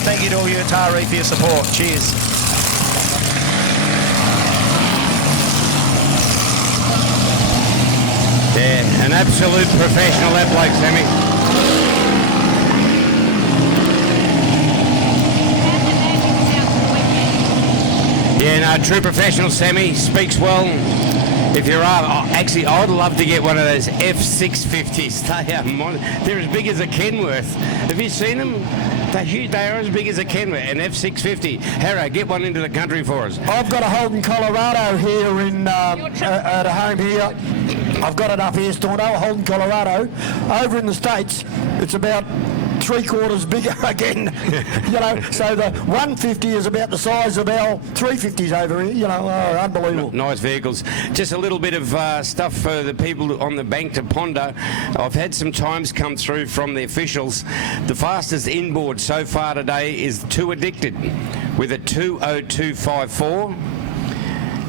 thank you to all you Atari for your support. Cheers. Yeah, an absolute professional, that bloke, Sammy. Yeah, no, true professional, Sammy. Speaks well. If you're actually, I'd love to get one of those F650s. They're as big as a Kenworth. Have you seen them? They're huge. They are as big as a Kenworth. An F650. Harrow, get one into the country for us. I've got a Holden, Colorado here at home here. I've got it up here, Storno, Holden, Colorado. Over in the States, it's about 3/4 bigger again. So the 150 is about the size of our 350s over here. Unbelievable. Nice vehicles. Just a little bit of stuff for the people on the bank to ponder. I've had some times come through from the officials. The fastest inboard so far today is Too Addicted with a 2:02.54.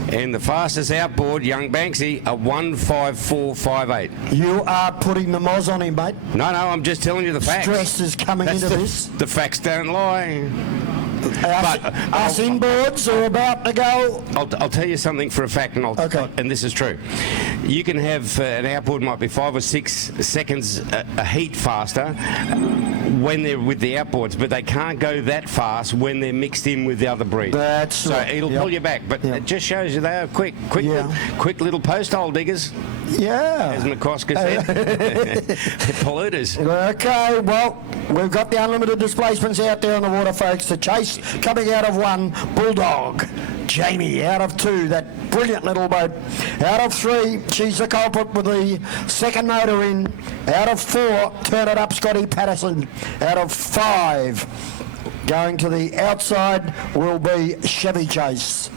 And the fastest outboard, Young Banksy, a 1:54.58. You are putting the moz on him, mate. No, I'm just telling you the facts. Stress is coming into this. The facts don't lie. Us inboards are about to go. I'll tell you something for a fact, and this is true. You can have an outboard might be 5 or 6 seconds a heat faster when they're with the outboards, but they can't go that fast when they're mixed in with the other breed. That's right. So it'll pull you back, but it just shows you they are quick little post hole diggers. Yeah. As McCosker said. Polluters. Okay, well, we've got the unlimited displacements out there on the water, folks. The chase coming out of 1, Bulldog. Jamie out of 2, that brilliant little boat. Out of 3, she's the culprit with the second motor in. Out of 4, Turn It Up, Scotty Patterson. Out of 5, going to the outside will be Chevy Chase.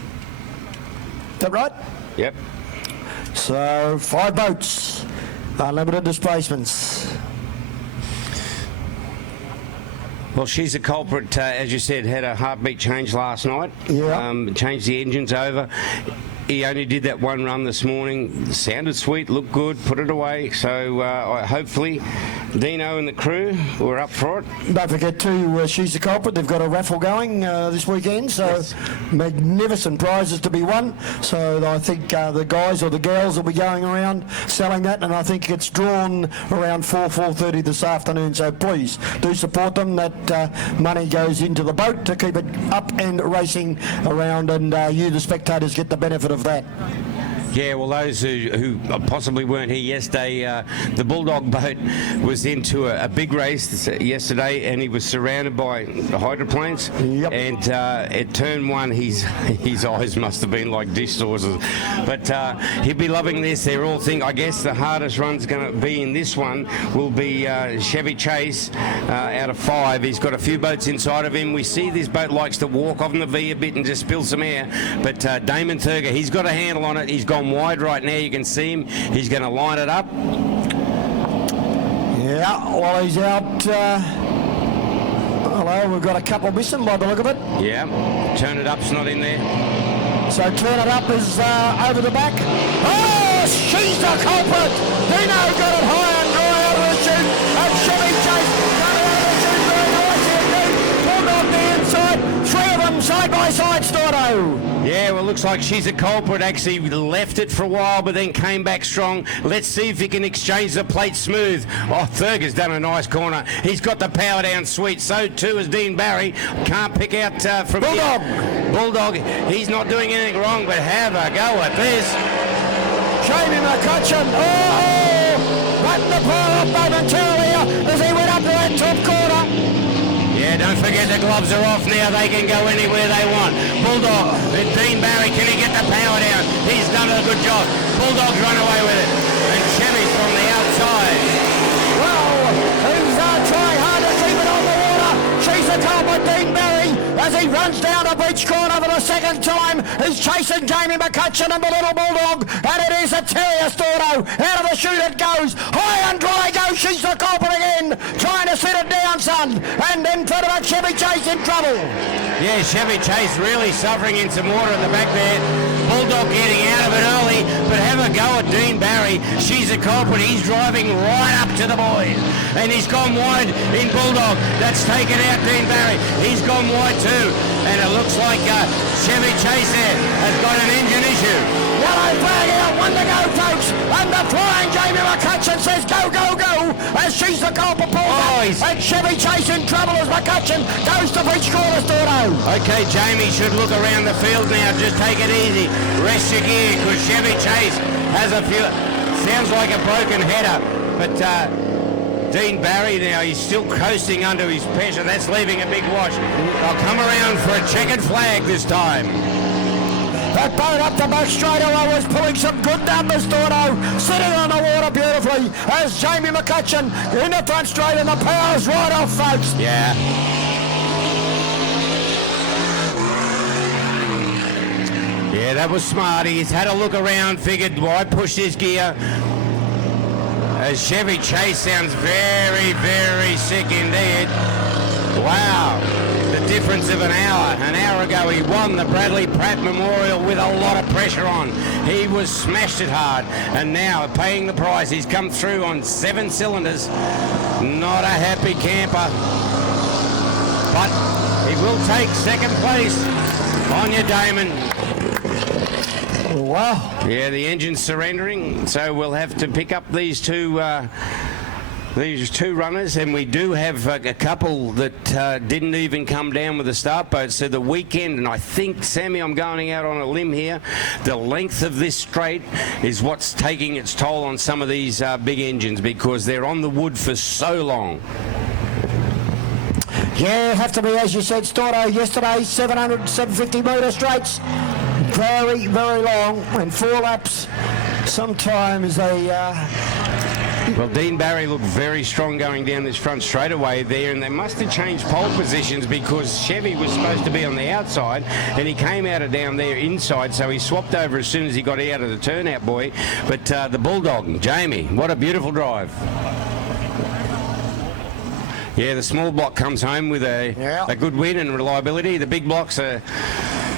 Is that right? Yep. So 5 boats, unlimited displacements. Well, she's a culprit, as you said, had a heartbeat change last night. Yeah. Changed the engines over. He only did that one run this morning. Sounded sweet, looked good, put it away. So hopefully Dino and the crew were up for it. Don't forget too, she's the culprit. They've got a raffle going this weekend, so yes. Magnificent prizes to be won. So I think the guys or the girls will be going around selling that, and I think it's drawn around 4:30 this afternoon. So please do support them. That money goes into the boat to keep it up and racing around, and you, the spectators, get the benefit of that. Yeah, well, those who possibly weren't here yesterday, the Bulldog boat was into a big race yesterday, and he was surrounded by hydroplanes. Yep. And at turn 1, his eyes must have been like dish saucers. But he'll be loving this. They're all I guess the hardest run's going to be in this one will be Chevy Chase out of 5. He's got a few boats inside of him. We see this boat likes to walk off in the V a bit and just spill some air. But Damon Thurger, he's got a handle on it. He's gone wide right now. You can see him. He's going to line it up. Yeah, well, he's out. Hello, we've got a couple missing by the look of it. Yeah, Turn It Up's not in there. So Turn It Up is over the back. Oh, she's the culprit. Dino got it high and dry out of the chute. And Chevy Chase got it out of the chute very nicely. Pulled on the inside. 3 of them side by side, Storno. Yeah, well, looks like she's a culprit. Actually left it for a while, but then came back strong. Let's see if he can exchange the plate smooth. Oh, Thurger's done a nice corner. He's got the power down sweet. So too is Dean Barry. Can't pick out from Bulldog. Here. Bulldog, he's not doing anything wrong, but have a go at this. Jamie McCutcheon. Oh, button the power up momentarily as he went up to that top corner. Yeah, don't forget the gloves are off now. They can go anywhere they want. Bulldog, Dean Barry, can he get the power down? He's done a good job. Bulldog's run away with it. And Chevy's from the outside. Well, he's trying hard to keep it on the water. She's a culprit, Dean Barry, as he runs down the beach corner for the second time. He's chasing Jamie McCutcheon and the little Bulldog, and it is a terrier Storno. Out of the chute it goes. High and dry goes. She's the culprit again. Trying to set it down. Stevenson, and then further back Chevy Chase in trouble. Yeah, Chevy Chase really suffering in some water in the back there. Bulldog getting out of it early, but have a go at Dean Barry. She's a culprit. He's driving right up to the boys. And he's gone wide in Bulldog. That's taken out Dean Barry. He's gone wide too. And it looks like Chevy Chase there has got an engine issue. Yellow flag out, one to go, folks. And the flying Jamie McCutcheon says go, go, go, as she's the culprit. And Chevy Chase in trouble as McCutcheon goes to Prix corner, Stordo. Okay, Jamie should look around the field now. Just take it easy. Rest your gear, because Chevy Chase has a few... Sounds like a broken header. But Dean Barry now, he's still coasting under his pressure. That's leaving a big wash. I'll come around for a checkered flag this time. That boat up the back straightaway was pulling some good numbers, Stordo, sitting on the water beautifully as Jamie McCutcheon in the front straight, and the power's right off, folks. Yeah. Yeah, that was smart. He's had a look around, figured, why push this gear? As Chevy Chase sounds very, very sick indeed. Wow. The difference of an hour. An hour ago he won the Bradley Pratt Memorial with a lot of pressure on. He was smashed it hard, and now paying the price. He's come through on 7 cylinders. Not a happy camper. But he will take second place. On you, Damon. Wow. Yeah, the engine's surrendering, so we'll have to pick up these two runners, and we do have a couple that didn't even come down with the start boat. So the weekend, and I think, Sammy, I'm going out on a limb here, the length of this straight is what's taking its toll on some of these big engines, because they're on the wood for so long. Yeah, have to be, as you said, Stordo, yesterday, 750 metre straights. Very, very long, and 4 laps sometimes Well, Dean Barry looked very strong going down this front straightaway there, and they must have changed pole positions, because Chevy was supposed to be on the outside and he came out of down there inside, so he swapped over as soon as he got out of the turnout buoy. But the Bulldog, Jamie, what a beautiful drive. Yeah, the small block comes home with a good win and reliability. The big blocks are...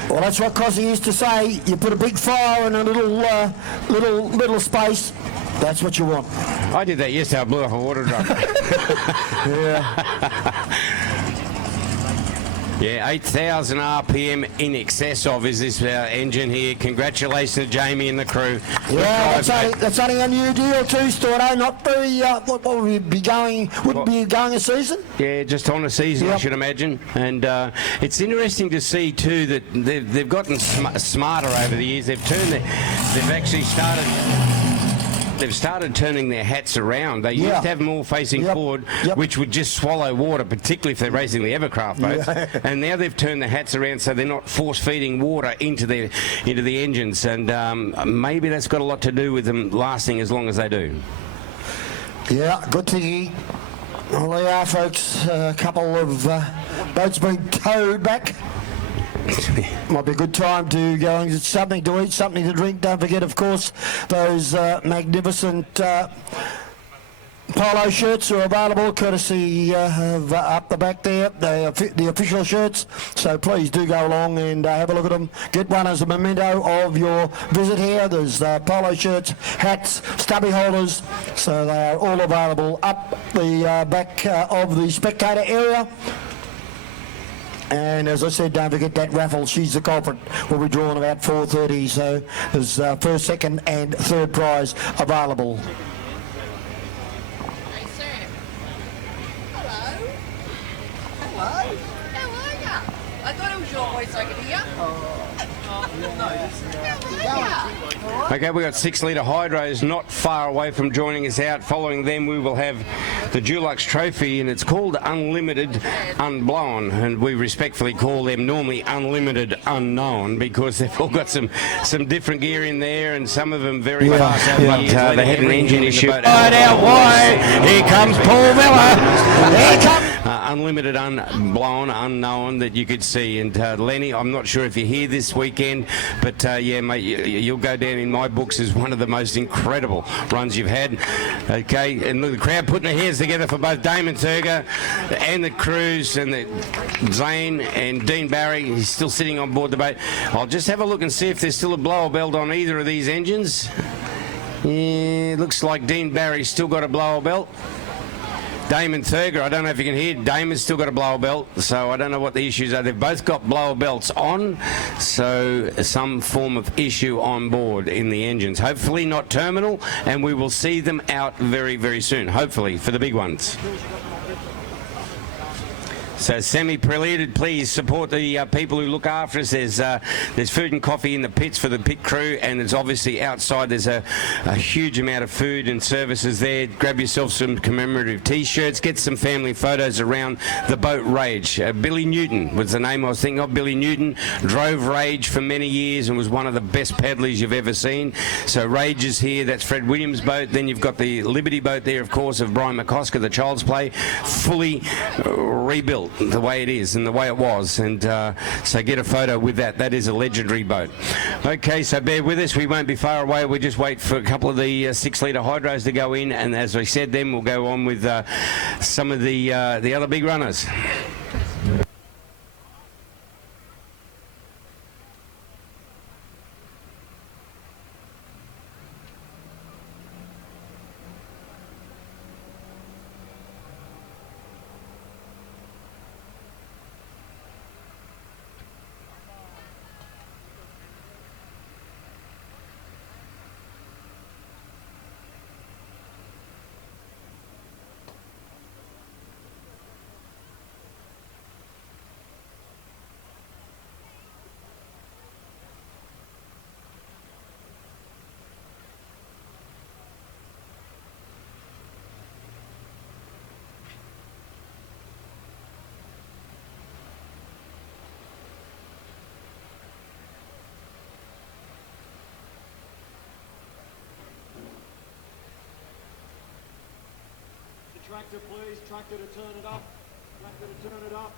Well, that's what Cossie used to say. You put a big fire in a little space. That's what you want. I did that yesterday. I blew off a water drum. Yeah, 8,000 RPM in excess of is this engine here. Congratulations to Jamie and the crew. Yeah, that's only a new deal too, Stordo. Not very, what would we be going, wouldn't be going a season? Yeah, just on a season, I should imagine. And it's interesting to see too that they've gotten smarter over the years. They've started turning their hats around. They used to have them all facing forward, which would just swallow water, particularly if they're racing the Evercraft boats. And now they've turned the hats around so they're not force-feeding water into the engines. And maybe that's got a lot to do with them lasting as long as they do. Yeah, good thingy. Well, there you are, folks. A couple of boats being towed back. Might be a good time to go and get something to eat, something to drink. Don't forget, of course, those magnificent polo shirts are available courtesy of up the back there, the official shirts. So please do go along and have a look at them. Get one as a memento of your visit here. There's polo shirts, hats, stubby holders. So they are all available up the back of the spectator area. And as I said, don't forget that raffle. She's the culprit. Will be drawn about 4:30. So there's first, second, and third prize available. Hey, Sam. Hello. Hello. How are ya? I thought it was your voice I could hear. Okay, we've got 6-litre hydros not far away from joining us out. Following them, we will have the Dulux trophy, and it's called Unlimited Unblown, and we respectfully call them normally Unlimited Unknown, because they've all got some different gear in there, and some of them very fast over the years. They had an engine issue. Right out wide, here comes Paul Miller. Here comes Unlimited Unblown, Unknown, that you could see. And Lenny, I'm not sure if you're here this weekend, but yeah, mate, you'll go down in my books as one of the most incredible runs you've had. Okay, and look, the crowd putting their hands together for both Damon Thurger and the crews and the Zane and Dean Barry. He's still sitting on board the boat. I'll just have a look and see if there's still a blower belt on either of these engines. Yeah, looks like Dean Barry's still got a blower belt. Damon Thurger, I don't know if you can hear, Damon's still got a blower belt, so I don't know what the issues are. They've both got blower belts on, so some form of issue on board in the engines. Hopefully not terminal, and we will see them out very, very soon, hopefully, for the big ones. So semi-prelude, please support the people who look after us. There's food and coffee in the pits for the pit crew, and there's obviously outside there's a huge amount of food and services there. Grab yourself some commemorative t-shirts, get some family photos around the boat Rage. Billy Newton was the name I was thinking of. Billy Newton drove Rage for many years and was one of the best paddlers you've ever seen. So Rage is here, that's Fred Williams' boat. Then you've got the Liberty boat there, of course, of Brian McCosker, the Child's Play, fully rebuilt the way it is and the way it was, and so get a photo with that. That is a legendary boat. Okay, so bear with us, we won't be far away. We'll just wait for a couple of the 6-litre hydros to go in, and as I said, then we'll go on with some of the other big runners. Tractor, please. Tractor to turn it up. Tractor to turn it up.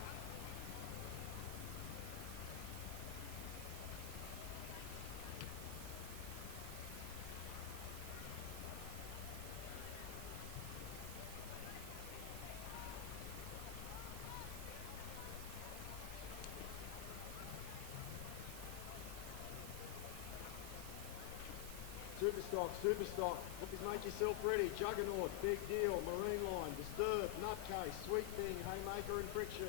Superstock, Superstock. Please make yourself ready. Juggernaut, Big Deal, Marine Line, Disturb, Nutcase, Sweet Thing, Haymaker and Friction.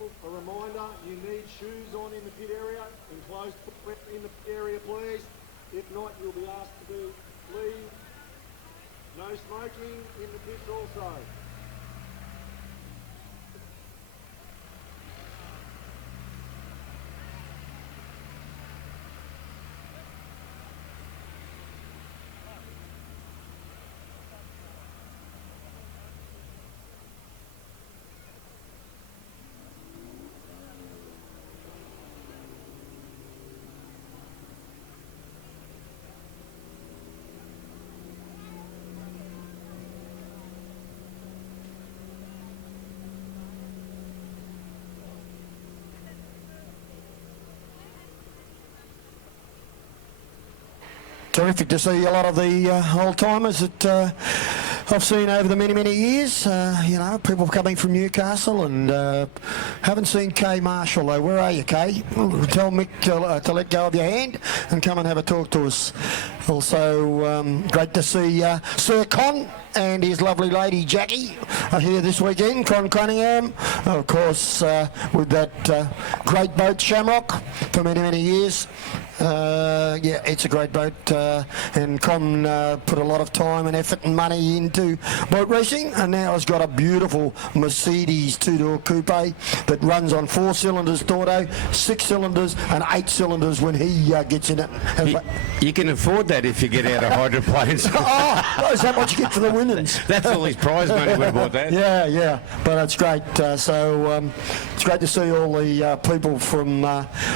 A reminder, you need shoes on in the pit area, enclosed footwear in the pit area, please. If not, you'll be asked to leave. No smoking in the pits also. Terrific to see a lot of the old-timers that I've seen over the many years. You know, people coming from Newcastle, and haven't seen Kay Marshall though. Where are you, Kay? Tell Mick to let go of your hand and come and have a talk to us. Also, great to see Sir Con and his lovely lady Jackie are here this weekend. Con Cunningham, of course, with that great boat Shamrock for many years. Yeah, it's a great boat, and Con put a lot of time and effort and money into boat racing, and now has got a beautiful Mercedes two-door coupe that runs on 4 cylinders Tordo, 6 cylinders and 8 cylinders when he gets in it. You can afford that if you get out of hydroplanes. Oh, is that what you get for the winnings? That's all his prize money would have bought that. Yeah, but it's great. It's great to see all the people from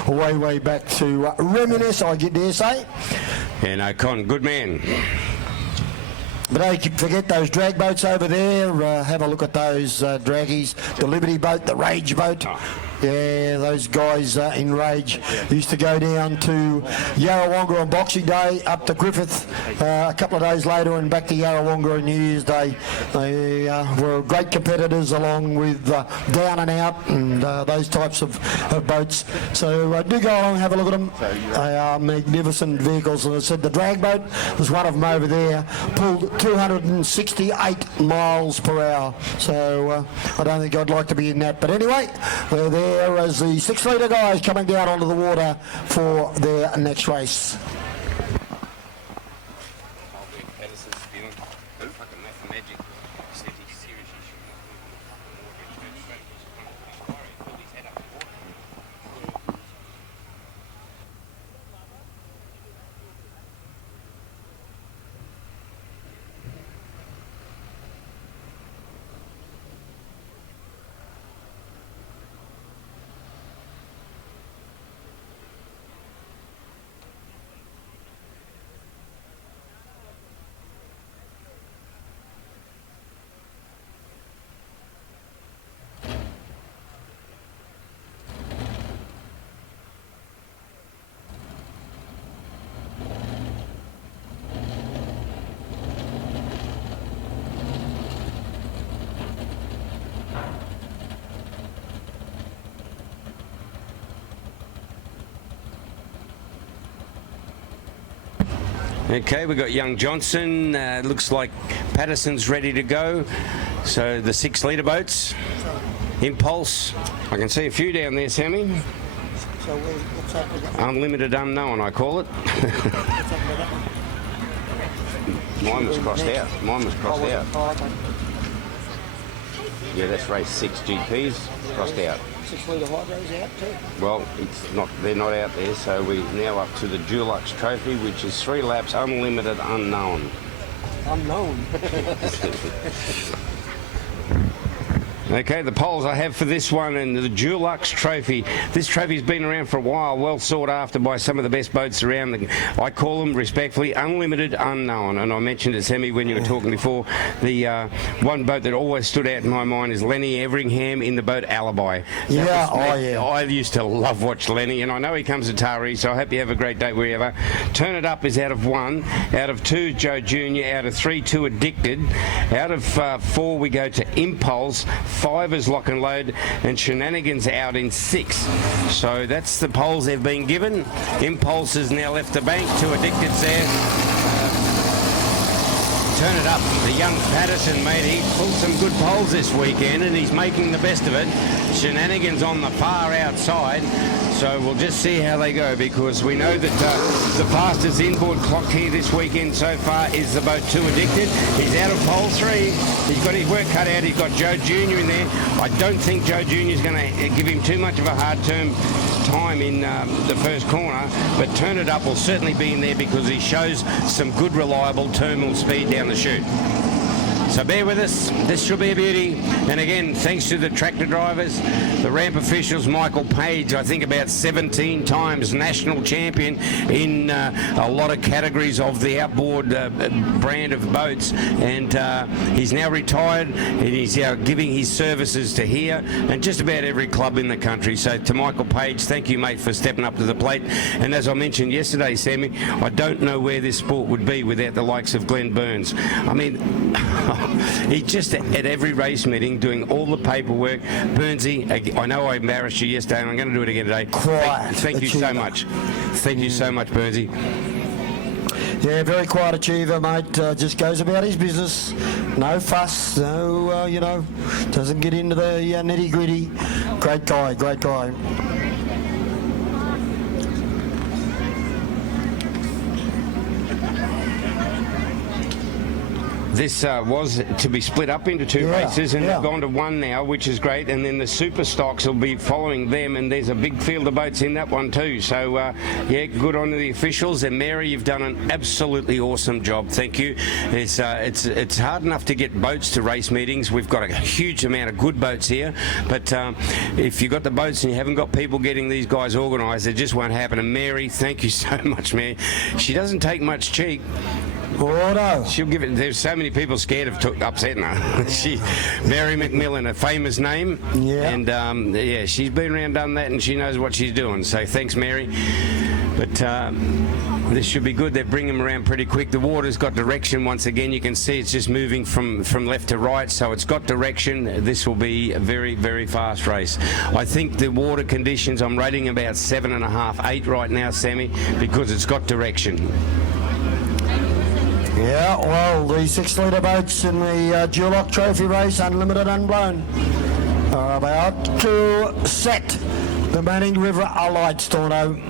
way back to reminisce, I dare say. Yeah, no, Con, good man. But don't forget those drag boats over there. Have a look at those draggies. The Liberty boat, the Rage boat. Yeah, those guys in Rage used to go down to Yarrawonga on Boxing Day, up to Griffith a couple of days later, and back to Yarrawonga on New Year's Day. They were great competitors along with Down and Out and those types of boats. So do go along and have a look at them. They are magnificent vehicles. As I said, the drag boat was one of them over there, pulled 268 miles per hour. So I don't think I'd like to be in that. But anyway, we're there as the 6 litre guys coming down onto the water for their next race. Okay, we've got young Johnson. Looks like Patterson's ready to go. So the 6 litre boats. Impulse. I can see a few down there, Sammy. So what's that? Unlimited Unknown, I call it. Mine was crossed out. Mine was crossed out. Yeah, that's race 6 GPs. Crossed out. 6 litre hydros out too. Well, it's not. They're not out there, so we're now up to the Dulux Trophy, which is 3 laps, unlimited, unknown. Unknown. Okay, the poles I have for this one and the Dulux Trophy. This trophy's been around for a while, well sought after by some of the best boats around. I call them, respectfully, unlimited, unknown. And I mentioned it, Sammy, when you were talking before. The one boat that always stood out in my mind is Lenny Everingham in the boat Alibi. Yeah, I used to love watch Lenny, and I know he comes to Taree, so I hope you have a great day wherever. Turn It Up is out of 1. Out of 2, Joe Jr. Out of 3, 2 Addicted. Out of 4, we go to Impulse. 5 is Lock and Load, and Shenanigans out in 6. So that's the poles they've been given. Impulse has now left the bank. 2 Addicted's there. Turn It Up, the young Patterson, mate, he pulled some good poles this weekend and he's making the best of it. Shenanigans on the far outside, so we'll just see how they go, because we know that the fastest inboard clock here this weekend so far is the boat 2 Addicted. He's out of pole 3. He's got his work cut out. He's got Joe Jr. in there. I don't think Joe Jr. is going to give him too much of a hard time in the first corner, but Turn It Up will certainly be in there because he shows some good reliable terminal speed down the chute. So bear with us, this should be a beauty. And again, thanks to the tractor drivers, the ramp officials, Michael Page, I think about 17 times national champion in a lot of categories of the outboard brand of boats. And he's now retired and he's giving his services to here and just about every club in the country. So to Michael Page, thank you, mate, for stepping up to the plate. And as I mentioned yesterday, Sammy, I don't know where this sport would be without the likes of Glenn Burns. I mean, he's just at every race meeting doing all the paperwork. Burnsy, I know I embarrassed you yesterday and I'm going to do it again today. Quiet. Thank you so much. Thank you so much, Burnsy. Yeah, very quiet achiever, mate. Just goes about his business. No fuss, no, doesn't get into the nitty-gritty. Great guy, great guy. This was to be split up into 2 races, and they've gone to 1 now, which is great. And then the Superstocks will be following them, and there's a big field of boats in that one too. So, yeah, good on to the officials. And Mary, you've done an absolutely awesome job. Thank you. It's hard enough to get boats to race meetings. We've got a huge amount of good boats here, but if you've got the boats and you haven't got people getting these guys organised, it just won't happen. And Mary, thank you so much, man. She doesn't take much cheek. Auto. She'll give it. There's so many people scared of upsetting her. Mary McMillan, a famous name. Yeah. And yeah, she's been around, done that, and she knows what she's doing. So thanks, Mary. But this should be good. They bring them around pretty quick. The water's got direction once again. You can see it's just moving from left to right, so it's got direction. This will be a very, very fast race. I think the water conditions, I'm rating about 7.5, 8 right now, Sammy, because it's got direction. Yeah, well, the 6-litre boats in the Dulux Trophy race, unlimited unblown, are about to set the Manning River alight, Storno.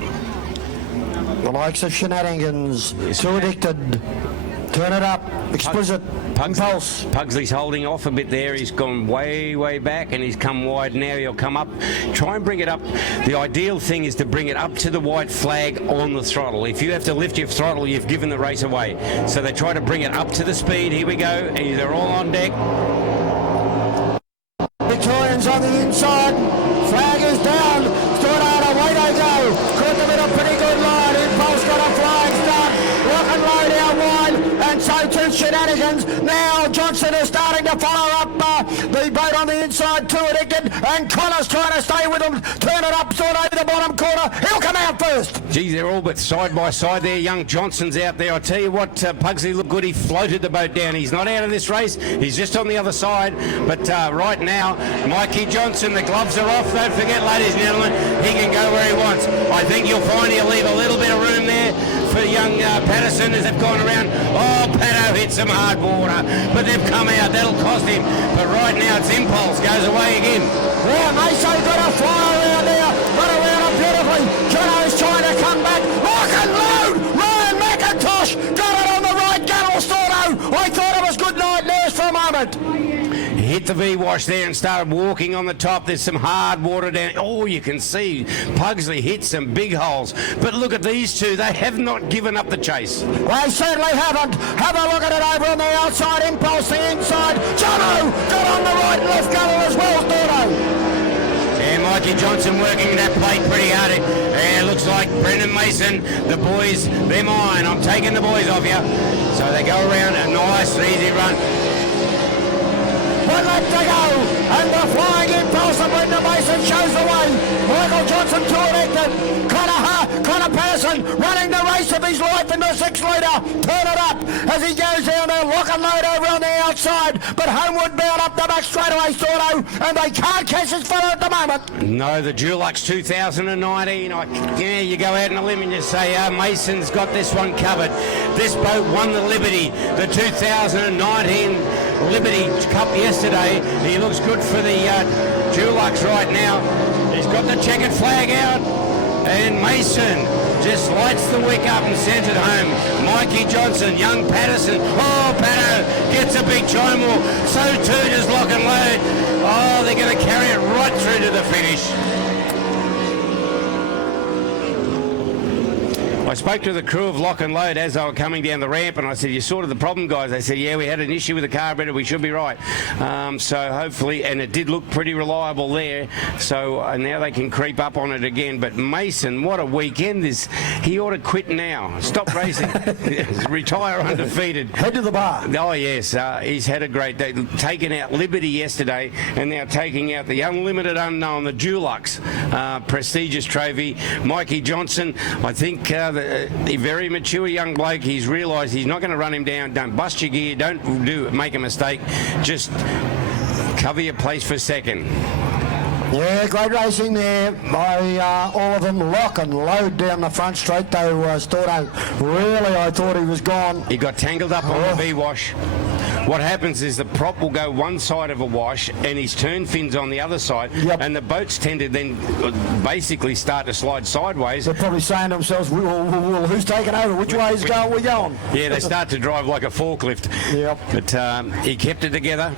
The likes of Shenanigans, Too Addicted, Turn It Up, Explicit, Impulse. Pugsley's holding off a bit there. He's gone way, way back and he's come wide now. He'll come up. Try and bring it up. The ideal thing is to bring it up to the white flag on the throttle. If you have to lift your throttle, you've given the race away. So they try to bring it up to the speed. Here we go. They're all on deck. Victorians on the inside. Flag is down. Stornado, away they go. Caught them in a pretty good line. Impulse got a flag start. Lock and load out wide. And so too Shenanigans. Now Johnson is starting to follow up the boat on the inside. Too Addicted. And Connor's trying to stay with them. Turn it up. Sort over the bottom corner. He'll come out first. Geez, they're all but side by side there. Young Johnson's out there. I tell you what, Pugsley looked good. He floated the boat down. He's not out of this race. He's just on the other side. But right now, Mikey Johnson, the gloves are off. Don't forget, ladies and gentlemen, he can go where he wants. I think you'll find he'll leave a little bit of room there for young Patterson as they've gone around. Oh, Pato hit some hard water, but they've come out. That'll cost him. But right now, it's Impulse. Goes away again. Yeah, Maso got a fly around there. Got around it beautifully. Jono's trying to come back. Lock and load. Ryan McIntosh got it on the right gunnel, Storno. I thought it was good night nurse for a moment. Hit the V-wash there and started walking on the top. There's some hard water down. Oh, you can see Pugsley hit some big holes. But look at these two. They have not given up the chase. They certainly haven't. Have a look at it over on the outside. Impulse the inside. Jono got on the right and left gunnel as well, Storno. And Mikey Johnson working that plate pretty hard. And it looks like Brendan Mason, the boys, they're mine. I'm taking the boys off you. So they go around a nice, easy run. 1 lap to go, and the flying Impulse of Brendan Mason shows the way. Michael Johnson to elected. Connor Patterson running the race of his life in the 6-litre. Turn it up as he goes down there. Lock and load over on the outside, but homeward bound up the back straightaway, Storno, and they can't catch his fella at the moment. No, the Dulux 2019. Yeah, you go out on a limb and you say, Mason's got this one covered. This boat won the Liberty, the 2019 Liberty Cup yesterday. He looks good for the Dulux right now. He's got the checkered flag out, and Mason just lights the wick up and sends it home. Mikey Johnson, young Patterson. Oh, Pato gets a big chime wall. So too does Lock and Load. Oh, they're going to carry it right through to the finish. I spoke to the crew of Lock and Load as they were coming down the ramp, and I said, you sorted the problem, guys? They said, yeah, we had an issue with the carburetor. We should be right. So hopefully, and it did look pretty reliable there. So now they can creep up on it again. But Mason, what a weekend this. He ought to quit now. Stop racing. Retire undefeated. Head to the bar. Oh, yes. He's had a great day. Taking out Liberty yesterday and now taking out the Unlimited Unknown, the Dulux prestigious trophy. Mikey Johnson, I think a very mature young bloke. He's realised he's not going to run him down. Don't bust your gear. Don't make a mistake. Just cover your place for second. Yeah, great racing there by all of them. Lock and Load down the front straight though, Storno. Really, I thought he was gone. He got tangled up on the V-wash. What happens is the prop will go one side of a wash and his turn fin's on the other side, and the boats tend to then basically start to slide sideways. They're probably saying to themselves, well, who's taking over? Which way is we going? Yeah, they start to drive like a forklift. Yep. But he kept it together.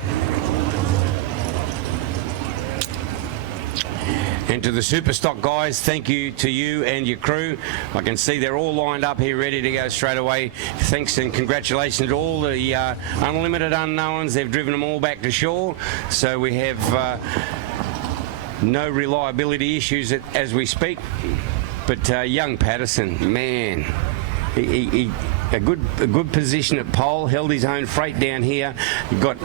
And to the Superstock guys, thank you to you and your crew. I can see they're all lined up here ready to go straight away. Thanks and congratulations to all the Unlimited Unknowns. They've driven them all back to shore. So we have no reliability issues as we speak. But young Patterson, man, he a good position at pole, held his own freight down here. Got,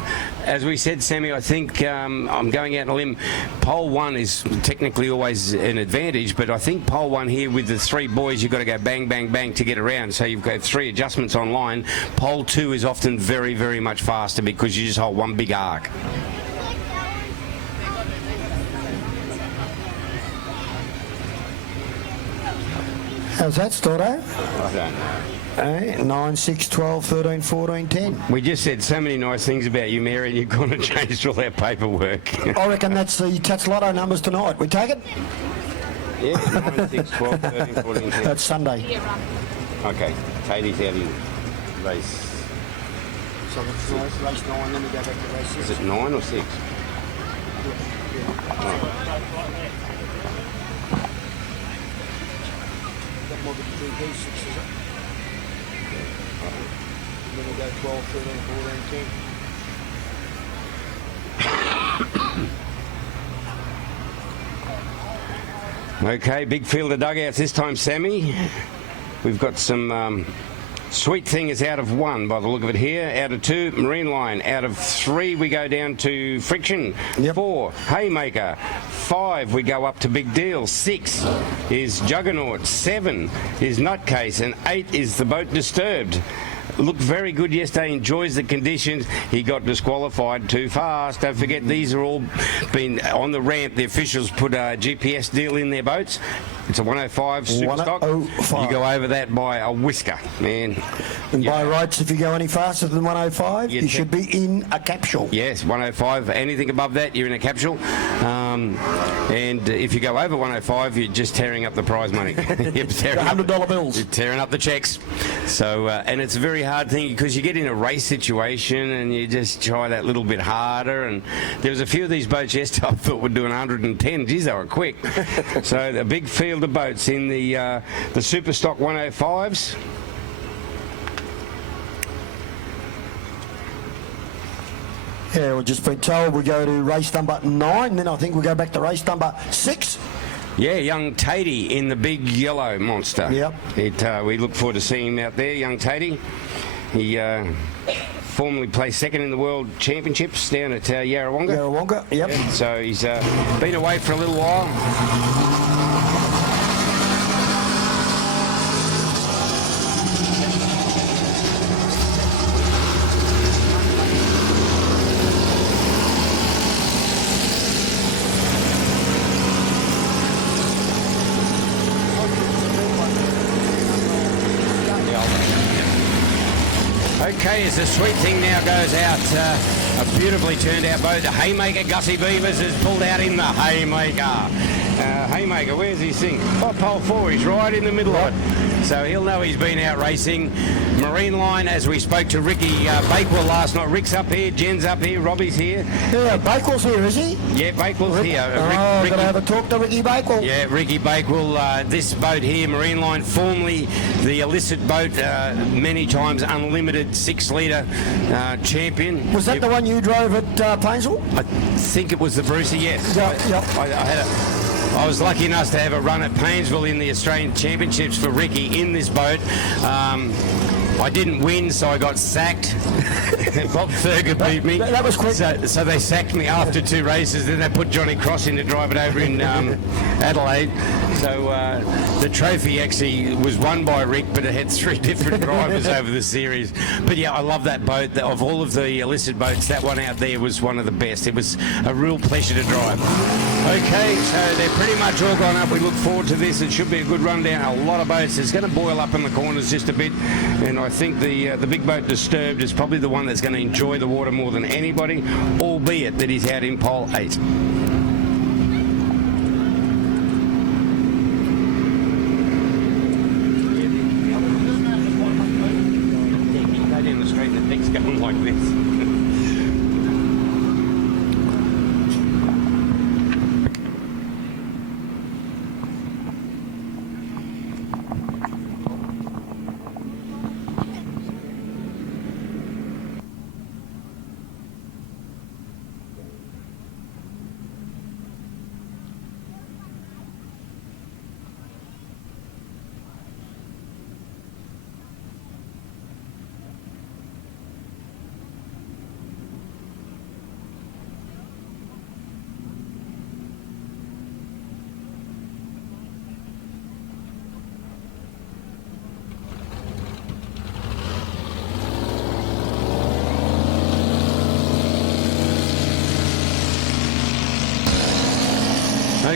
as we said, Sammy, I think I'm going out on a limb. Pole 1 is technically always an advantage, but I think pole 1 here with the 3 boys, you've got to go bang, bang, bang to get around. So you've got 3 adjustments online. Pole 2 is often very, very much faster because you just hold one big arc. How's that, Stordo? I don't know. 9, 6, 12, 13, 14, 10. We just said so many nice things about you, Mary, and you've gone and changed all our paperwork. I reckon that's the Tats Lotto numbers tonight. We take it? Yeah, 9, 6, 12, 13, 14, 10. That's Sunday. Okay, Katie's out in race. So that's race 9, then we go back to race 6. Is it 9 or 6? That might be the GP 6, is it? And then we go 12, 13, 14, 10. Okay, big field of dugouts this time, Sammy. We've got some Sweet Thing is out of 1 by the look of it here. Out of 2, Marine Line. Out of 3, we go down to Friction. Yep. 4, Haymaker. 5, we go up to Big Deal. 6 is Juggernaut. 7 is Nutcase. And 8 is the Boat Disturbed. Looked very good yesterday, enjoys the conditions. He got disqualified too fast. Don't forget, these are all been on the ramp. The officials put a GPS deal in their boats. It's a 105 Superstock. 105. You go over that by a whisker, man. And by rights, if you go any faster than 105, you should be in a capsule. Yes, 105. Anything above that, you're in a capsule. And if you go over 105, you're just tearing up the prize money. You're tearing $100 bills. You're tearing up the checks. So, and it's a very hard thing because you get in a race situation and you just try that little bit harder. And there was a few of these boats yesterday I thought were doing 110. Geez, they were quick. So a big field of boats in the Superstock 105s. Yeah, we've just been told we go to race number 9, then I think we go back to race number 6. Yeah, young Tatey in the big yellow monster. Yep. We look forward to seeing him out there, young Tatey. He formerly placed second in the World Championships down at Yarrawonga. Yarrawonga, yep. Yeah, so he's been away for a little while. Okay, as the Sweet Thing now goes out, a beautifully turned out boat. The Haymaker, Gussie Beavers, has pulled out in the Haymaker. Haymaker, where's his thing? Oh, pole 4, he's right in the middle of it. So he'll know he's been out racing. Marine Line, as we spoke to Ricky Bakewell last night. Rick's up here, Jen's up here, Robbie's here. Yeah, Bakewell's here, is he? Yeah, Bakewell's here. Ricky, gotta have a talk to Ricky Bakewell. Yeah, Ricky Bakewell. This boat here, Marine Line, formerly the illicit boat, many times unlimited 6-litre champion. Was that the one you drove at Painesville? I think it was the Brucey, yes. Yep. I was lucky enough to have a run at Painesville in the Australian Championships for Ricky in this boat. I didn't win, so I got sacked. Bob Thurgood beat me. That was quick. So they sacked me after 2 races. Then they put Johnny Cross in to drive it over in Adelaide. So the trophy actually was won by Rick, but it had 3 different drivers over the series. But yeah, I love that boat. Of all of the illicit boats, that one out there was one of the best. It was a real pleasure to drive. Okay, so they're pretty much all gone up. We look forward to this. It should be a good rundown. A lot of boats. It's going to boil up in the corners just a bit, and I think the big boat Disturbed is probably the one that's going to enjoy the water more than anybody, albeit that he's out in pole 8. Go down the street and the deck's going like this.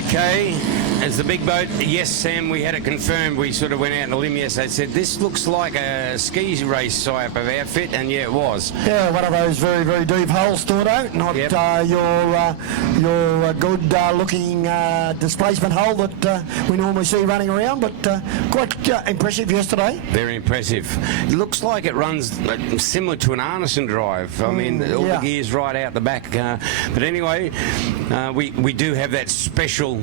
Okay, as the big boat, yes, Sam, we had it confirmed. We sort of went out on a limb yesterday. Said this looks like a ski race type of outfit, and yeah, it was. Yeah, one of those very, very deep holes, Stordo. Not your good looking displacement hole that we normally see running around, but quite impressive yesterday. Very impressive. It looks like it runs similar to an Arneson drive. I mean, all the gears right out the back. But anyway, we do have that special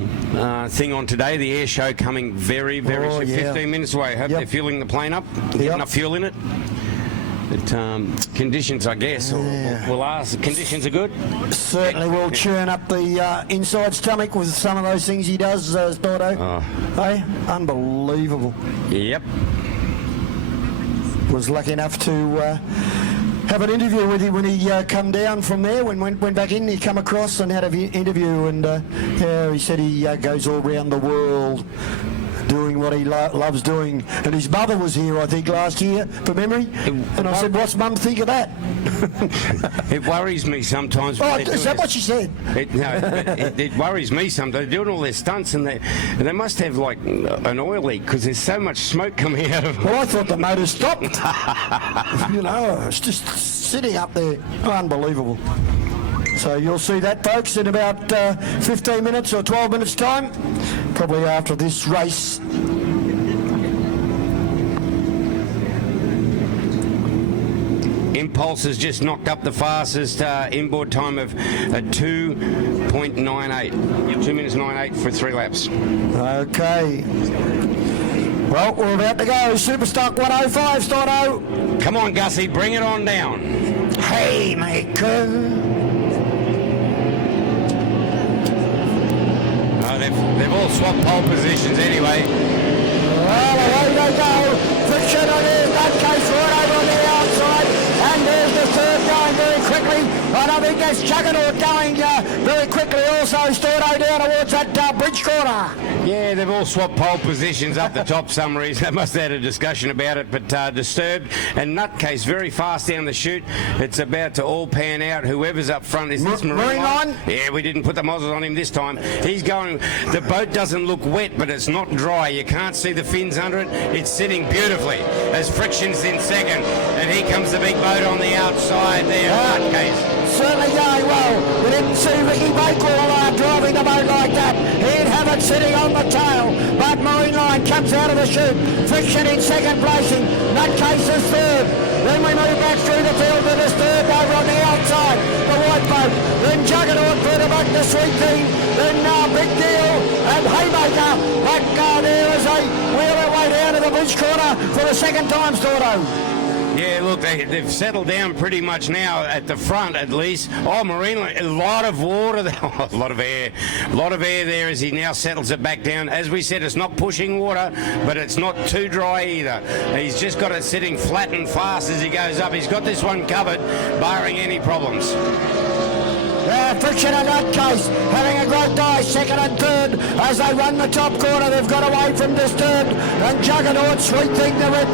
thing on today, the air show coming very soon, 15 minutes away. Hope they're fueling the plane up, get enough fuel in it. But conditions, I guess, we'll ask. Conditions are good? Certainly will churn up the inside stomach with some of those things he does, Stordo. Hey, unbelievable. Yep. Was lucky enough to have an interview with him when he come down from there. When went back in, he come across and had an interview, and he said he goes all around the world doing what he loves doing. And his mother was here, I think, last year, from memory. And I said, what's Mum think of that? It worries me sometimes. Is that what she said? It worries me sometimes. They're doing all their stunts, and they must have like an oil leak because there's so much smoke coming out of them. Well, I thought the motor stopped. It's just sitting up there. Unbelievable. So you'll see that, folks, in about 15 minutes or 12 minutes' time, probably after this race. Impulse has just knocked up the fastest inboard time of 2.98. 2 minutes 98 for 3 laps. Okay. Well, we're about to go. Superstock 105, Stordo. Come on, Gussie, bring it on down. Hey, maker. They've all swapped pole positions anyway. Well, away they go. Friction on his nutcase right over on the outside. And there's the third going very quickly. And I think that's Juggernaut going very quickly also. Stordo down towards that bridge corner. Yeah, they've all swapped pole positions up the top some reason. They must have had a discussion about it, but Disturbed and Nutcase very fast down the chute. It's about to all pan out. Whoever's up front, is this Marine Line? Yeah, we didn't put the muzzles on him this time. He's going, the boat doesn't look wet, but it's not dry. You can't see the fins under it. It's sitting beautifully as Friction's in second. And here comes the big boat on the outside there, Nutcase. Certainly going well. We didn't see Ricky Bakewell driving the boat like that. He'd have it sitting on the tail, but Marine Line comes out of the chute. Friction in second placing. Nutcase is third. Then we move back through the field to Disturbed over on the outside. The white boat. Then Juggernaut further back to Sweet Thing. Then Big Deal and Haymaker. Back there is a wheeler way down to the bridge corner for the second time, Stordo. Yeah, look, they've settled down pretty much now at the front, at least. Oh, Marine Line, a lot of water there. Oh, a lot of air there as he now settles it back down. As we said, it's not pushing water, but it's not too dry either. He's just got it sitting flat and fast as he goes up. He's got this one covered, barring any problems. Friction and Nutcase having a great day, second and third as they run the top corner. They've got away from Disturbed and Juggernaut, Sweet Thing, the red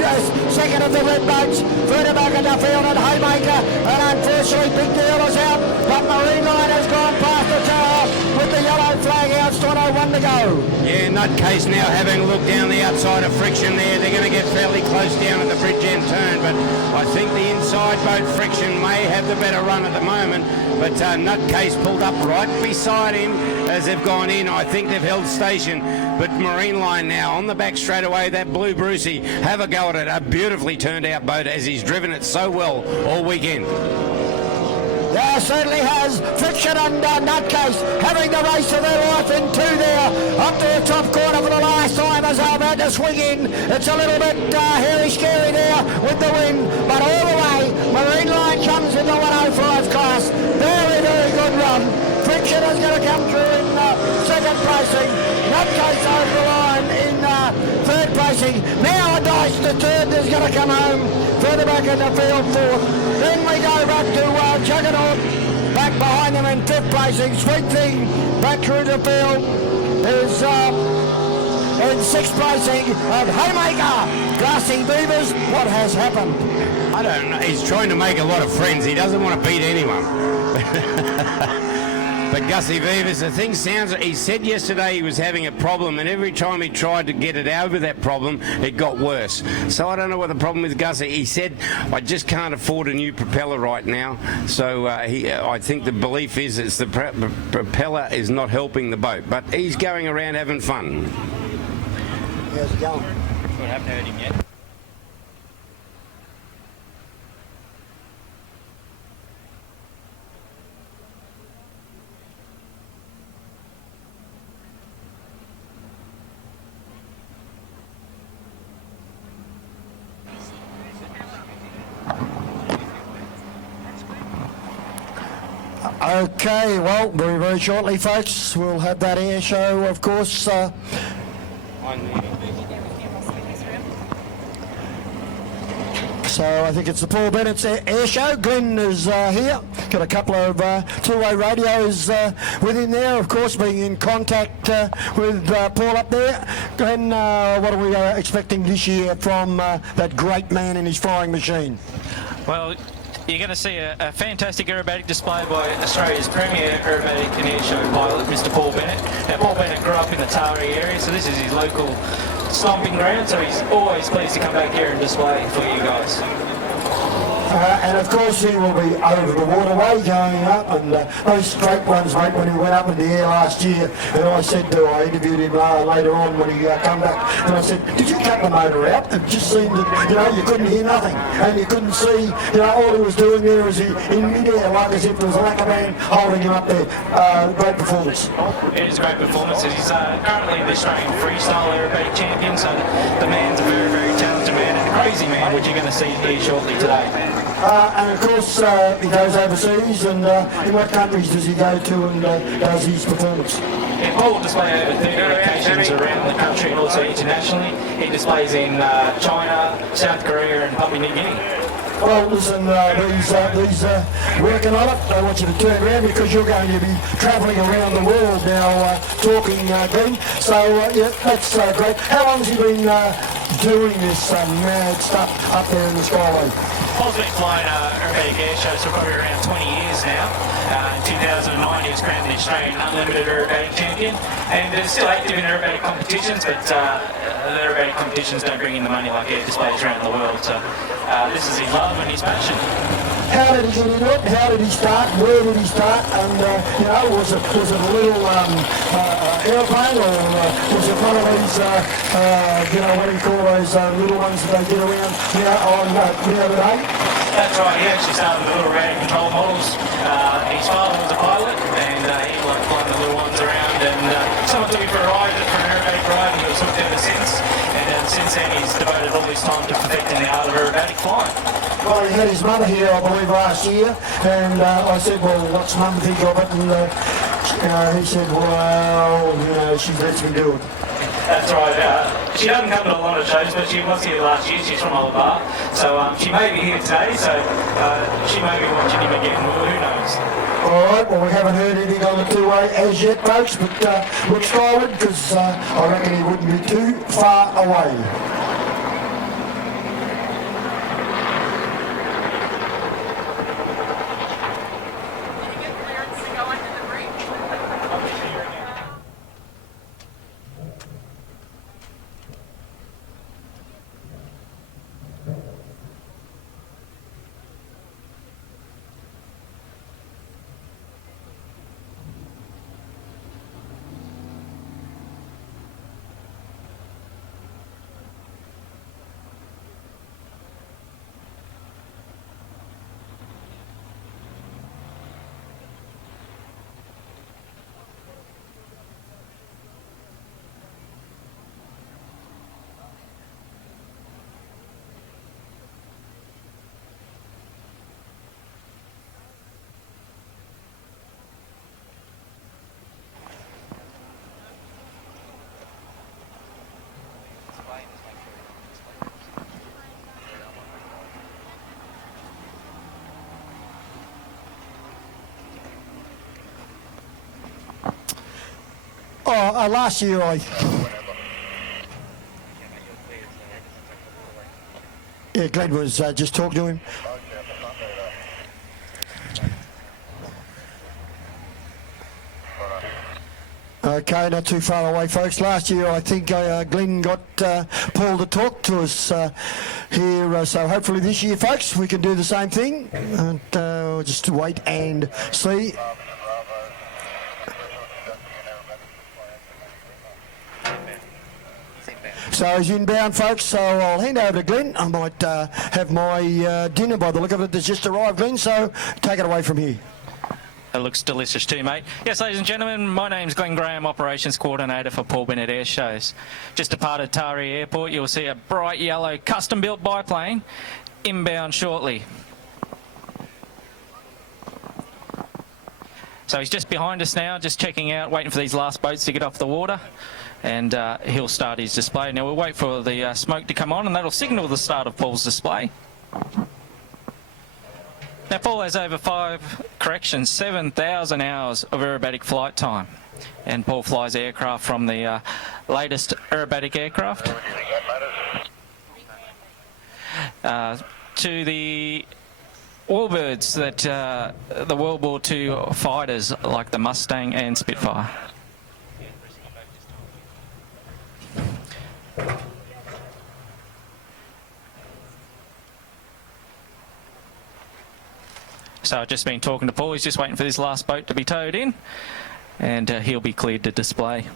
second of the red boats, further back in the field and Haymaker, and unfortunately Big Deal is out, but Marine Line has gone past the tower with the yellow flag out. Stordo, 1 to go. Yeah, Nutcase now having a look down the outside of Friction there. They're going to get fairly close down at the bridge end turn, but I think the inside boat Friction may have the better run at the moment, but Nutcase pulled up right beside him as they've gone in. I think they've held station, but Marine Line now on the back straight away. That Blue Brucey, have a go at it. A beautifully turned out boat as he's driven it so well all weekend. Yeah, certainly has. Friction and Nutcase having the race of their life in two there. Up to the top corner for the last time as they're about to swing in. It's a little bit hairy scary there with the wind, but all the way, Marine Line comes in the 105 class. Very, very good run. Friction is going to come through in second placing. Nutcase over the line in third placing. Now Dice, the third, is going to come home. Further back in the field, fourth. Then we go back to Juggernaut, back behind them in fifth placing. Sweet Thing, back through the field, is in sixth placing. And Haymaker, Grassy Beavers, what has happened? I don't know. He's trying to make a lot of friends. He doesn't want to beat anyone. But Gussie Vivas, the thing sounds, he said yesterday he was having a problem, and every time he tried to get it over that problem, it got worse. So I don't know what the problem with Gussie. He said, I just can't afford a new propeller right now. So I think the belief is it's the propeller is not helping the boat, but he's going around having fun. How's it going? I haven't heard him yet. Okay, well, very, very shortly, folks, we'll have that air show, of course. So I think it's the Paul Bennett's air show. Glenn is here. Got a couple of two-way radios with him there, of course, being in contact with Paul up there. Glenn, what are we expecting this year from that great man and his flying machine? Well, you're going to see a fantastic aerobatic display by Australia's premier aerobatic and air show pilot, Mr. Paul Bennett. Now, Paul Bennett grew up in the Taree area, so this is his local stomping ground, so he's always pleased to come back here and display for you guys. And of course he will be over the waterway going up, and those straight ones, mate, when he went up in the air last year, and I interviewed him later on when he come back, and I said, did you cut the motor out? It just seemed that, you couldn't hear nothing, and you couldn't see, all he was doing there was in mid-air, like as if there was a lacquer man holding him up there. Great performance. It is a great performance. He's currently the Australian freestyle aerobatic champion, so the man's a very, very talented man, and a crazy man, which you're going to see here shortly today. And of course, he goes overseas, and in what countries does he go to and does his performance? Paul will display over 30 locations around the country and also internationally. He displays in China, South Korea and Papua New Guinea. Well, listen, these working on it. I want you to turn around because you're going to be travelling around the world now talking, Glenn. So, yeah, that's great. How long has he been doing this mad stuff up there in the Skyway? Paul's been flying aerobatic air shows for probably around 20 years now. In 2009 he was crowned the Australian Unlimited Aerobatic Champion, and is still active in aerobatic competitions, but the aerobatic competitions don't bring in the money like air displays around the world. So this is his love and his passion. How did he get into it? How did he start? Where did he start? And was it a little airplane, or was it one of these what do you call those little ones that they get around on the other day? That's right. He actually started with little random control models. His father was a pilot, and he liked flying the little ones around. And someone took him for a ride, for an aerobatic ride, and he was hooked ever since. And since then, he's devoted all his time to perfecting the art of aerobatic flying. Well, he had his mother here, I believe, last year, and I said, well, what's Mum think of it? And he said, well, she lets me do it. That's right. She doesn't come to a lot of shows, but she was here last year. She's from Old Bar, so she may be here today, so she may be watching him again. Well, who knows? All right, well, we haven't heard anything on the two-way as yet, folks, but looks forward, because I reckon he wouldn't be too far away. Last year Glenn was just talking to him. Okay, not too far away, folks. Last year, I think Glenn got Paul to talk to us here. So hopefully this year, folks, we can do the same thing. And we'll just wait and see. So he's inbound, folks, so I'll hand over to Glenn. I might have my dinner by the look of it that's just arrived, Glenn, so take it away from here. It looks delicious too, mate. Yes, ladies and gentlemen, my name's Glenn Graham, Operations Coordinator for Paul Bennett Air Shows. Just departed Taree Airport, you'll see a bright yellow custom-built biplane inbound shortly. So he's just behind us now, just checking out, waiting for these last boats to get off the water, and he'll start his display. Now we'll wait for the smoke to come on, and that'll signal the start of Paul's display. Now Paul has over 7,000 hours of aerobatic flight time, and Paul flies aircraft from the latest aerobatic aircraft to the warbirds that the World War II fighters like the Mustang and Spitfire. So I've just been talking to Paul, he's just waiting for this last boat to be towed in, and he'll be cleared to display.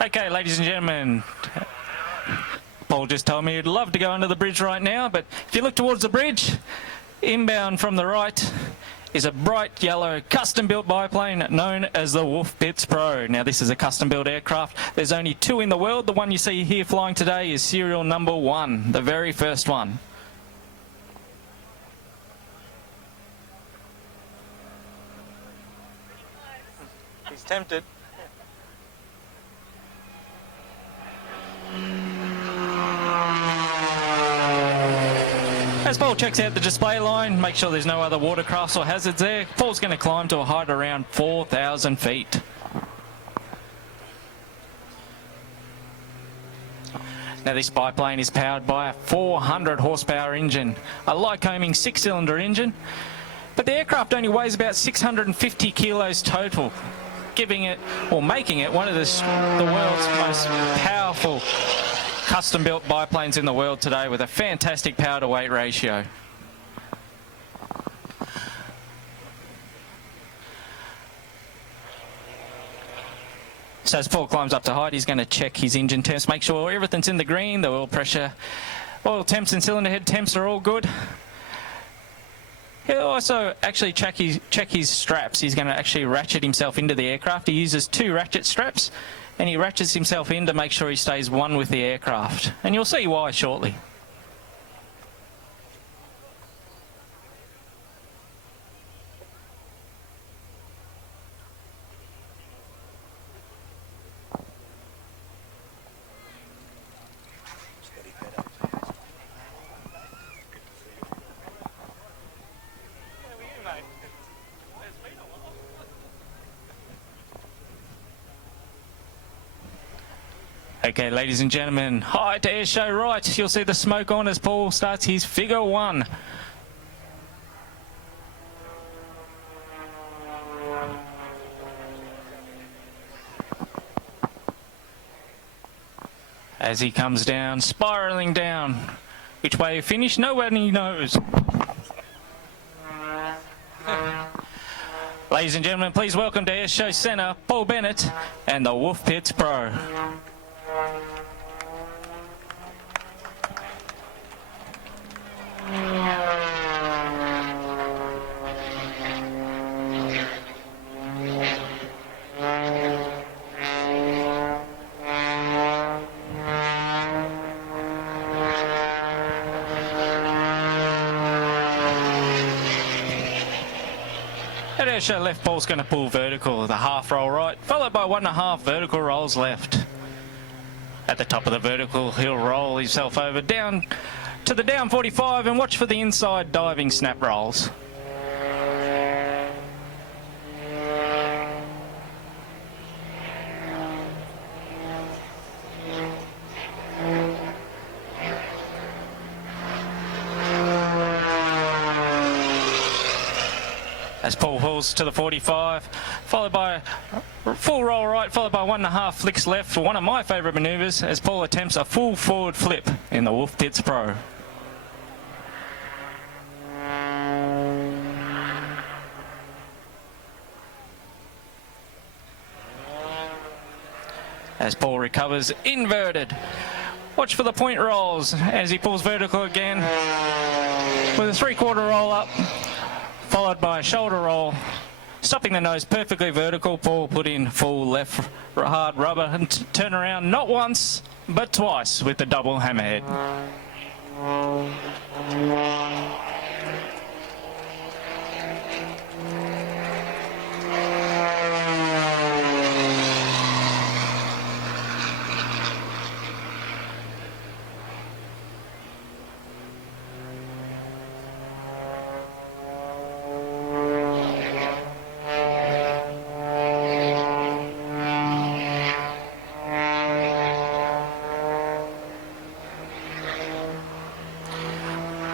Okay, ladies and gentlemen, Paul just told me he'd love to go under the bridge right now, but if you look towards the bridge, inbound from the right is a bright yellow custom-built biplane known as the Wolf Pitts Pro. Now this is a custom-built aircraft. There's only 2 in the world. The one you see here flying today is serial number 1, the very first one. He's tempted. As Paul checks out the display line, make sure there's no other watercrafts or hazards there. Paul's going to climb to a height around 4,000 feet. Now this biplane is powered by a 400 horsepower engine, a Lycoming 6-cylinder engine, but the aircraft only weighs about 650 kilos total, giving it, or making it, one of the world's most powerful custom-built biplanes in the world today, with a fantastic power-to-weight ratio. So as Paul climbs up to height, he's going to check his engine temps, make sure everything's in the green, the oil pressure, oil temps and cylinder head temps are all good. He'll also actually check his straps. He's going to actually ratchet himself into the aircraft. He uses 2 ratchet straps, and he ratchets himself in to make sure he stays one with the aircraft. And you'll see why shortly. Okay, ladies and gentlemen, hi to air show right. You'll see the smoke on as Paul starts his figure 1. As he comes down, spiralling down. Which way he finished, nobody knows. Ladies and gentlemen, please welcome to Air Show Centre, Paul Bennett and the Wolf Pitts Pro. Gersha left ball's going to pull vertical, the half roll right, followed by 1.5 vertical rolls left. At the top of the vertical, he'll roll himself over down to the down 45 and watch for the inside diving snap rolls. As Paul pulls to the 45, followed by a full roll right, followed by 1.5 flicks left for one of my favourite manoeuvres as Paul attempts a full forward flip in the Wolf Pits Pro. As Paul recovers, inverted. Watch for the point rolls as he pulls vertical again with a 3/4 roll up, followed by a shoulder roll, stopping the nose perfectly vertical. Paul put in full left hard rubber and turn around not once but twice with the double hammerhead.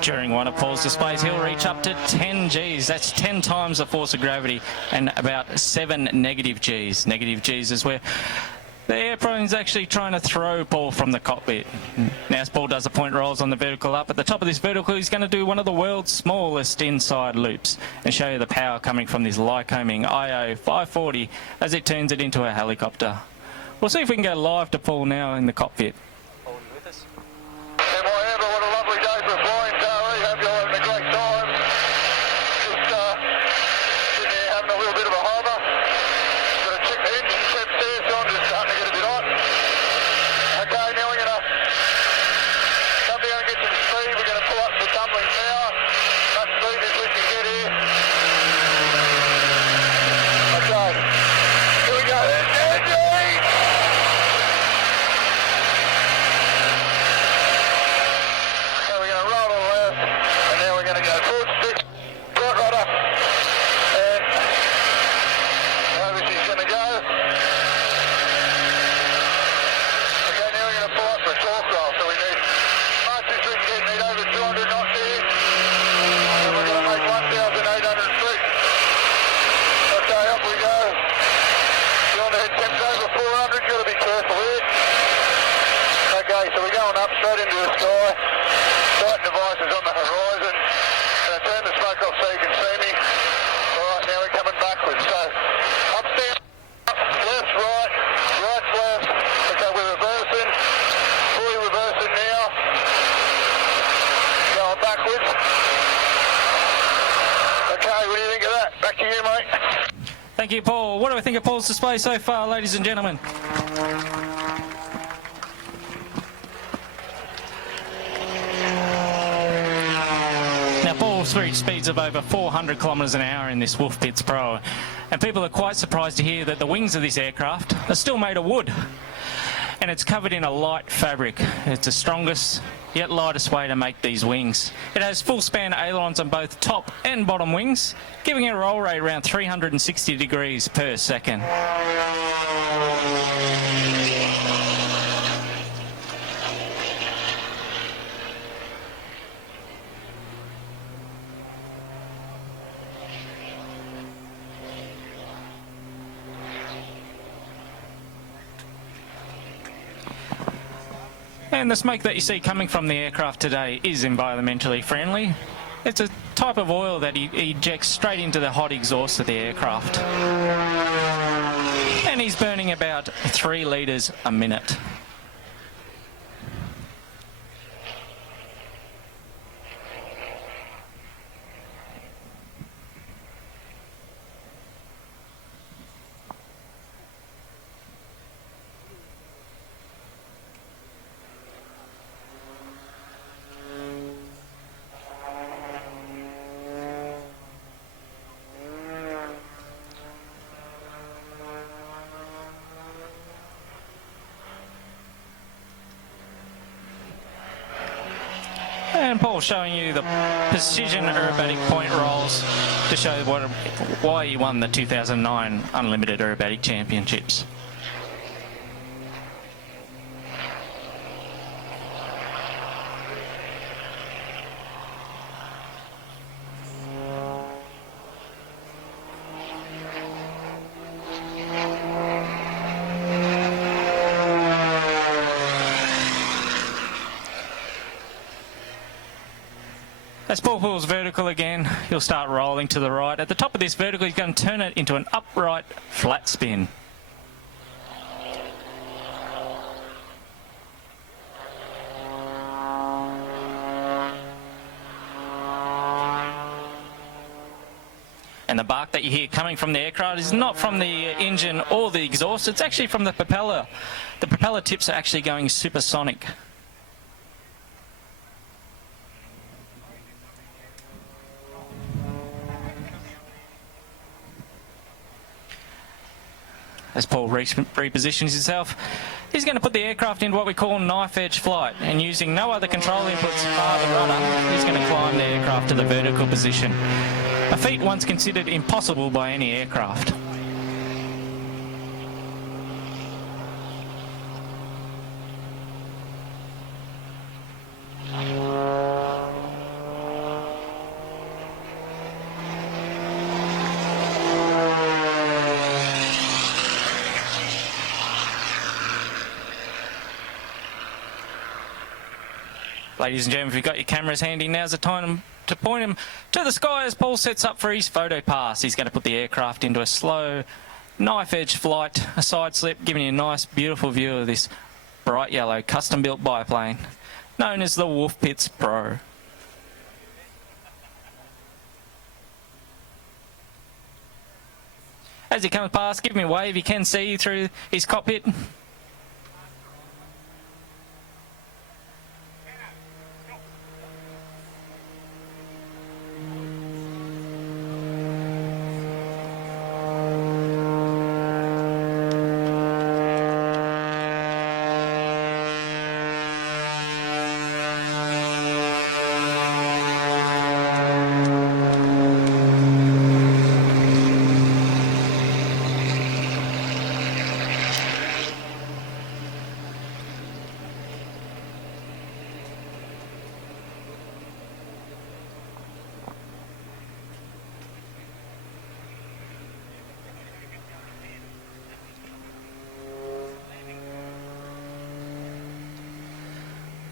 During one of Paul's displays, he'll reach up to 10 Gs. That's 10 times the force of gravity and about 7 negative Gs. Negative Gs is where the airplane's actually trying to throw Paul from the cockpit. Now, as Paul does the point rolls on the vertical up, at the top of this vertical, he's going to do one of the world's smallest inside loops and show you the power coming from this Lycoming IO 540 as it turns it into a helicopter. We'll see if we can go live to Paul now in the cockpit. Thank you, Paul. What do we think of Paul's display so far, ladies and gentlemen? Now, Paul's reached speeds of over 400 kilometres an hour in this Wolf Pits Pro, and people are quite surprised to hear that the wings of this aircraft are still made of wood, and it's covered in a light fabric. It's the strongest yet lightest way to make these wings. It has full span ailerons on both top and bottom wings, giving it a roll rate around 360 degrees per second. And the smoke that you see coming from the aircraft today is environmentally friendly. It's a type of oil that he ejects straight into the hot exhaust of the aircraft. And he's burning about 3 litres a minute. And Paul showing you the precision aerobatic point rolls to show why he won the 2009 Unlimited Aerobatic Championships. As Paul pulls vertical again, he'll start rolling to the right. At the top of this vertical, he's going to turn it into an upright flat spin. And the bark that you hear coming from the aircraft is not from the engine or the exhaust, it's actually from the propeller. The propeller tips are actually going supersonic. As Paul repositions himself, he's going to put the aircraft into what we call knife edge flight, and using no other control inputs bar the rudder, he's going to climb the aircraft to the vertical position. A feat once considered impossible by any aircraft. Ladies and gentlemen, if you've got your cameras handy, now's the time to point them to the sky as Paul sets up for his photo pass. He's going to put the aircraft into a slow knife edge flight, a side slip, giving you a nice beautiful view of this bright yellow custom built biplane known as the Wolf Pits Pro. As he comes past, give him a wave. He can see through his cockpit.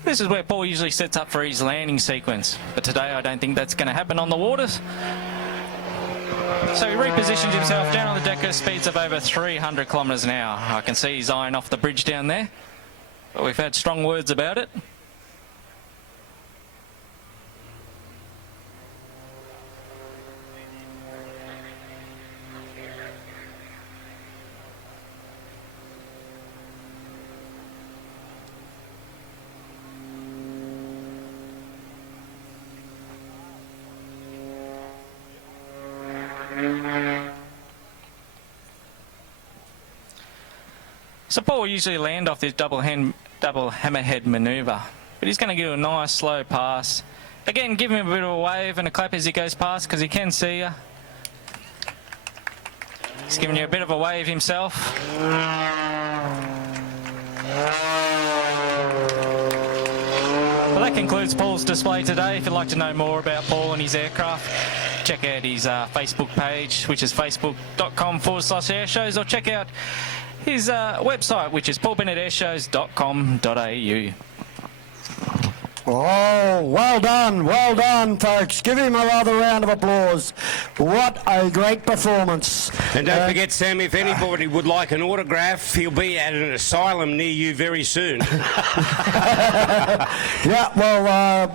This is where Paul usually sets up for his landing sequence, but today I don't think that's going to happen on the waters. So he repositions himself down on the deck at speeds of over 300 kilometres an hour. I can see he's eyeing off the bridge down there, but we've had strong words about it. So Paul will usually land off this double hammerhead manoeuvre, but he's going to give a nice slow pass. Again, give him a bit of a wave and a clap as he goes past because he can see you. He's giving you a bit of a wave himself. Well, that concludes Paul's display today. If you'd like to know more about Paul and his aircraft, check out his Facebook page, which is facebook.com/airshows, or check out his website, which is paulbennettairshows.com.au. Oh, well done, folks. Give him another round of applause. What a great performance. And don't forget, Sam, if anybody would like an autograph, he'll be at an asylum near you very soon. Yeah, well,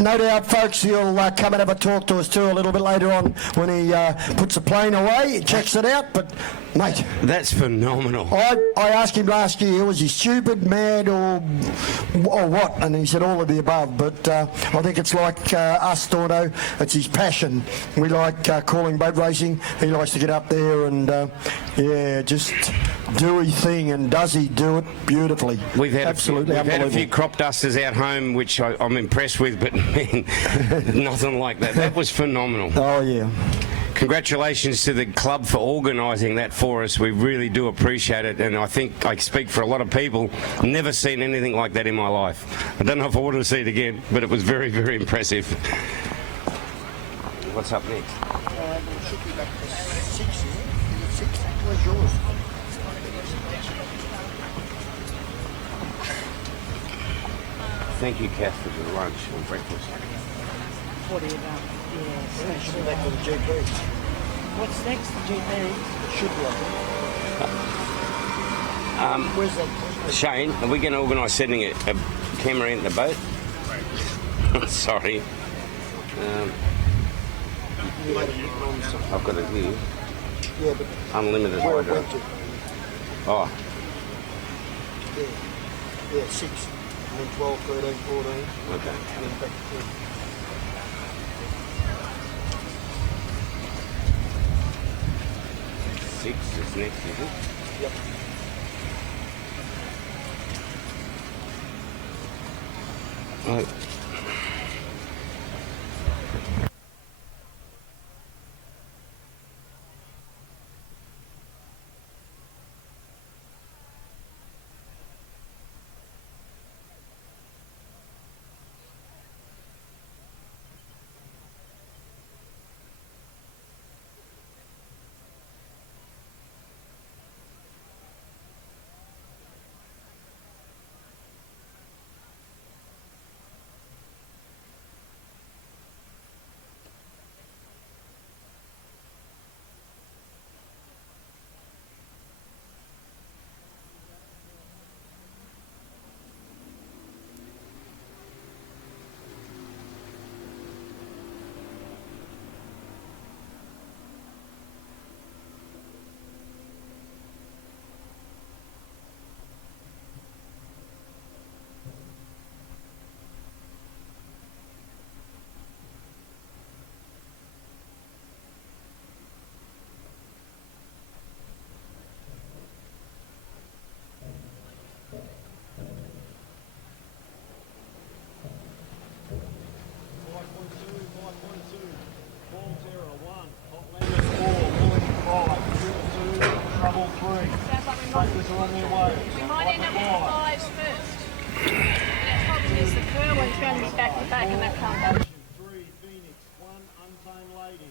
no doubt, folks, he'll come and have a talk to us too a little bit later on when he puts the plane away, he checks it out, but Mate, That's phenomenal. I asked him last year, was he stupid, mad, or what? And he said all of the above. But I think it's like us, Storno. It's his passion. We like calling boat racing. He likes to get up there and, just do his thing. And does he do it beautifully? We've had Absolutely we've had a few crop dusters out home, which I'm impressed with, but man, nothing like that. That was phenomenal. Oh, yeah. Congratulations to the club for organising that for us. We really do appreciate it, and I think I speak for a lot of people. Never seen anything like that in my life. I don't know if I want to see it again, but it was very, very impressive. What's up next? Should be back to 6, is it? 6? Where's yours? Thank you, Kath, for the lunch or breakfast. What are you about? Yeah, should be back to the GP. What's next, the GP? It should be, I think. Where's that? Shane, are we going to organise sending a camera in the boat? Sorry. I've got it here. Yeah, but Unlimited where it hydro. went to? Oh, Yeah, 6. And then 12, 13, 14. okay. And then back to 10. Six is next, is it? Yep. Oh. Tractors are on their way. We might end up with the fives first. The problem is the Curlin's going to be back to back and that can't go. 3 Phoenix, 1 Untamed Lady.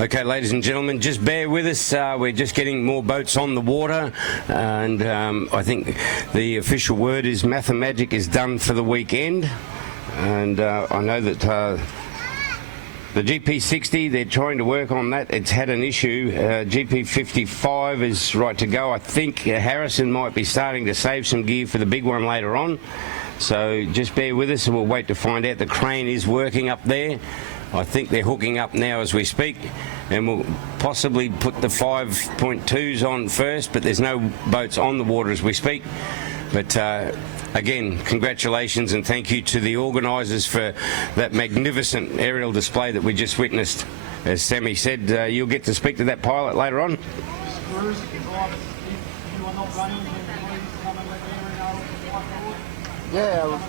Okay, ladies and gentlemen, just bear with us. We're just getting more boats on the water, and I think the official word is Mathemagic is done for the weekend. And I know that the GP60, they're trying to work on that. It's had an issue. GP55 is right to go. I think Harrison might be starting to save some gear for the big one later on. So just bear with us and we'll wait to find out. The crane is working up there. I think they're hooking up now as we speak, and we'll possibly put the 5.2s on first, but there's no boats on the water as we speak. But again, congratulations and thank you to the organisers for that magnificent aerial display that we just witnessed. As Sammy said, you'll get to speak to that pilot later on. Bruce, if you are not running, then please come and let Mary know. Yeah.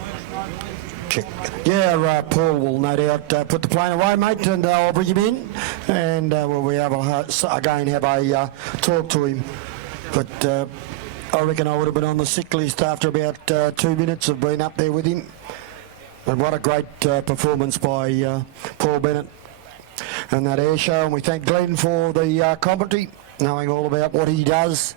Yeah, Paul will no doubt put the plane away, mate, and I'll bring him in, and we'll be able to again have a talk to him. But I reckon I would have been on the sick list after about 2 minutes of being up there with him. And what a great performance by Paul Bennett and that air show. And we thank Glenn for the commentary, knowing all about what he does.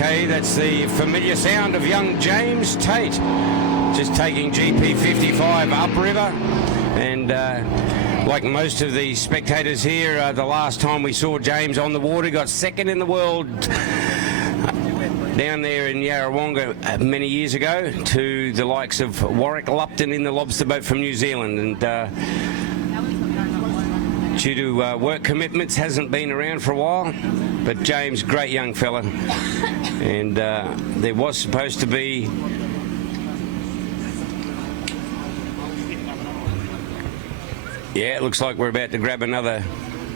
Okay, that's the familiar sound of young James Tate, just taking GP 55 upriver. And like most of the spectators here, the last time we saw James on the water, got second in the world down there in Yarrawonga many years ago to the likes of Warwick Lupton in the lobster boat from New Zealand. And due to work commitments, hasn't been around for a while. But James, great young fella. And there was supposed to be... Yeah, it looks like we're about to grab another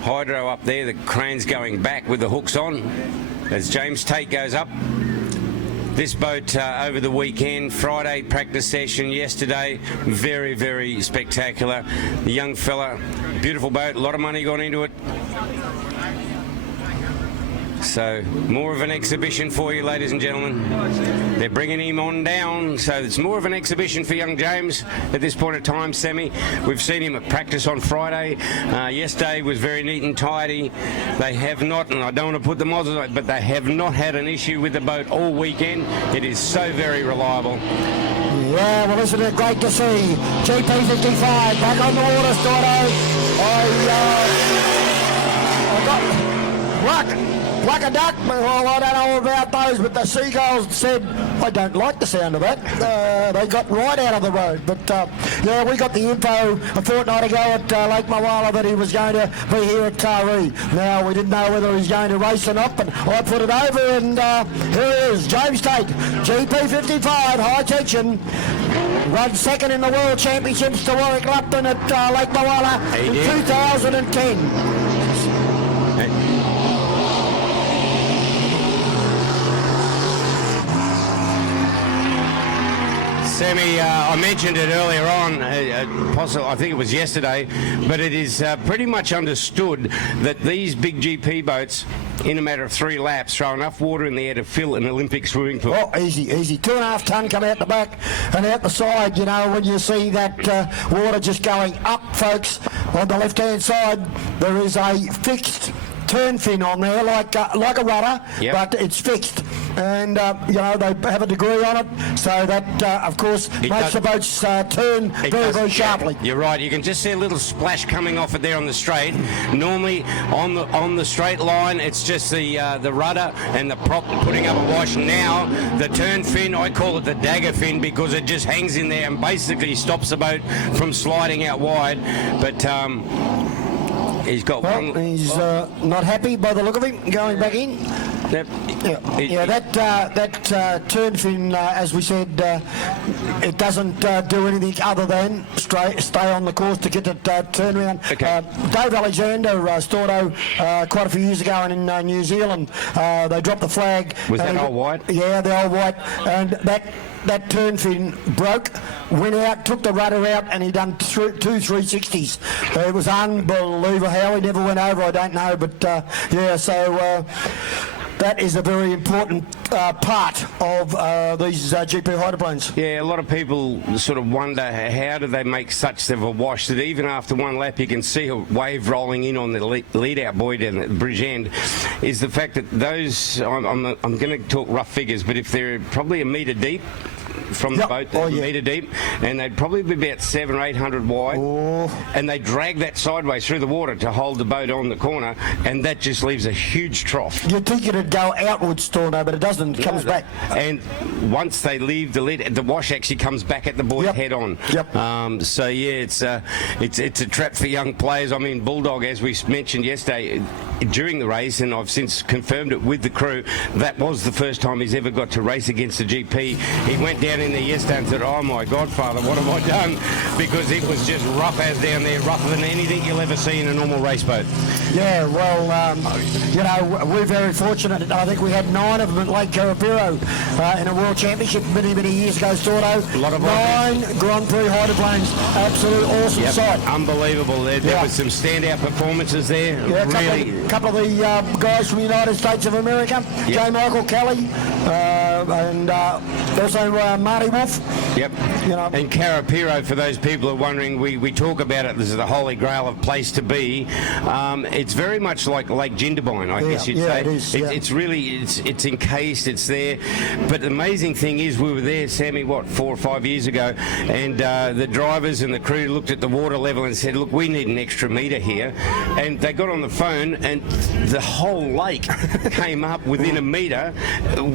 hydro up there. The crane's going back with the hooks on as James Tate goes up. This boat over the weekend, Friday practice session yesterday, very, very spectacular. The young fella, beautiful boat, a lot of money gone into it. So more of an exhibition for you, ladies and gentlemen. They're bringing him on down, so it's more of an exhibition for young James at this point of time, Sammy. We've seen him at practice on Friday. Yesterday was very neat and tidy. They have not, and I don't want to put them on, but they have not had an issue with the boat all weekend. It is so very reliable. Yeah, well, isn't it great to see GP 55 back on the water, Stordo. I got Like a duck, well, I don't know about those, but the seagulls said, I don't like the sound of that. They got right out of the road. But, yeah, we got the info a fortnight ago at Lake Mawala that he was going to be here at Taree. Now, we didn't know whether he's going to race or not, but I put it over, and here he is, James Tate, GP 55, high tension. Run second in the World Championships to Warwick Lupton at Lake Mawala in 2010. Sammy, I mentioned it earlier on, I think it was yesterday, but it is pretty much understood that these big GP boats, in a matter of 3 laps, throw enough water in the air to fill an Olympic swimming pool. Oh, easy. 2.5 tonne come out the back and out the side, you know, when you see that water just going up, folks, on the left-hand side, there is a fixed turn fin on there, like a rudder, yep. But it's fixed. And, you know, they have a degree on it, so that, of course, makes the boats turn very sharply. You're right. You can just see a little splash coming off it there on the straight. Normally, on the straight line, it's just the rudder and the prop putting up a wash. Now, the turn fin, I call it the dagger fin because it just hangs in there and basically stops the boat from sliding out wide. But... he's got one. He's not happy by the look of him going back in. Yep. That turn fin, as we said, it doesn't do anything other than stay on the course to get that turnaround. Okay. Dave Alexander, Stordo, quite a few years ago in New Zealand, they dropped the flag. Was that old white? Yeah, the old white, and that turn fin broke, went out, took the rudder out, and he done 2 360s. It was unbelievable. How he never went over, I don't know, but yeah, so that is a very important part of these GP hydroplanes. Yeah, a lot of people sort of wonder how do they make such of a wash that even after one lap you can see a wave rolling in on the lead-out buoy down at the bridge end. Is the fact that those, I'm going to talk rough figures, but if they're probably a metre deep from the boat, metre deep, and they'd probably be about 700 or 800 wide, and they drag that sideways through the water to hold the boat on the corner, and that just leaves a huge trough. You'd think it'd go outwards, Storno, but it doesn't. It comes back. And once they leave the lid, the wash actually comes back at the buoy head on. Yep. So yeah, it's a trap for young players. I mean, Bulldog, as we mentioned yesterday during the race, and I've since confirmed it with the crew, that was the first time he's ever got to race against a GP. He went down in there yesterday and said, oh my God, Father, what have I done? Because it was just rough as down there, rougher than anything you'll ever see in a normal race boat. Yeah, well, you know, we're very fortunate. I think we had 9 of them at Lake Carapiro in a World Championship many years ago, Stordo. A lot of 9 Grand Prix hydroplanes. Absolute awesome sight. Unbelievable. There was some standout performances there. Yeah, really. A couple of the guys from the United States of America, J. Michael Kelly, and also Marty Wolf. Yep. You know. And Carapiro, for those people who are wondering, we talk about it. This is the holy grail of place to be. It's very much like Lake Jindabyne, I guess you'd say. It is. It's really it's encased. It's there. But the amazing thing is, we were there, Sammy, 4 or 5 years ago, and the drivers and the crew looked at the water level and said, "Look, we need an extra metre here." And they got on the phone, and the whole lake came up within a metre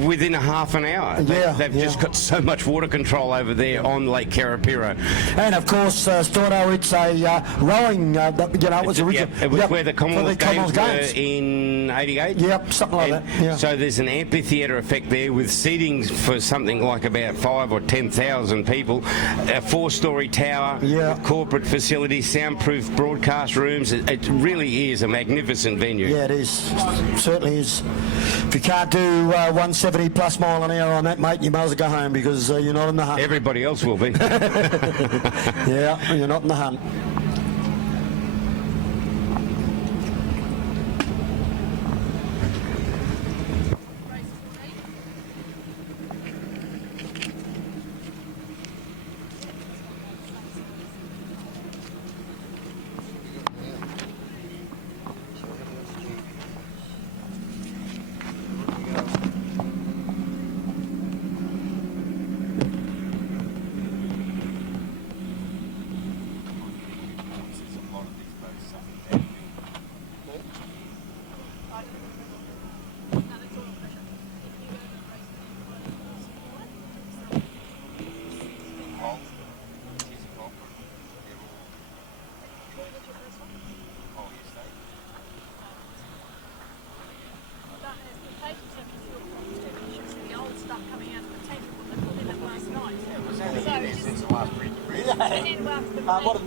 within a half an hour. They've just got so much water control over there on Lake Carapiro. And of course, Storno, it's a rowing, it was original. It was where the Commonwealth Games were in 88. Yep, something like that. Yeah. So there's an amphitheatre effect there with seating for something like about 5 or 10,000 people, a 4-storey tower, with corporate facilities, soundproof broadcast rooms. It really is a magnificent venue. Yeah, it is. Certainly is. If you can't do 170 plus mile an hour on that, mate, you might as well go home because you're not in the hunt. Everybody else will be. Yeah, you're not in the hunt.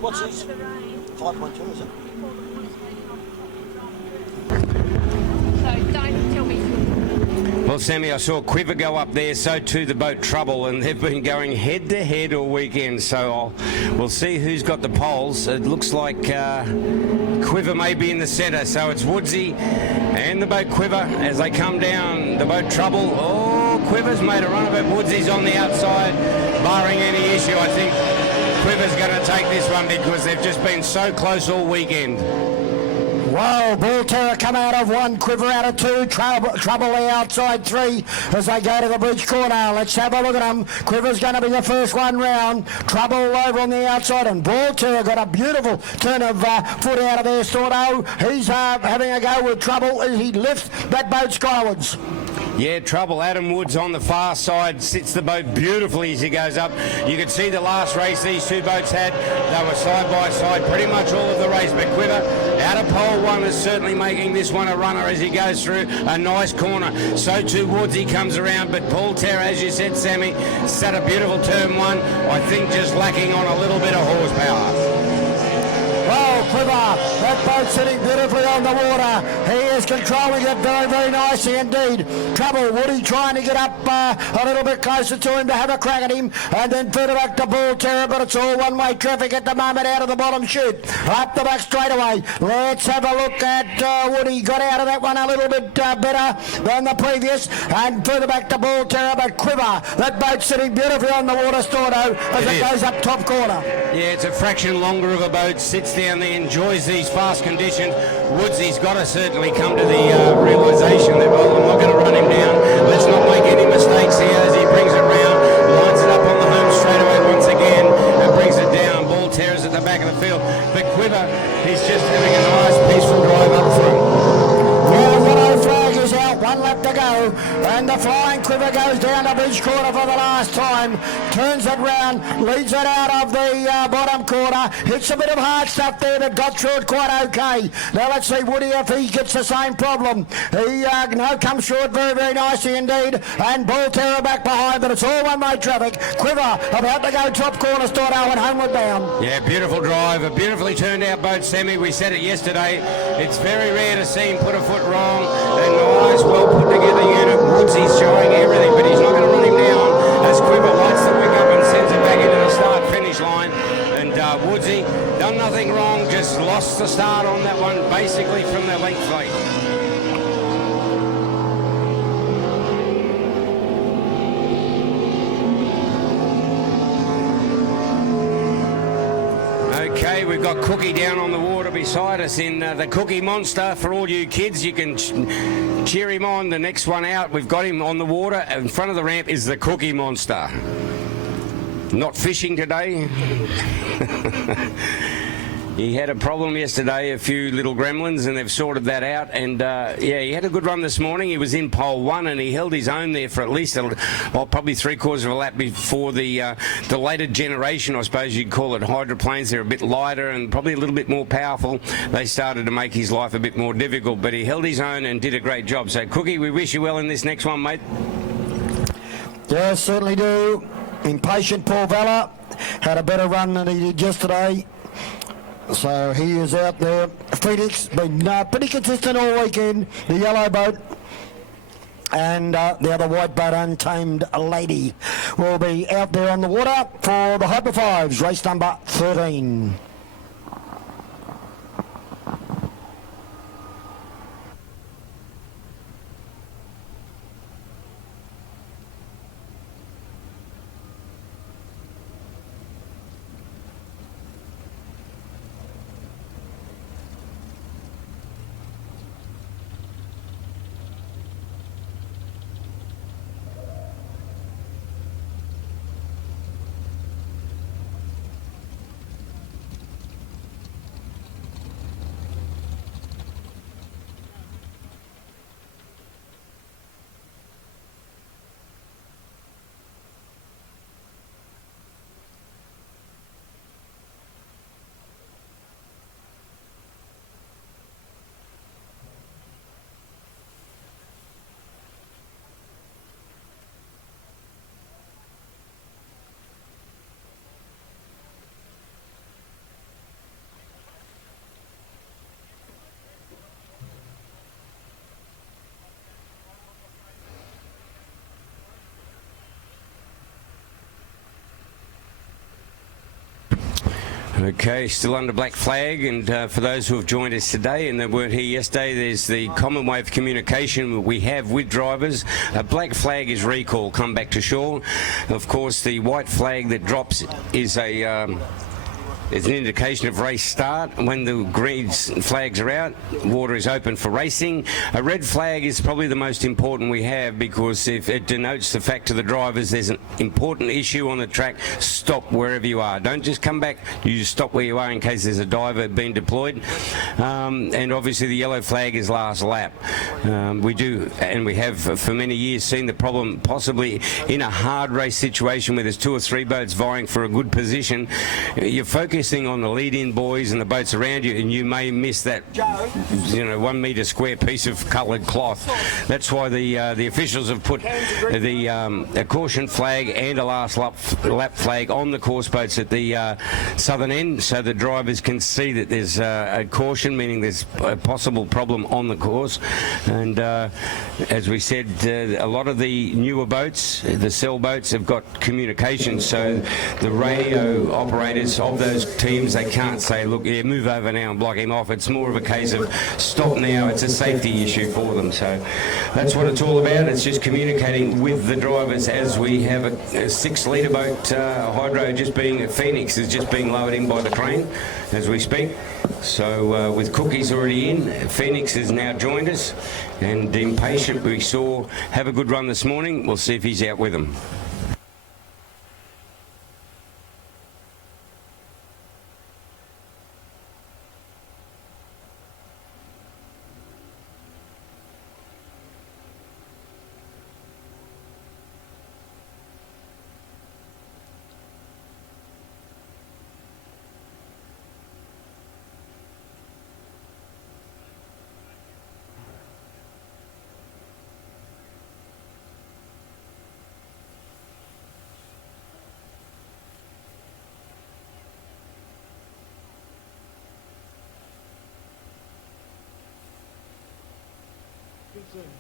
What's his? 5.2, is it? So don't tell me. Well, Sammy, I saw Quiver go up there, so too the boat Trouble, and they've been going head-to-head all weekend, so we'll see who's got the poles. It looks like Quiver may be in the centre, so it's Woodsy and the boat Quiver as they come down. The boat Trouble, Quiver's made a run of it. Woodsy's on the outside, barring any issue. I think Quiver's going to take this one because they've just been so close all weekend. Wow, Bull Terror come out of 1, Quiver out of 2, Trouble the outside 3 as they go to the bridge corner. Let's have a look at them. Quiver's going to be the first one round. Trouble over on the outside, and Bull Terror got a beautiful turn of foot out of there, Storno. He's having a go with Trouble as he lifts that boat skywards. Yeah, Trouble. Adam Woods on the far side sits the boat beautifully as he goes up. You could see the last race these two boats had. They were side by side pretty much all of the race. But Quiver out of pole 1 is certainly making this one a runner as he goes through a nice corner. So too Woods, he comes around. But Paul Terra, as you said, Sammy, set a beautiful turn 1. I think just lacking on a little bit of horsepower. Well, Quiver, that boat sitting beautifully on the water. He is controlling it very, very nicely indeed. Trouble, Woody trying to get up a little bit closer to him to have a crack at him, and then further back to Bull Terror, but it's all one-way traffic at the moment out of the bottom chute. Up the back straightaway. Let's have a look at Woody. Got out of that one a little bit better than the previous, and further back to Bull Terror, but Quiver, that boat sitting beautifully on the water, Storno, as it goes up top corner. Yeah, it's a fraction longer of a boat, sits down there, enjoys these fast conditions. Woodsy's got to certainly come to the realisation that, well, I'm not going to run him down. Let's not make any mistakes here as he brings it round, lines it up on the home straightaway once again, and brings it down. Ball Terrors at the back of the field. But Quiver, he's just having a nice, peaceful drive up front. Well, the yellow flag is out, 1 lap to go, and the Flying Quiver goes down the bridge corner for the last time, turns it round, leads it out of the bottom corner, hits a bit of hard stuff there, but got through it quite okay. Now let's see Woody if he gets the same problem. He comes through it very, very nicely indeed, and Bull Terror back behind, but it's all one-way traffic. Quiver about to go top corner, Storno, and homeward bound. Yeah, beautiful drive, a beautifully turned out boat, Sammy. We said it yesterday. It's very rare to see him put a foot wrong. A nice, well put together unit. Woodsy's showing everything, but he's not going to run him down as Quiver lights the wick up and sends it back into the start-finish line. And Woodsy done nothing wrong, just lost the start on that one, basically from the length lead. we've got Cookie down on the water beside us in the Cookie Monster. For all you kids, you can cheer him on. The next one out, we've got him on the water. In front of the ramp is the Cookie Monster. Not fishing today. He had a problem yesterday, a few little gremlins, and they've sorted that out. And yeah, he had a good run this morning. He was in pole 1 and he held his own there for at least probably 3/4 of a lap before the later generation, I suppose you'd call it, hydroplanes. They're a bit lighter and probably a little bit more powerful. They started to make his life a bit more difficult, but he held his own and did a great job. So Cookie, we wish you well in this next one, mate. Yeah, certainly do. Impatient Paul Vella had a better run than he did yesterday. So he is out there. Phoenix been pretty consistent all weekend. The yellow boat and the other white boat, Untamed Lady, will be out there on the water for the Hyper Fives, race number 13. Okay, still under black flag, and for those who have joined us today and that weren't here yesterday, there's the common way of communication we have with drivers. A black flag is recall, come back to shore. Of course, the white flag that drops is it's an indication of race start. When the green flags are out, water is open for racing. A red flag is probably the most important we have, because if it denotes the fact to the drivers there's an important issue on the track, stop wherever you are. Don't just come back, you just stop where you are in case there's a diver being deployed. And obviously the yellow flag is last lap. We do, and we have for many years, seen the problem possibly in a hard race situation where there's 2 or 3 boats vying for a good position. You're focusing on the lead-in boys and the boats around you, and you may miss that 1 metre square piece of coloured cloth. That's why the officials have put a caution flag and a last lap flag on the course boats at the southern end, so the drivers can see that there's a caution, meaning there's a possible problem on the course. And as we said, a lot of the newer boats, the cell boats, have got communication, so the radio operators of those teams, they can't say, look, yeah, move over now and block him off. It's more of a case of stop now. It's a safety issue for them. So that's what it's all about. It's just communicating with the drivers as we have a 6-litre boat, Hydro, Phoenix is just being lowered in by the crane as we speak. So with Cookies already in, Phoenix has now joined us, and Impatient we saw have a good run this morning. We'll see if he's out with them.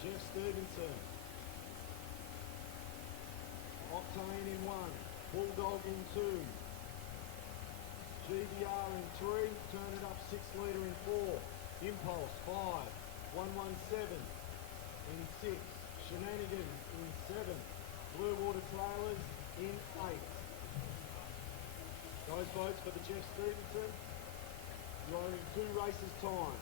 Jeff Stevenson. Octane in 1. Bulldog in 2. GBR in 3. Turn it up 6-litre in 4. Impulse 5. 117 in 6. Shenanigans in 7. Blue Water Trailers in 8. Those boats for the Jeff Stevenson. Running 2 races time.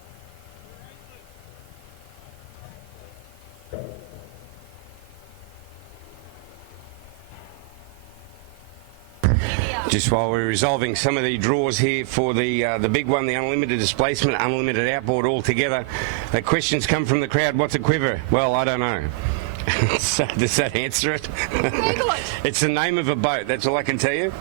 Just while we're resolving some of the draws here for the big one, the unlimited displacement, unlimited outboard altogether, the questions come from the crowd. What's a quiver? Well, I don't know. So does that answer it? It's the name of a boat. That's all I can tell you.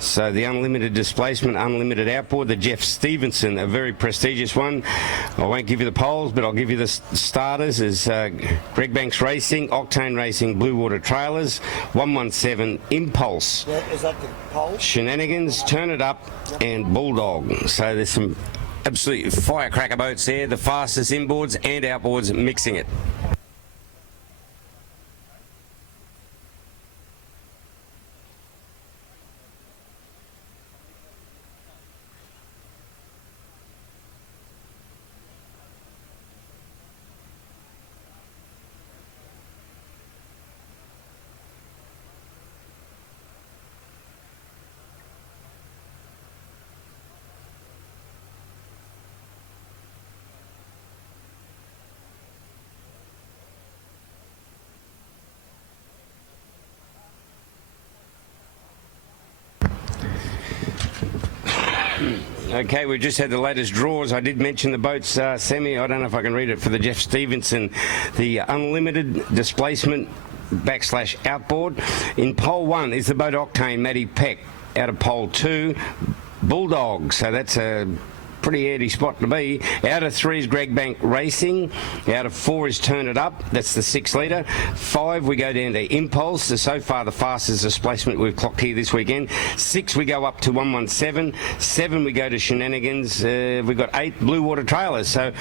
So the unlimited displacement, unlimited outboard, the Jeff Stevenson, a very prestigious one. I won't give you the poles, but I'll give you the starters. Is Greg Banks Racing, Octane Racing, Blue Water Trailers, 117 Impulse. Yeah, is that the pole? Shenanigans, Turn It Up, and Bulldog. So there's some absolute firecracker boats there, the fastest inboards and outboards mixing it. Okay, we've just had the latest draws. I did mention the boats, Sammy. I don't know if I can read it for the Jeff Stevenson. The unlimited displacement / outboard. In pole 1 is the boat Octane, Matty Peck. Out of pole 2, Bulldog. So that's a pretty handy spot to be. Out of 3 is Greg Bank Racing. Out of 4 is Turn It Up. That's the 6 litre. 5 we go down to Impulse. So far the fastest displacement we've clocked here this weekend. 6 we go up to 117. 7 we go to Shenanigans. We've got 8 Blue Water Trailers. So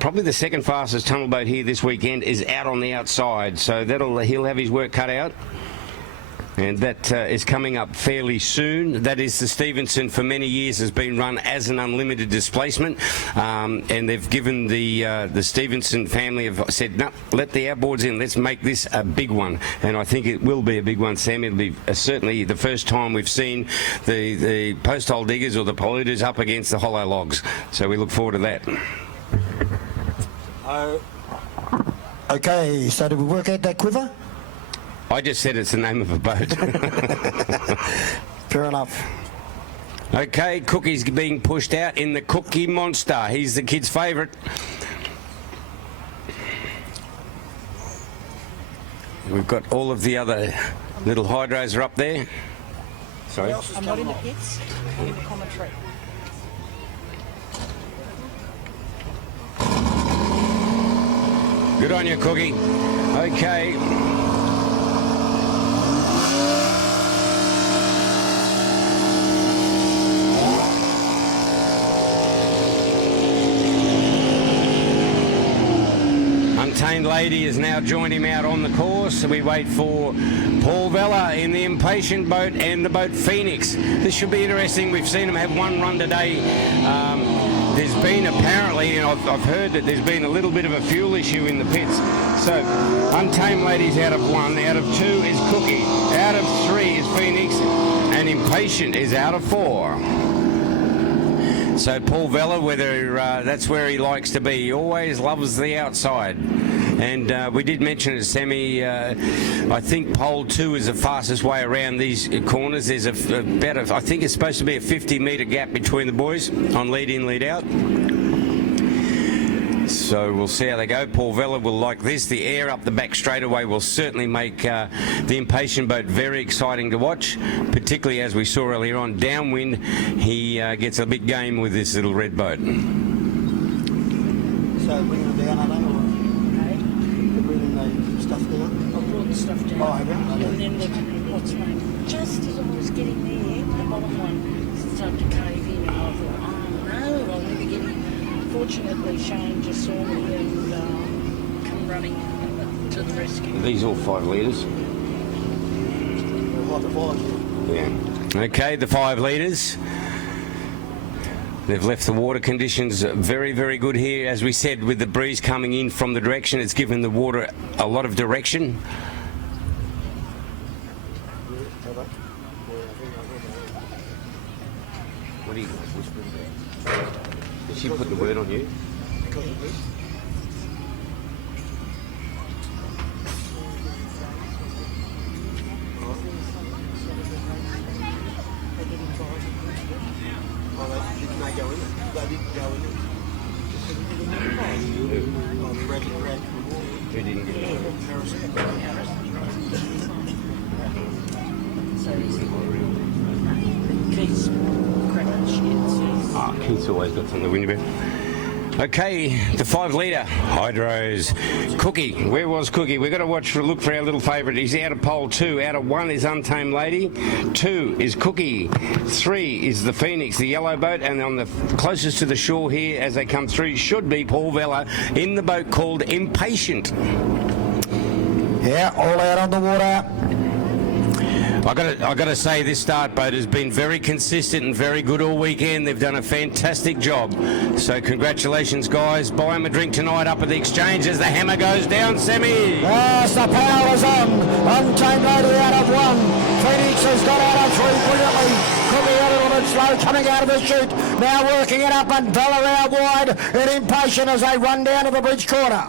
probably the second fastest tunnel boat here this weekend is out on the outside. So he'll have his work cut out. And that is coming up fairly soon. That is the Stevenson, for many years has been run as an unlimited displacement, and they've given the Stevenson family have said, no, let the outboards in, let's make this a big one. And I think it will be a big one, Sam. It'll be certainly the first time we've seen the post hole diggers or the polluters up against the hollow logs. So we look forward to that. Okay, so did we work out that quiver? I just said it's the name of a boat. Fair enough. Okay, Cookie's being pushed out in the Cookie Monster. He's the kid's favourite. We've got all of the other little hydros are up there. Sorry? I'm not in the pits, I'm in the commentary. Good on you, Cookie. Okay. Untamed Lady has now joined him out on the course. We wait for Paul Vella in the Impatient boat and the boat Phoenix. This should be interesting. We've seen them have one run today. There's been apparently, and I've heard that there's been a little bit of a fuel issue in the pits. So Untamed Lady's out of 1, out of 2 is Cookie, out of 3 is Phoenix, and Impatient is out of 4. So Paul Vella, whether that's where he likes to be, he always loves the outside. And we did mention it, Sammy, I think pole 2 is the fastest way around these corners. There's I think it's supposed to be a 50-metre gap between the boys on lead in, lead out. So we'll see how they go. Paul Vella will like this. The air up the back straightaway will certainly make the Impatient boat very exciting to watch, particularly as we saw earlier on. Downwind, he gets a big game with this little red boat. So bringing it down, I know, or bringing the stuff down? I brought the stuff down. Oh, have you? And then what's the name? Just as I was getting there, the bottom one started to cave in, and I thought, oh no, I'll never get in. Fortunately, Shane just saw me and come running to the rescue. Are these all 5 litres? Yeah. Okay, the 5 litres. They've left the water conditions very, very good here. As we said, with the breeze coming in from the direction, it's given the water a lot of direction. What are you whispering about? Did she put the word on you? Who didn't get it? Keith's cracking shit. Ah, Keith's always got something to win about. Okay, the 5 litre Hydros. Cookie, where was Cookie? We've got to look for our little favourite. He's out of pole 2. Out of 1 is Untamed Lady. 2 is Cookie. 3 is the Phoenix, the yellow boat. And on the closest to the shore here as they come through should be Paul Vella in the boat called Impatient. Yeah, all out on the water. I got to say, this start boat has been very consistent and very good all weekend. They've done a fantastic job. So congratulations, guys. Buy them a drink tonight up at the exchange as the hammer goes down, Sammy. Yes, the power is on. Untamed Lady out of 1. Phoenix has got out of 3 brilliantly. Could be a little bit slow coming out of the chute. Now working it up and Bella out wide. And Impatient as they run down to the bridge corner.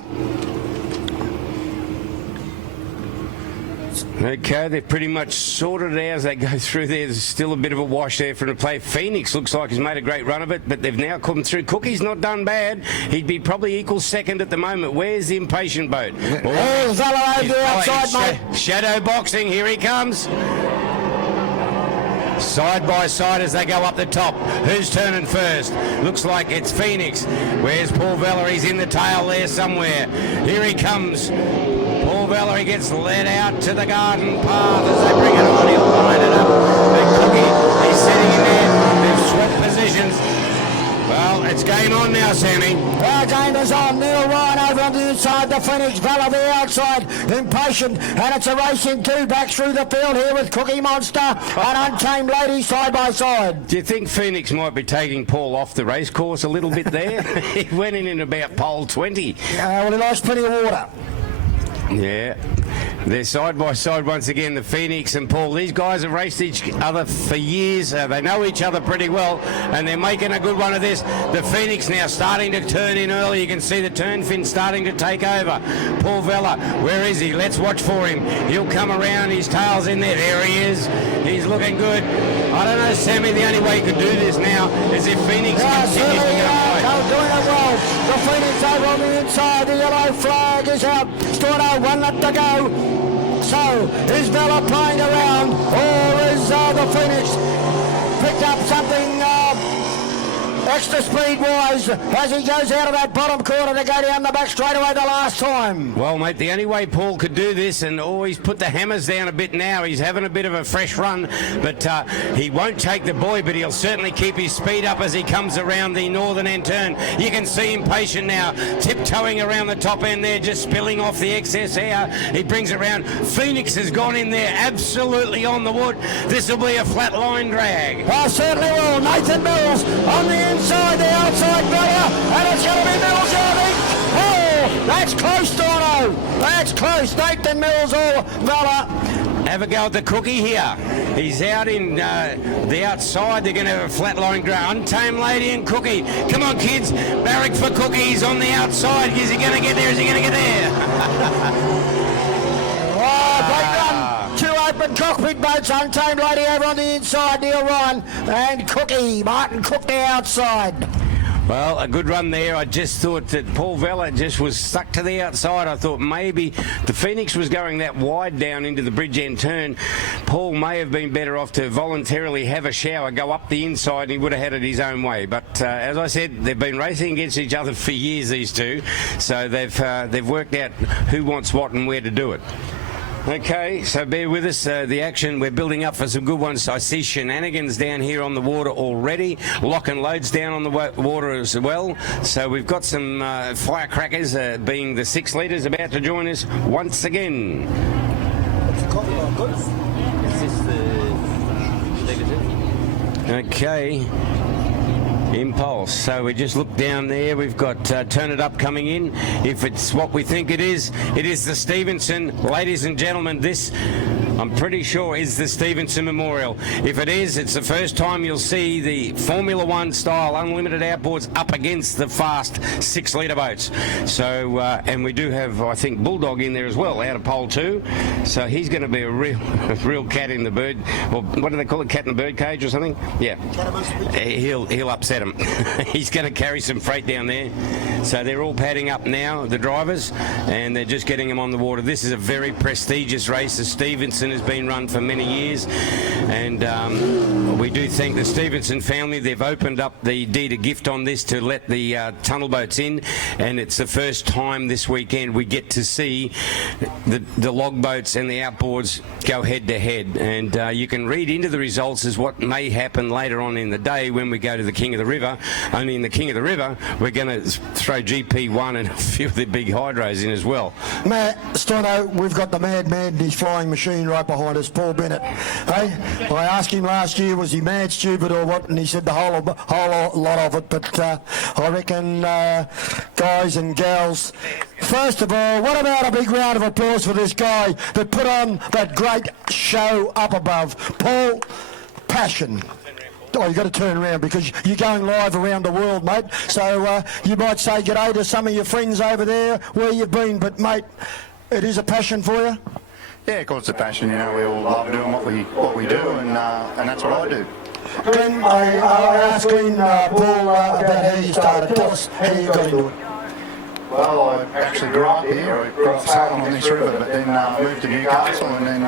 Okay, they're pretty much sorted out as they go through there. There's still a bit of a wash there for them to play. Phoenix looks like he's made a great run of it, but they've now come through. Cookie's not done bad. He'd be probably equal second at the moment. Where's the Impatient boat? There's Vella over the outside, mate. Shadow boxing, here he comes. Side by side as they go up the top. Who's turning first? Looks like it's Phoenix. Where's Paul Vella? He's in the tail there somewhere. Here he comes. Paul Vella, he gets led out to the garden path as they bring it on. He'll line it up. And Cookie, he's sitting in there. They've swapped positions. Well, it's game on now, Sammy. Our game is on. Neil Ryan over on the inside. The Phoenix Vella the outside. Impatient. And it's a racing 2 back through the field here with Cookie Monster and Untamed Lady side by side. Do you think Phoenix might be taking Paul off the race course a little bit there? He went in about pole 20. Well, he lost plenty of water. Yeah, they're side by side once again, the Phoenix and Paul. These guys have raced each other for years. They know each other pretty well, and they're making a good one of this. The Phoenix now starting to turn in early. You can see the turn fin starting to take over. Paul Vella, where is he? Let's watch for him. He'll come around. His tail's in there. There he is. He's looking good. I don't know, Sammy, the only way you could do this now is if Phoenix continues to get away. Doing it well. The Phoenix over on the inside. The yellow flag is out. Still 1 left to go. So, is Vella playing around, or is the Phoenix picked up something extra speed-wise as he goes out of that bottom corner to go down the back straightaway the last time? Well, mate, the only way Paul could do this, and he's put the hammers down a bit now. He's having a bit of a fresh run, but he won't take the buoy, but he'll certainly keep his speed up as he comes around the northern end turn. You can see Impatient now tiptoeing around the top end there, just spilling off the excess air. He brings it round. Phoenix has gone in there absolutely on the wood. This will be a flat line drag. Oh, certainly will. Nathan Mills on the inside, the outside Vella, and it's going to be Mills out of ink. Oh, that's close, Dorno. That's close. Nathan Mills or Vella. Have a go at the Cookie here. He's out in the outside. They're going to have a flat line ground. Untamed Lady and Cookie. Come on, kids. Barrack for Cookie. He's on the outside. Is he going to get there? Is he going to get there? Oh, great run. 2 open cockpit boats. Untamed Lady over on the inside. Neil Ryan and Cookie. Martin Cook the outside. Well, a good run there. I just thought that Paul Vella just was stuck to the outside. I thought maybe the Phoenix was going that wide down into the bridge end turn. Paul may have been better off to voluntarily have a shower, go up the inside, and he would have had it his own way. But as I said, they've been racing against each other for years, these two. So they've worked out who wants what and where to do it. Okay, so bear with us. The action, we're building up for some good ones. I see Shenanigans down here on the water already. Lock and Load's down on the water as well. So we've got some firecrackers, being the 6 litres, about to join us once again. Okay. Impulse. So we just look down there. We've got Turn It Up coming in. If it's what we think it is the Stevenson. Ladies and gentlemen, this I'm pretty sure is the Stevenson Memorial. If it is, it's the first time you'll see the Formula One style unlimited outboards up against the fast 6-litre boats. So, and we do have, I think, Bulldog in there as well, out of pole 2. So he's going to be a real cat in the bird, or what do they call it, cat in the bird cage or something? Yeah. He'll upset him. He's going to carry some freight down there. So they're all padding up now, the drivers, and they're just getting them on the water. This is a very prestigious race. The Stevenson has been run for many years, and we do thank the Stevenson family. They've opened up the deed of gift on this to let the tunnel boats in, and it's the first time this weekend we get to see the log boats and the outboards go head to head. And you can read into the results as what may happen later on in the day when we go to the King of the River. Only in the King of the River, we're going to throw GP1 and a few of the big hydros in as well. Matt, Stono, we've got the madman, his flying machine right behind us, Paul Bennett. Hey, I asked him last year, was he mad, stupid or what, and he said the whole lot of it, but I reckon, guys and gals, first of all, what about a big round of applause for this guy that put on that great show up above? Paul, passion. Oh, you've got to turn around because you're going live around the world, mate. So you might say g'day to some of your friends over there where you've been, but, mate, it is a passion for you? Yeah, of course it's a passion. You know, we all love doing what we do, and that's what I do. Glenn, I asked Glenn, Paul, about how you started. Tell us how you got into it. Well, I actually grew up here. I grew up sailing on this river, but then moved to Newcastle, and then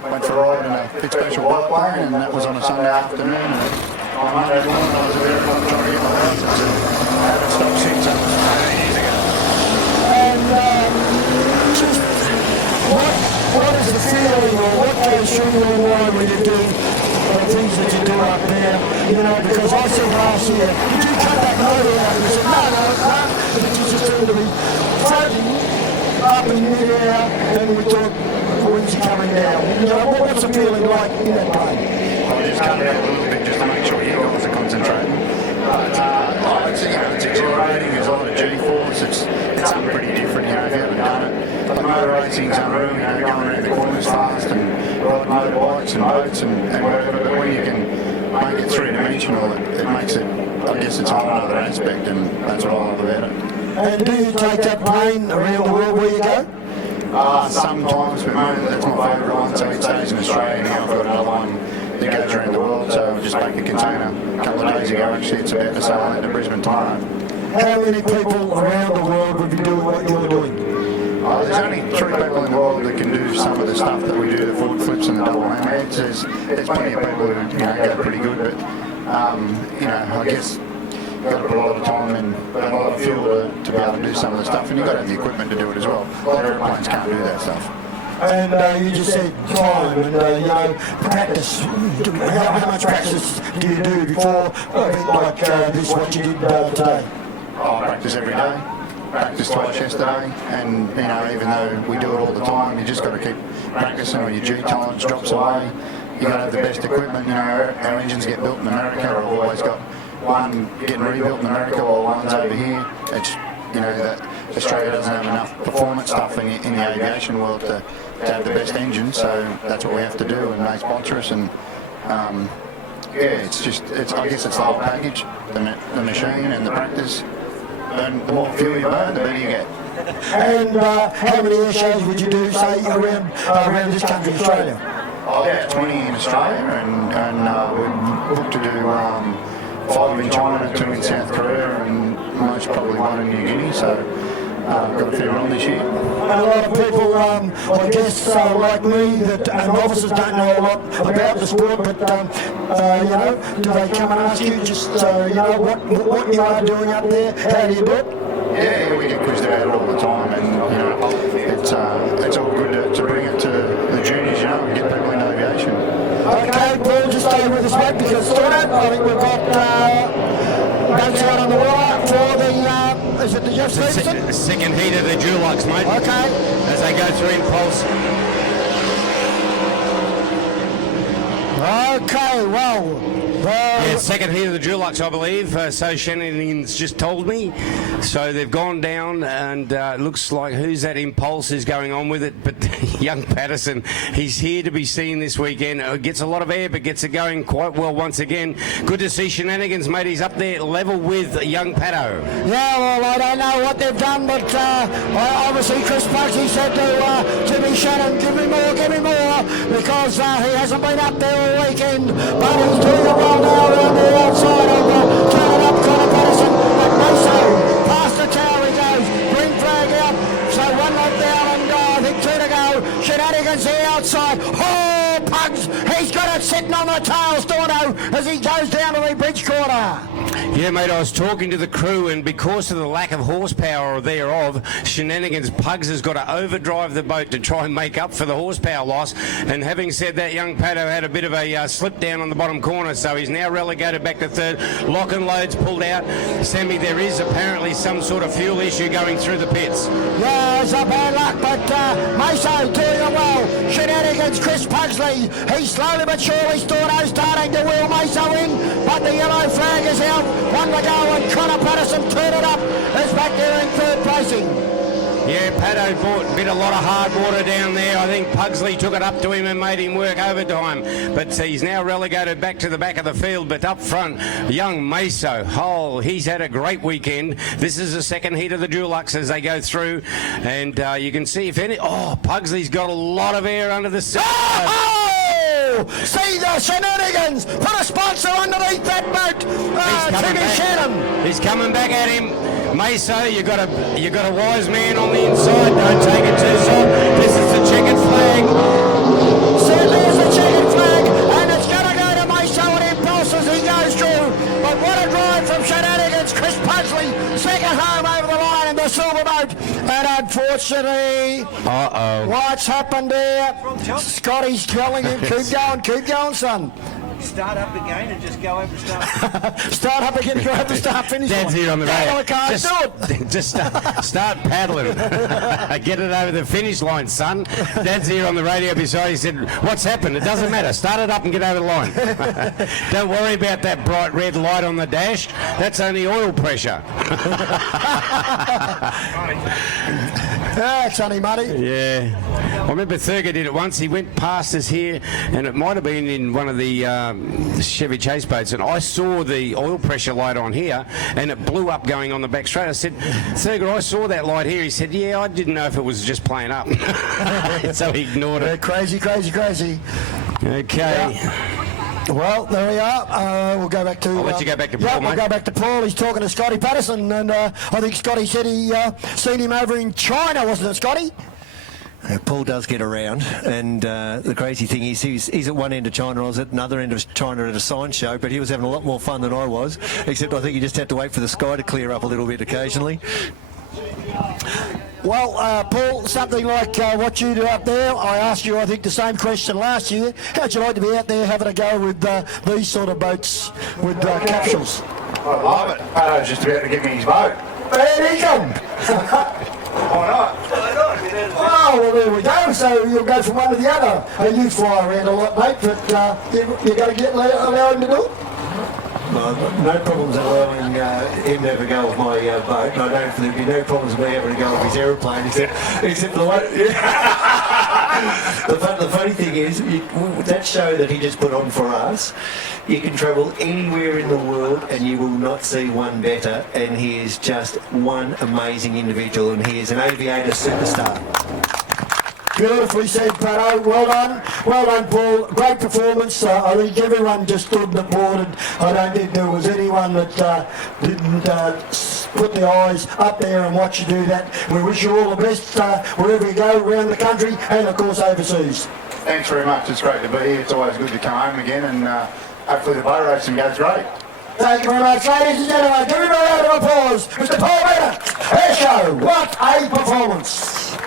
went for a ride in a big special biplane, and that was on a Sunday afternoon. And on Monday morning, I was at the airport trying to get my license, and I haven't stopped since. That was 8 years ago. And just what is the feeling, or what goes through your mind when you do the things that you do up there? You know, because I said last year, did you cut that motor out? And you said, no, but you just seem to be floating up in midair, and we thought, when's he coming down? You know, what's the feeling like in that plane? I just cut it out a little bit just to make sure you guys are concentrating. But it's exhilarating. There's a lot of G-force. It's something pretty different, you know, if you haven't done it. The motor racing's unreal, you know, going around the corners fast and riding motorbikes and boats and whatever. But when you can make it three-dimensional, it makes it, I guess it's a whole other aspect, and that's what I love about it. And do you take that plane around the world where you go? Sometimes, but that's my favourite one, so it stays in Australia. Now I've got another one that goes around the world, so I just back a container a couple of days ago. Actually, it's about to sail out to Brisbane tomorrow. How many people around the world would be doing what you're doing? There's only 3 people in the world that can do some of the stuff that we do, the forward flips and the double hammerheads. There's plenty of people who, you know, go pretty good, but, you know, I guess you've got to put a lot of time and a lot of fuel to be able to do some of the stuff, and you've got to have the equipment to do it as well. A lot of airplanes can't do that stuff. And you just said time and, you know, practice. How much practice do you do before a event like this, what you did today? I practice every day. Practiced twice yesterday, and, you know, even though we do it all the time, you just got to keep practicing, or your G tolerance drops away. You got to have the best equipment. You know, our engines get built in America. I've always got one getting rebuilt in America while one's over here. It's, you know, that Australia doesn't have enough performance stuff in the aviation world to have the best engine, so that's what we have to do, and they sponsor us. And yeah, I guess it's the whole package, the machine and the practice. And the more fuel you burn, the better you get. And how many air shows would you do, say, around this country, Australia? About 20 in Australia, and we're booked to do 5 in China, 2 in South Korea, and most probably 1 in New Guinea, so got a fair run this year. And a lot of people, I guess, like me, that novices don't know a lot about the sport, but, you know, do they come and ask you just, you know, what you are doing up there? How do you do it? Yeah, we get quizzed about it all the time, and, you know, it's all good to bring it to the juniors, you know, and get people into aviation. Okay, Paul, just stay with us, mate, because I think we've got boats out on the water for the, is it the Jeff Stevenson? Second heat of the Dulux, mate. Okay. As they go through impulse. Okay, well, Yeah, second heat of the Dulux, I believe. So Shenanigans just told me. So they've gone down, and it looks like who's that Impulse is going on with it. But young Patterson, he's here to be seen this weekend. Gets a lot of air, but gets it going quite well once again. Good to see Shenanigans, mate. He's up there level with young Pato. Yeah, well, I don't know what they've done, but obviously Chris Pugsy said to Jimmy Shannon, give me more, because he hasn't been up there all weekend, but he's doing it well now around the outside of turning up Connor Patterson, but Maso, past the tower he goes, green flag out, so one lap down and I think 2 to go, Shenanigans the outside, oh, Pugs, he's got it sitting on the tail, Storno, as he goes down to the bridge corner. Yeah, mate, I was talking to the crew, and because of the lack of horsepower thereof, Shenanigans Pugs has got to overdrive the boat to try and make up for the horsepower loss. And having said that, young Pato had a bit of a slip down on the bottom corner, so he's now relegated back to third. Lock and load's pulled out. Sammy, there is apparently some sort of fuel issue going through the pits. Yeah, it's a bad luck, but Maso doing it well. Shenanigans, Chris Pugsley, he's slowly but surely starting to wheel Maso in, but the yellow flag is out. 1 to go, and Connor Patterson turned it up. Is back there in third placing. Yeah, Pato bit a lot of hard water down there. I think Pugsley took it up to him and made him work overtime. But he's now relegated back to the back of the field. But up front, young Maso, he's had a great weekend. This is the second heat of the Dulux as they go through. And you can see if any... Oh, Pugsley's got a lot of air under the side. See the Shenanigans! Put a sponsor underneath that boat! Timmy Shannon! He's coming back at him. Maso, you got a wise man on the inside. Don't take it too soft. This is the checkered flag. So there's the checkered flag, and it's going to go to Maso and Impulse as he goes through. But what a drive from Shenanigans. Chris Pugsley, second home over the line in the silver boat. And unfortunately, what's happened there? Scotty's telling him, keep going, son. Start up again and just go over the start. Start up again and go over the start finish. Dad's here on the radio. Just Just start paddling. Get it over the finish line, son. Dad's here on the radio beside. He said, "What's happened? It doesn't matter. Start it up and get over the line. Don't worry about that bright red light on the dash. That's only oil pressure." That's only money. Yeah. I remember Thurgood did it once. He went past us here, and it might have been in one of the Chevy Chase boats, and I saw the oil pressure light on here, and it blew up going on the back straight. I said, Thurgood, I saw that light here. He said, yeah, I didn't know if it was just playing up. So he ignored it. Crazy. Okay. Yeah. Well, there we are. We'll go back to... I'll let you go back to Paul, mate. We'll go back to Paul. He's talking to Scotty Patterson, and I think Scotty said he seen him over in China, wasn't it, Scotty? Paul does get around, and the crazy thing is he's at one end of China, I was at another end of China at a science show, but he was having a lot more fun than I was, except I think he just had to wait for the sky to clear up a little bit occasionally. Well, Paul, something like what you do up there, I asked you, I think, the same question last year. How'd you like to be out there having a go with these sort of boats with capsules? I love it. Pato's just about to give me his boat. There he comes. Why not? Oh, well, there we go. So you'll go from one to the other. You fly around a lot, mate, but you're going to allow him to do it? No problems allowing him to have a go with my boat. And I don't think there'd be no problems with me having a go with his aeroplane, except the one. The funny thing is, that show that he just put on for us, you can travel anywhere in the world and you will not see one better. And he is just one amazing individual, and he is an aviator superstar. Beautifully said, Pato. Well done, Paul. Great performance. I think everyone just stood and applauded. I don't think there was anyone that didn't put their eyes up there and watch you do that. We wish you all the best wherever you go around the country and, of course, overseas. Thanks very much. It's great to be here. It's always good to come home again, and hopefully the boat racing goes great. Thank you very much, ladies and gentlemen. Give him a round of applause. Mr. Paul Bennett. Air show. What a performance.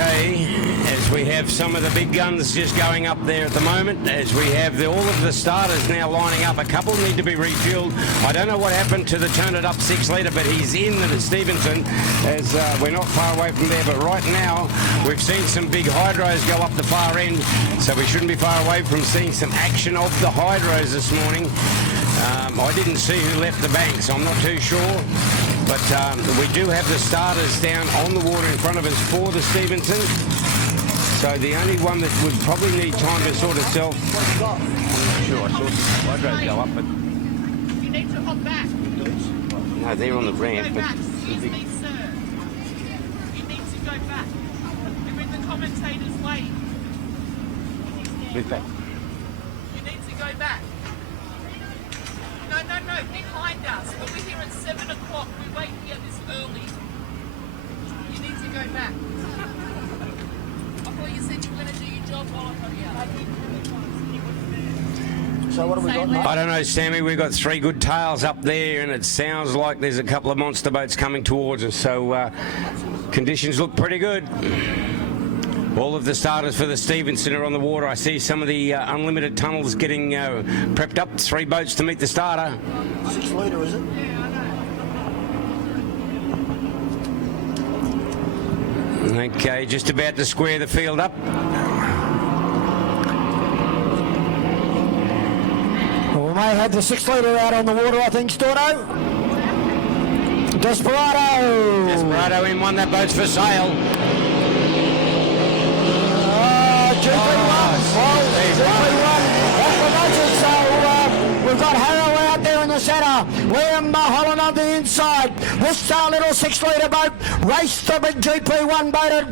Okay, as we have some of the big guns just going up there at the moment, as we have all of the starters now lining up. A couple need to be refueled. I don't know what happened to the Turn It Up 6 litre, but he's in the Stevenson, as we're not far away from there. But right now, we've seen some big hydros go up the far end, so we shouldn't be far away from seeing some action of the hydros this morning. I didn't see who left the bank, so I'm not too sure. But we do have the starters down on the water in front of us for the Stevenson. So the only one that would probably need time to sort itself. I'm not sure. I saw some hydros go up, but You need to hop back. no, they're on the ramp. Go But back. Excuse me, sir. You need to go back. You're in the commentator's way. move back. You need to go back. No, behind us. But we're here at 7 o'clock. We wait here this early. You need to go back. I thought you said you were going to do your job while I'm here. So what have we got now? I don't know, Sammy. We've got 3 good tails up there, and it sounds like there's a couple of monster boats coming towards us. So conditions look pretty good. All of the starters for the Stevenson are on the water. I see some of the unlimited tunnels getting prepped up. 3 boats to meet the starter. 6 litre, is it? Okay, just about to square the field up. Well, we may have the 6 litre out on the water, I think, Storno. Desperado! Desperado in one. That boat's for sale. GP1. GP1. So we've got Harrow out there in the centre. Liam Holland on the inside. This little 6 litre boat raced the big GP1 boat at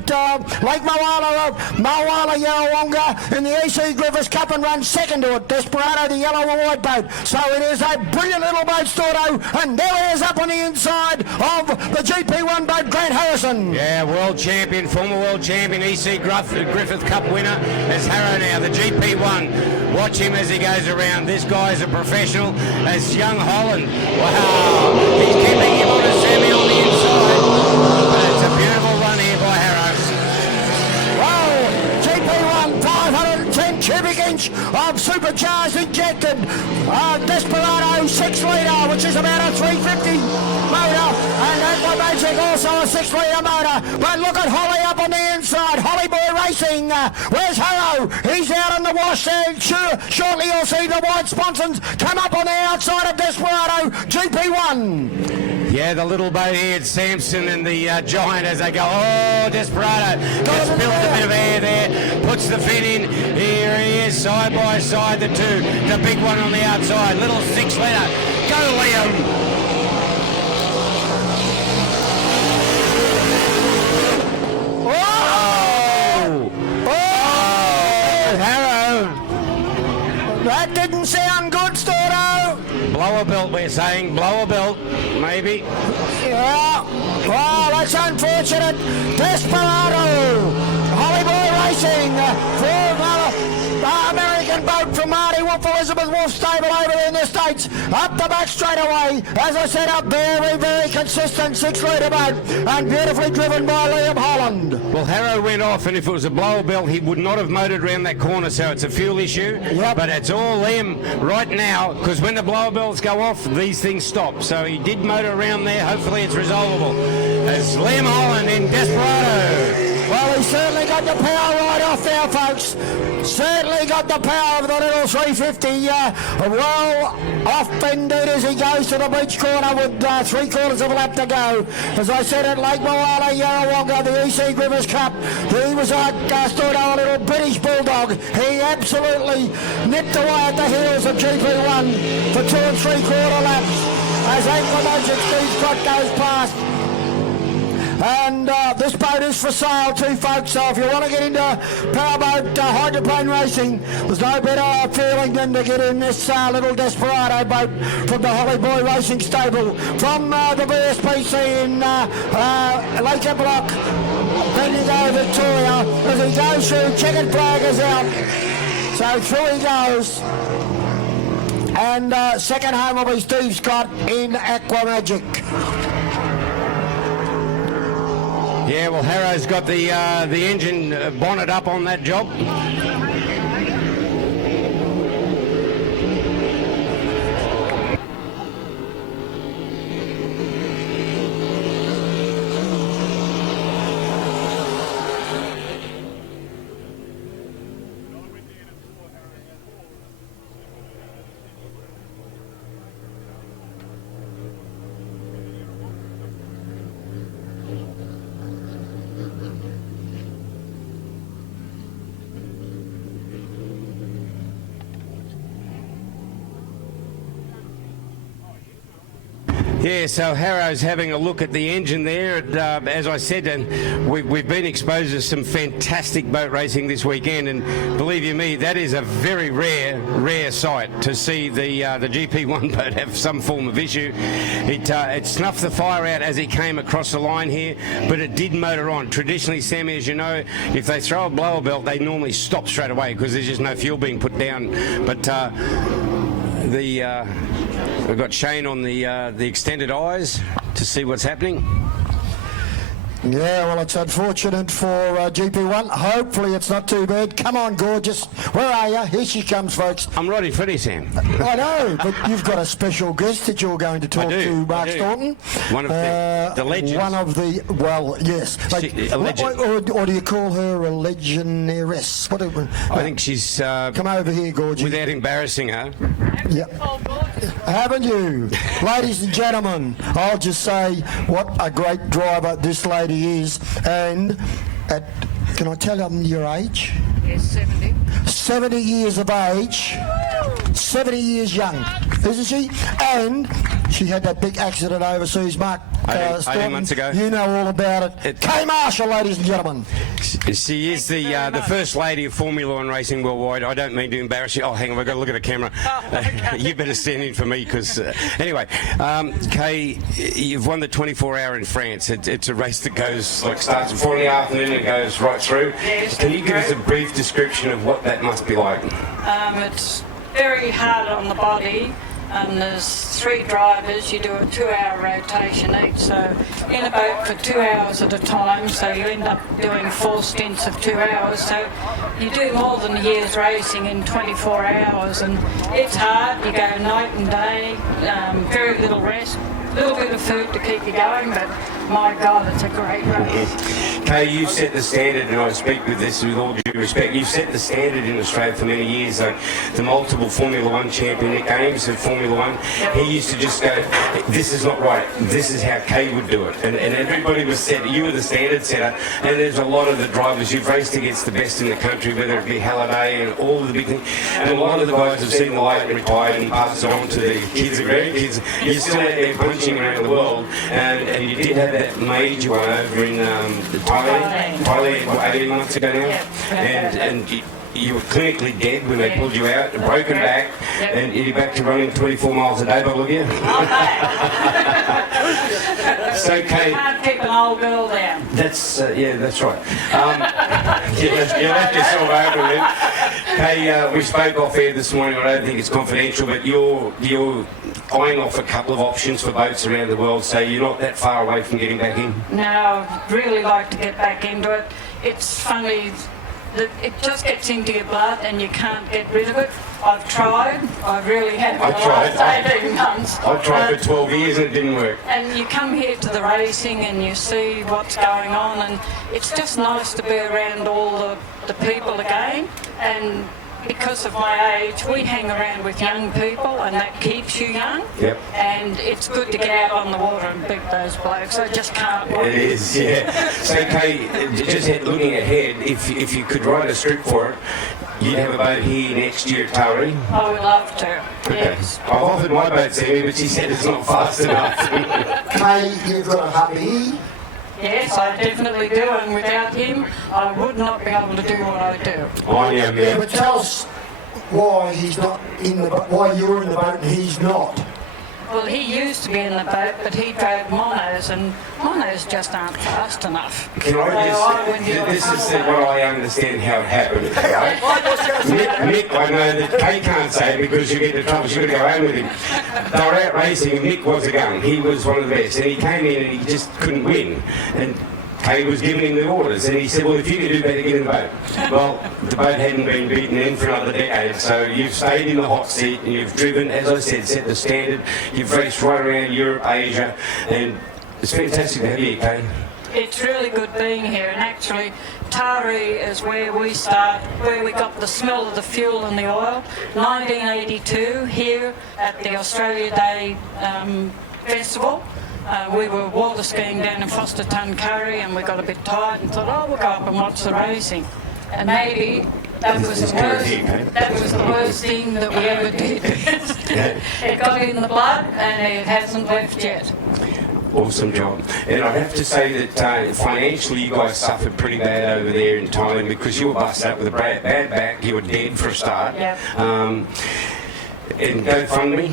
Lake Mawala Yarrawonga in the EC Griffiths Cup and run second to it. Desperado, the yellow and white boat. So it is a brilliant little boat, Storno, and there he is up on the inside of the GP1 boat, Grant Harrison. Yeah, world champion, former world champion, EC Griffith Cup winner is Harrow now, the GP1. Watch him as he goes around. This guy's a professional. As young Holland. Wow, he's keeping him on a semi on the inside. But it's a beautiful run here by Harrow. Wow, GP1 510 cubic inch of supercharged injected Desperado 6 litre, which is about a 350 motor, and Aerobatic also a 6 litre motor. But look at Holly up on the inside. Holly Boy Racing. Where's Harrow? He's out on the wash there. Shortly you'll see the white sponsons come up on the outside of Desperado GP1. Yeah, the little boat here, it's Samson and the Giant as they go. Oh, Desperado just builds a bit of air there, puts the fin in. Here he is, side by side, the 2. The big one on the outside, little 6 litre. Go, Liam! That didn't sound good, Storno. Blow a belt, we're saying. Blow a belt, maybe. Yeah. Oh, that's unfortunate. Desperado. Hollyboy Racing. American boat from Marty Wolf, Elizabeth Wolf stable over there in the States. Up the back straight away. As I said, up very, very consistent 6 litre boat. And beautifully driven by Liam Holland. Well, Harrow went off, and if it was a blower belt, he would not have motored around that corner, so it's a fuel issue. Yep. But it's all Liam right now, because when the blower belts go off, these things stop. So he did motor around there. Hopefully it's resolvable. As Liam Holland in Desperado. Well, he certainly got the power right off there, folks. Certainly got the power of the little 350. Well off indeed as he goes to the beach corner with 3/4 of a lap to go. As I said at Lake Mawala Yarrawonga, the EC Griffiths Cup, he was a little British Bulldog. He absolutely nipped away at the heels of GP1 for 2 3/4 laps as Acknowledgments Steve Scott goes past. And this boat is for sale too, folks, so if you want to get into powerboat hydroplane racing, there's no better feeling than to get in this little Desperado boat from the Holly Boy Racing stable from the VSPC in Lake Block, Bendigo, Victoria. As he goes through, checkered flag is out, so through he goes. And second home will be Steve Scott in Aquamagic. Yeah, well, Harrow's got the engine bonnet up on that job. Yeah, so Harrow's having a look at the engine there. And, as I said, and we've been exposed to some fantastic boat racing this weekend, and believe you me, that is a very rare sight to see the GP1 boat have some form of issue. It snuffed the fire out as it came across the line here, but it did motor on. Traditionally, Sammy, as you know, if they throw a blower belt, they normally stop straight away because there's just no fuel being put down. But we've got Shane on the extended eyes to see what's happening. Yeah, well, it's unfortunate for GP1. Hopefully it's not too bad. Come on, gorgeous. Where are you? Here she comes, folks. I'm ready for this, Sam. I know, but you've got a special guest that you're going to talk to, Mark Staunton. One of the legends. One of the, well, yes. A legend. Or do you call her a legionnairess? I think she's... come over here, gorgeous. Without embarrassing her. Yep. Haven't you? Ladies and gentlemen, I'll just say what a great driver this lady is. And can I tell them your age? Yes, 70. 70 years of age. 70 years young, isn't she? And she had that big accident overseas, Mark. 18 months ago. You know all about it. Kay Marshall, ladies and gentlemen. She is the first lady of Formula One racing worldwide. I don't mean to embarrass you. Oh, hang on, I've got to look at the camera. You better stand in for me because... anyway, Kay, you've won the 24-hour in France. It's a race that goes, like, starts at 4 in the afternoon and goes right through. Yes, Can you give us a brief description of what that must be like? It's very hard on the body. There's 3 drivers, you do a 2-hour rotation each, so in a boat for 2 hours at a time, so you end up doing 4 stints of 2 hours, so you do more than a year's racing in 24 hours, and it's hard. You go night and day, very little rest, a little bit of food to keep you going, but my God, it's a great race. Kay, you've set the standard, and I speak with this with all due respect, you've set the standard in Australia for many years. The multiple Formula One champion, Nick Ames of Formula One, he used to just go, this is not right, this is how Kay would do it. And everybody was set, you were the standard setter, and there's a lot of the drivers, you've raced against the best in the country, whether it be Halliday and all of the big things, and a lot of the guys have seen the light and retired and passed it on to their kids and grandkids. You're still out there punching around the world, and you did have that major one over in Thailand 18 months ago now, and you were clinically dead when they pulled you out, a broken back, and you're back to running 24 miles a day, by all of you. So, Kay, You can't keep an old girl down. that's right. You left yourself over then. Kay, we spoke off air this morning. I don't think it's confidential, but you're eyeing off a couple of options for boats around the world, so you're not that far away from getting back in. No, I'd really like to get back into it. It's funny that it just gets into your blood and you can't get rid of it. I've tried. I really have for the last 18 months. I've tried for 12 years and it didn't work. And you come here to the racing and you see what's going on, and it's just nice to be around all the people again. And because of my age, we hang around with young people, and that keeps you young. Yep. And it's good to get out on the water and beat those blokes. I just can't wait. It is, yeah. So, Kay, just looking ahead, if you could write a script for it, you'd have a boat here next year at Taree. I would love to. Okay. Yes. I've offered my boat to Sammy, but she said it's not fast enough. Kay, you've got a hubby. Yes, I definitely do, and without him, I would not be able to do what I do. I am, Yeah, but tell us why he's not in the boat, why you're in the boat and he's not. Well, he used to be in the boat, but he drove monos, and monos just aren't fast enough. Can I just, this is what I understand how it happened. Mick, I know that Kay can't say it because you get into trouble, she's got to go home with him. They were out racing and Mick was a gun, he was one of the best, and he came in and he just couldn't win. And Kay was giving him the orders, and he said, well, if you can do better, get in the boat. Well, the boat hadn't been beaten in for another decade, so you've stayed in the hot seat, and you've driven, as I said, set the standard. You've raced right around Europe, Asia, and it's fantastic to have you, Kay. It's really good being here, and actually Taree is where we start, where we got the smell of the fuel and the oil. 1982, here at the Australia Day Festival. We were water skiing down in Foster Tuncurry, and we got a bit tired and thought, oh, we'll go up and watch the racing. And maybe that was the worst thing that we ever did. It got in the blood, and it hasn't left yet. Awesome job. And I have to say that financially you guys suffered pretty bad over there in Thailand because you were busted up with a bad back. You were dead for a start. Yep. And GoFundMe,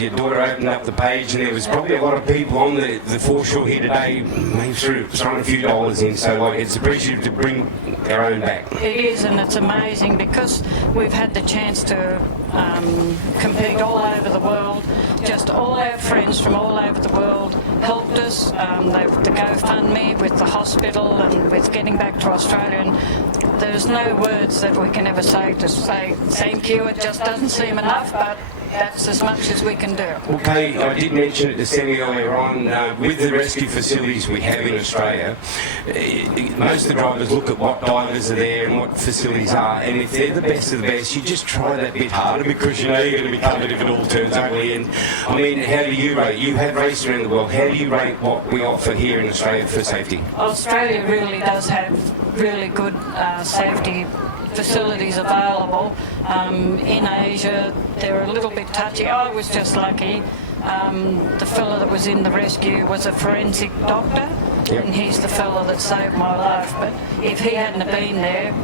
your daughter opened up the page, and there was probably a lot of people on the foreshore here today, maybe throwing a few dollars in, so like, it's appreciative to bring our own back. It is, and it's amazing because we've had the chance to compete all over the world. Just all our friends from all over the world helped us. The GoFundMe with the hospital and with getting back to Australia. And there's no words that we can ever say to say thank you. It just doesn't seem enough, but that's as much as we can do. Okay, I did mention it to Sammy earlier on, with the rescue facilities we have in Australia, most of the drivers look at what divers are there and what facilities are, and if they're the best of the best, you just try that bit harder because you know you're going to be covered if it all turns ugly. And I mean, how do you rate? You have raced around the world. How do you rate what we offer here in Australia for safety? Australia really does have really good safety facilities available. In Asia, they're a little bit touchy. I was just lucky. The fella that was in the rescue was a forensic doctor, and he's the fella that saved my life. But if he hadn't have been there,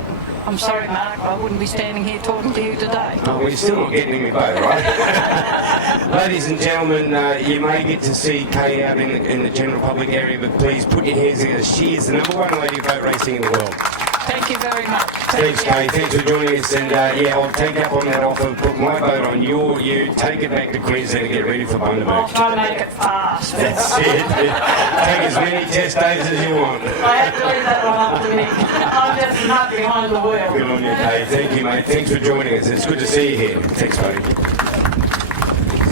I'm sorry, Mark, I wouldn't be standing here talking to you today. Oh, we're still not getting in your boat, right? Ladies and gentlemen, you may get to see Kay out in the general public area, but please put your hands together. She is the #1 lady of boat racing in the world. Thank you very much. Thanks, Kay. Thanks for joining us. And yeah, I'll take up on that offer. Put my boat on you. Take it back to Queensland and get ready for Bundaberg. I'll try to make it fast. That's it. Take as many test days as you want. I have to leave that one up to me. I'm just not behind the wheel. Good on you, Kay. Thank you, mate. Thanks for joining us. It's good to see you here. Thanks, buddy.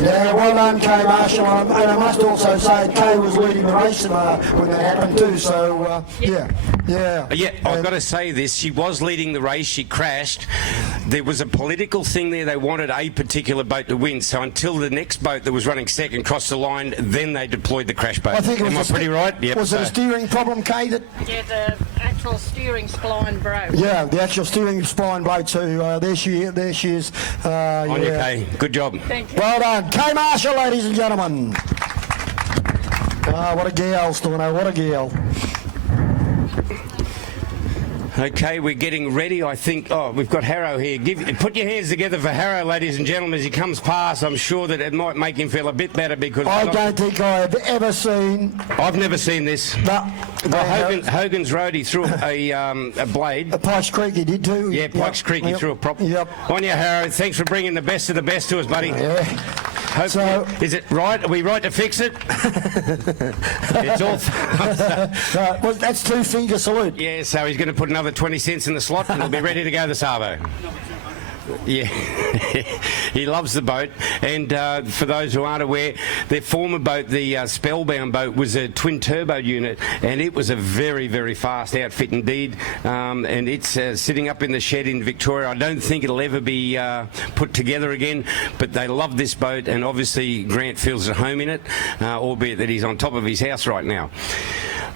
Yeah, well done, Kay Marshall. And I must also say, Kay was leading the race when that happened too. So yeah. I've got to say this. She was leading the race. She crashed. There was a political thing there. They wanted a particular boat to win. So until the next boat that was running second crossed the line, then they deployed the crash boat. I think it was pretty right? Yep. Was it a steering problem, Kay? Yeah, the actual steering spline broke. Yeah, the actual steering spline broke too. There she is. On you, Kay. Good job. Thank you. Well done. Kay Marshall, ladies and gentlemen. What a gal, Storno, what a gal. Okay, we're getting ready. I think, we've got Harrow here. Put your hands together for Harrow, ladies and gentlemen, as he comes past. I'm sure that it might make him feel a bit better because... I don't think I've ever seen... I've never seen this. No. Hogan's Road, he threw a blade. Pikes Creek he did too. Yeah, Pikes Creek, he threw a prop. Yep. On you, Harrow. Thanks for bringing the best of the best to us, buddy. Yeah. So, is it right? Are we right to fix it? It's all... well, that's 2 finger salute. Yeah, so he's going to put another 20 cents in the slot and he'll be ready to go this arvo. Yeah, he loves the boat. And for those who aren't aware, their former boat, the Spellbound boat, was a twin turbo unit, and it was a very, very fast outfit indeed. And it's sitting up in the shed in Victoria. I don't think it'll ever be put together again, but they love this boat, and obviously Grant feels at home in it, albeit that he's on top of his house right now.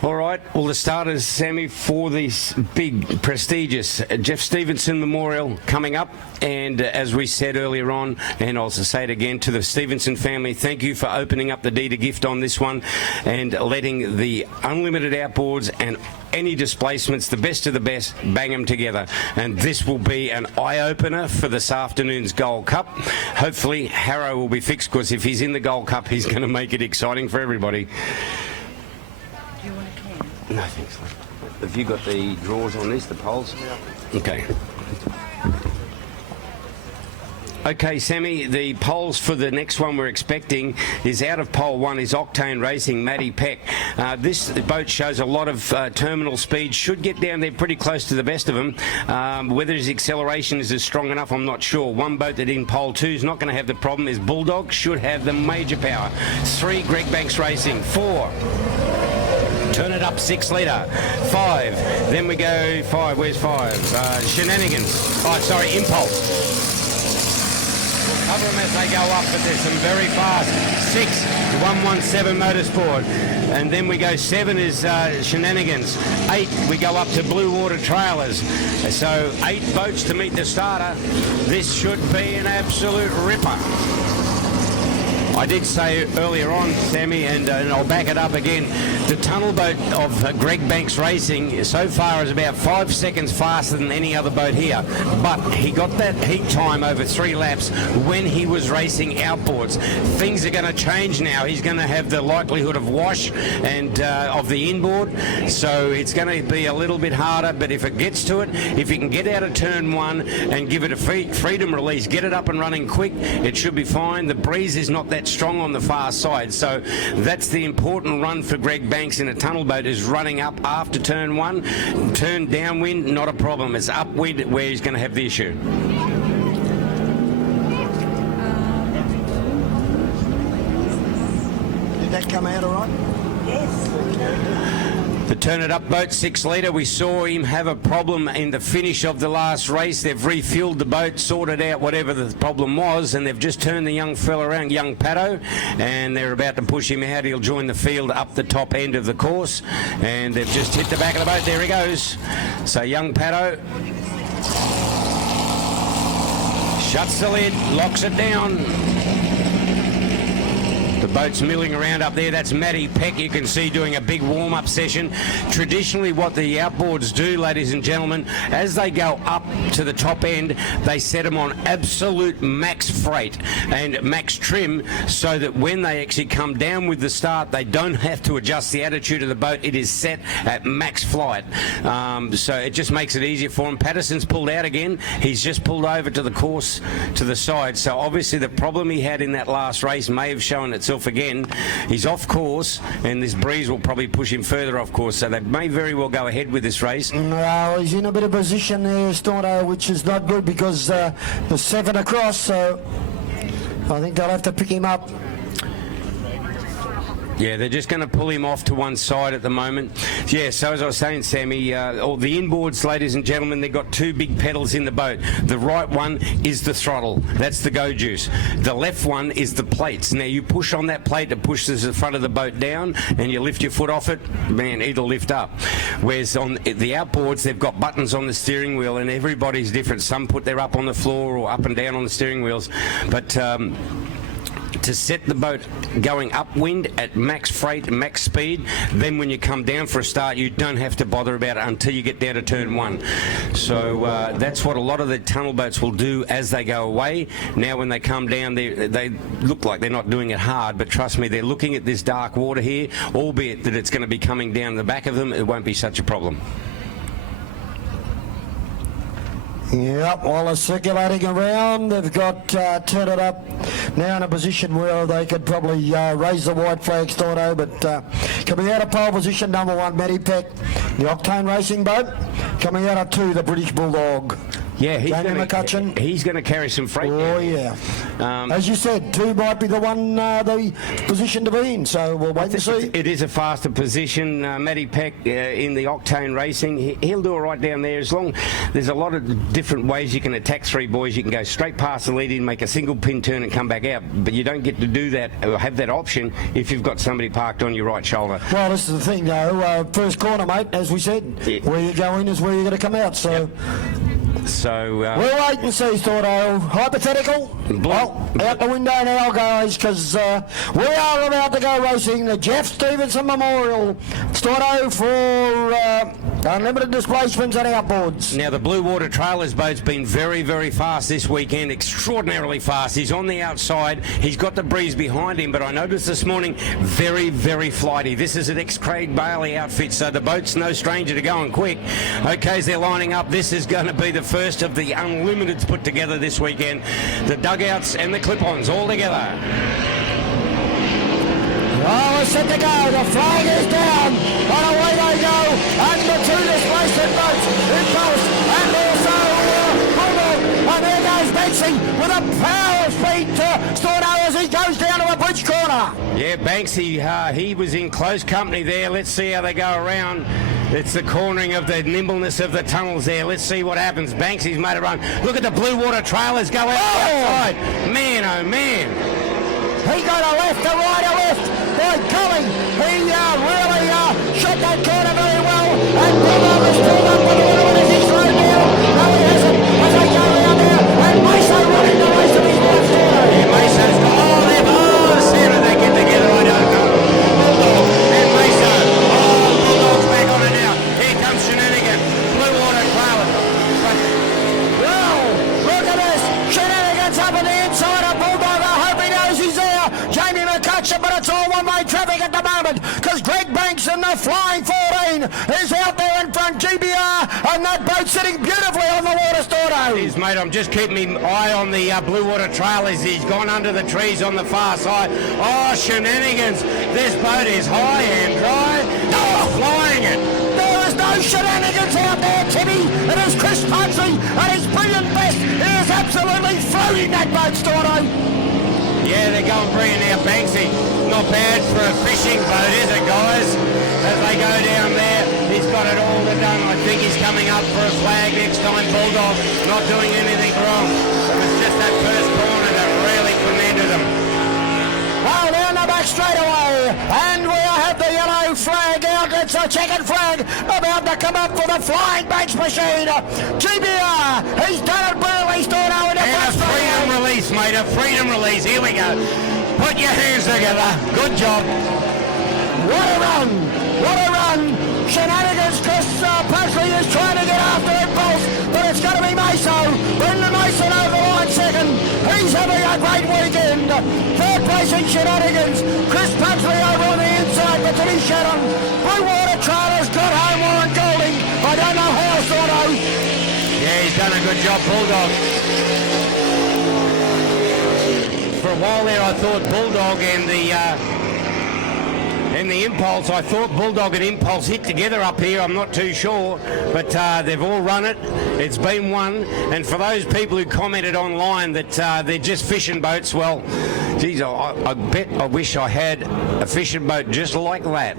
All right, well, the starters, Sammy, for this big, prestigious Jeff Stevenson Memorial coming up. And as we said earlier on, and I'll say it again, to the Stevenson family, thank you for opening up the deed of gift on this one and letting the unlimited outboards and any displacements, the best of the best, bang them together. And this will be an eye-opener for this afternoon's Gold Cup. Hopefully, Harrow will be fixed, because if he's in the Gold Cup, he's going to make it exciting for everybody. No, thanks. Have you got the drawers on this, the poles? Yeah. Okay. Okay, Sammy, the poles for the next one we're expecting is out of pole 1 is Octane Racing, Matty Peck. This boat shows a lot of terminal speed, should get down there pretty close to the best of them. Whether his acceleration is as strong enough, I'm not sure. One boat that in pole 2 is not going to have the problem is Bulldog, should have the major power. 3, Greg Banks Racing. 4. Turn it up 6 litre. 5. Then we go 5. Where's 5? Shenanigans. Oh, sorry, Impulse. We'll cover them as they go up, but there's some very fast. 6, 117 Motorsport. And then we go 7 is Shenanigans. 8, we go up to Blue Water Trailers. So 8 boats to meet the starter. This should be an absolute ripper. I did say earlier on, Sammy, and I'll back it up again, the tunnel boat of Greg Banks Racing so far is about 5 seconds faster than any other boat here. But he got that heat time over 3 laps when he was racing outboards. Things are going to change now. He's going to have the likelihood of wash and of the inboard. So it's going to be a little bit harder. But if it gets to it, if you can get out of turn 1 and give it a freedom release, get it up and running quick, it should be fine. The breeze is not that strong on the far side, so that's the important run for Greg Banks in a tunnel boat, is running up after turn 1. Turn downwind, not a problem. It's upwind where he's going to have the issue. Did that come out all right? Yes. The Turn It Up boat, 6 litre, we saw him have a problem in the finish of the last race. They've refueled the boat, sorted out whatever the problem was, and they've just turned the young fella around, young Pato, and they're about to push him out. He'll join the field up the top end of the course, and they've just hit the back of the boat. There he goes. So young Pato shuts the lid, locks it down. The boat's milling around up there. That's Matty Peck, you can see, doing a big warm-up session. Traditionally, what the outboards do, ladies and gentlemen, as they go up to the top end, they set them on absolute max freight and max trim, so that when they actually come down with the start, they don't have to adjust the attitude of the boat. It is set at max flight. So it just makes it easier for him. Patterson's pulled out again. He's just pulled over to the course to the side. So obviously the problem he had in that last race may have shown itself again. He's off course, and this breeze will probably push him further off course, so they may very well go ahead with this race. No, he's in a bit of position there, Storno, which is not good because the 7 across, so I think they'll have to pick him up. Yeah, they're just going to pull him off to one side at the moment. Yeah, so as I was saying, Sammy, all the inboards, ladies and gentlemen, they've got 2 big pedals in the boat. The right one is the throttle. That's the go juice. The left one is the plates. Now, you push on that plate that pushes the front of the boat down, and you lift your foot off it, man, it'll lift up. Whereas on the outboards, they've got buttons on the steering wheel, and everybody's different. Some put their up on the floor or up and down on the steering wheels. But to set the boat going upwind at max freight, max speed, then when you come down for a start, you don't have to bother about it until you get down to turn 1. So that's what a lot of the tunnel boats will do as they go away. Now when they come down, they look like they're not doing it hard, but trust me, they're looking at this dark water here, albeit that it's going to be coming down the back of them. It won't be such a problem. Yep, while they're circulating around, they've got Turn It Up now in a position where they could probably raise the white flag, Storno, but coming out of pole position, number 1, Matty Peck, the Octane Racing boat. Coming out of 2, the British Bulldog. Yeah, he's going to carry some freight. Oh, yeah. As you said, 2 might be the one, the position to be in, so we'll wait and see. It is a faster position. Matty Peck in the Octane Racing, he'll do it right down there. As long there's a lot of different ways you can attack 3 buoys. You can go straight past the lead in, make a single pin turn and come back out, but you don't get to do that or have that option if you've got somebody parked on your right shoulder. Well, this is the thing, though. First corner, mate, as we said, where you go in is where you're going to come out, so... Yep. So we'll wait and see, Storno. Hypothetical? Well, out the window now, guys, because we are about to go racing the Stevenson Memorial. Storno for Unlimited displacements and outboards. Now, the Blue Water Trailers boat's been very, very fast this weekend, extraordinarily fast. He's on the outside. He's got the breeze behind him, but I noticed this morning, very, very flighty. This is an ex-Craig Bailey outfit, so the boat's no stranger to going quick. Okay, as they're lining up, this is going to be the first of the Unlimiteds put together this weekend. The dugouts and the clip-ons all together. Oh, we're set to go. The flag is down. And away they go. And the two displacement boats in post. And also Bulldog. And there goes Banksy with a power speed to Storno as he goes down to a bridge corner. Yeah, Banksy, he was in close company there. Let's see how they go around. It's the cornering of the nimbleness of the tunnels there. Let's see what happens. Banksy's made a run. Look at the Blue Water Trailers go out outside. Man, oh man. He got a left, a right, a left. By Cully, he really shot that corner very well. And Bulldog is pulled up with the winner as he's thrown down. No, he hasn't. As they go around there, and Meso running the race of his life. Yeah, Meso's got Sarah, they get together, I don't know. Bulldog and Meso. Oh, Bulldog's back on it now. Here comes Shenanigan. Blue Water Trailers. Well, look at this. Shenanigans up on the inside of Bulldog. I hope he knows he's there. Jamie McCutcheon, but it's all one-way traffic at the moment because Greg Banks in the Flying 14 is out there in front. GBR and that boat sitting beautifully on the water, Storno. He's, mate, I'm just keeping my eye on the Blue Water Trailers. He's gone under the trees on the far side. Oh, Shenanigans. This boat is high and dry. Oh, flying it. There is no shenanigans out there, Timmy. It is Chris Pudsley at his brilliant best. He is absolutely floating that boat, Storno. Yeah, they're going bringing out Banksy. Not bad for a fishing boat, is it, guys? As they go down there, he's got it all done. I think he's coming up for a flag next time. Bulldog not doing anything wrong. It was just that first corner that really commended him. Well, down the back straight away, and we have the yellow flag out. It's a checkered flag about to come up for the Flying Banks machine. GBR, he's done it brilliantly, Storno. And a freedom release, mate, a freedom release. Here we go. Put your hands together. Good job. What a run! What a run! Shenanigans, Chris Pudsley is trying to get after Impulse, but it's going to be Meso. Brendan Mason over the line second. He's having a great weekend. Third place in Shenanigans. Chris Pudsley over on the inside, but to be Shannon. Blue Water Trailers got home Warren Golding. I don't know how, Storno. Yeah, he's done a good job, Bulldog. For a while there, I thought Bulldog and the Impulse, I thought Bulldog and Impulse hit together up here. I'm not too sure, but they've all run it. It's been won. And for those people who commented online that they're just fishing boats, well, geez, I bet I wish I had a fishing boat just like that.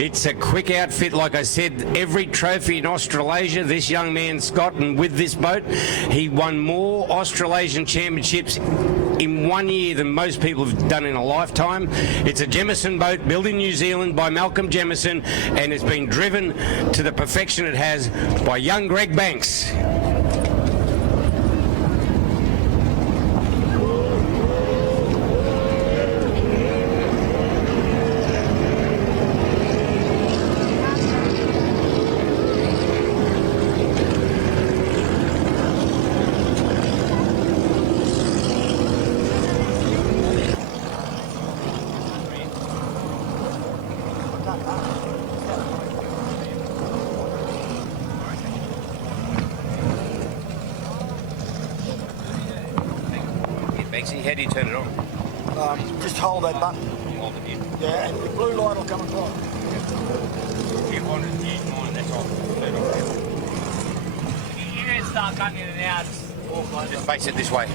It's a quick outfit. Like I said, every trophy in Australasia, this young man's got, and with this boat, he won more Australasian championships in 1 year than most people have done in a lifetime. It's a Jemison boat built in New Zealand by Malcolm Jemison, and it's been driven to the perfection it has by young Greg Banks. How do you turn it on? Just hold that button. Hold it in. Yeah, and the blue light will come across. If you want to use mine, that's off. Turn it on. You need to start cutting in and out. Just face it this way.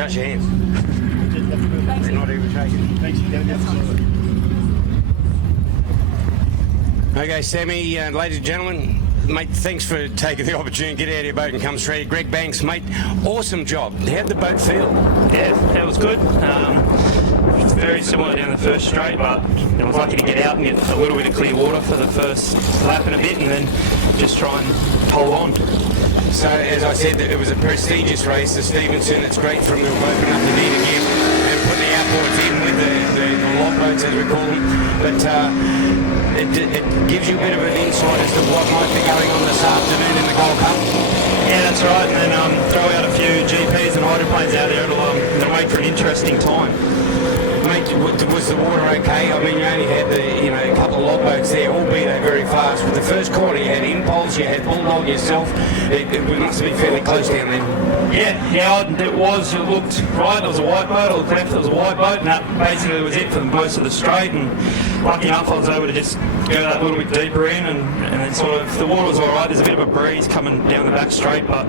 Shut your hands. They're not even shaking. Okay, Sammy, ladies and gentlemen, mate, thanks for taking the opportunity to get out of your boat and come straight. Greg Banks, mate, awesome job. How'd the boat feel? Yeah, it was good. It's very similar down the first straight, but I was lucky to get out and get a little bit of clear water for the first lap and a bit, and then just try and hold on. So, as I said, it was a prestigious race, the Stevenson. It's great from the open up the need again and put the outboards in with the lock boats, as we call them. But it gives you a bit of an insight as to what might be going on this afternoon in the Gold Cup. Yeah, that's right. And then throw out a few GPs and hydroplanes out there. It'll make for an interesting time. Mate, was the water okay? I mean, you only had a couple of logboats there, albeit they're very fast. With the first corner, you had Impulse, you had Bulldog yourself. We must have been fairly close down there. Yeah, it was. It looked right. There was a white boat. I looked left. There was a white boat, and that basically was it for most of the straight. And lucky enough, I was able to just go that little bit deeper in, and then sort of the water was all right. There's a bit of a breeze coming down the back straight, but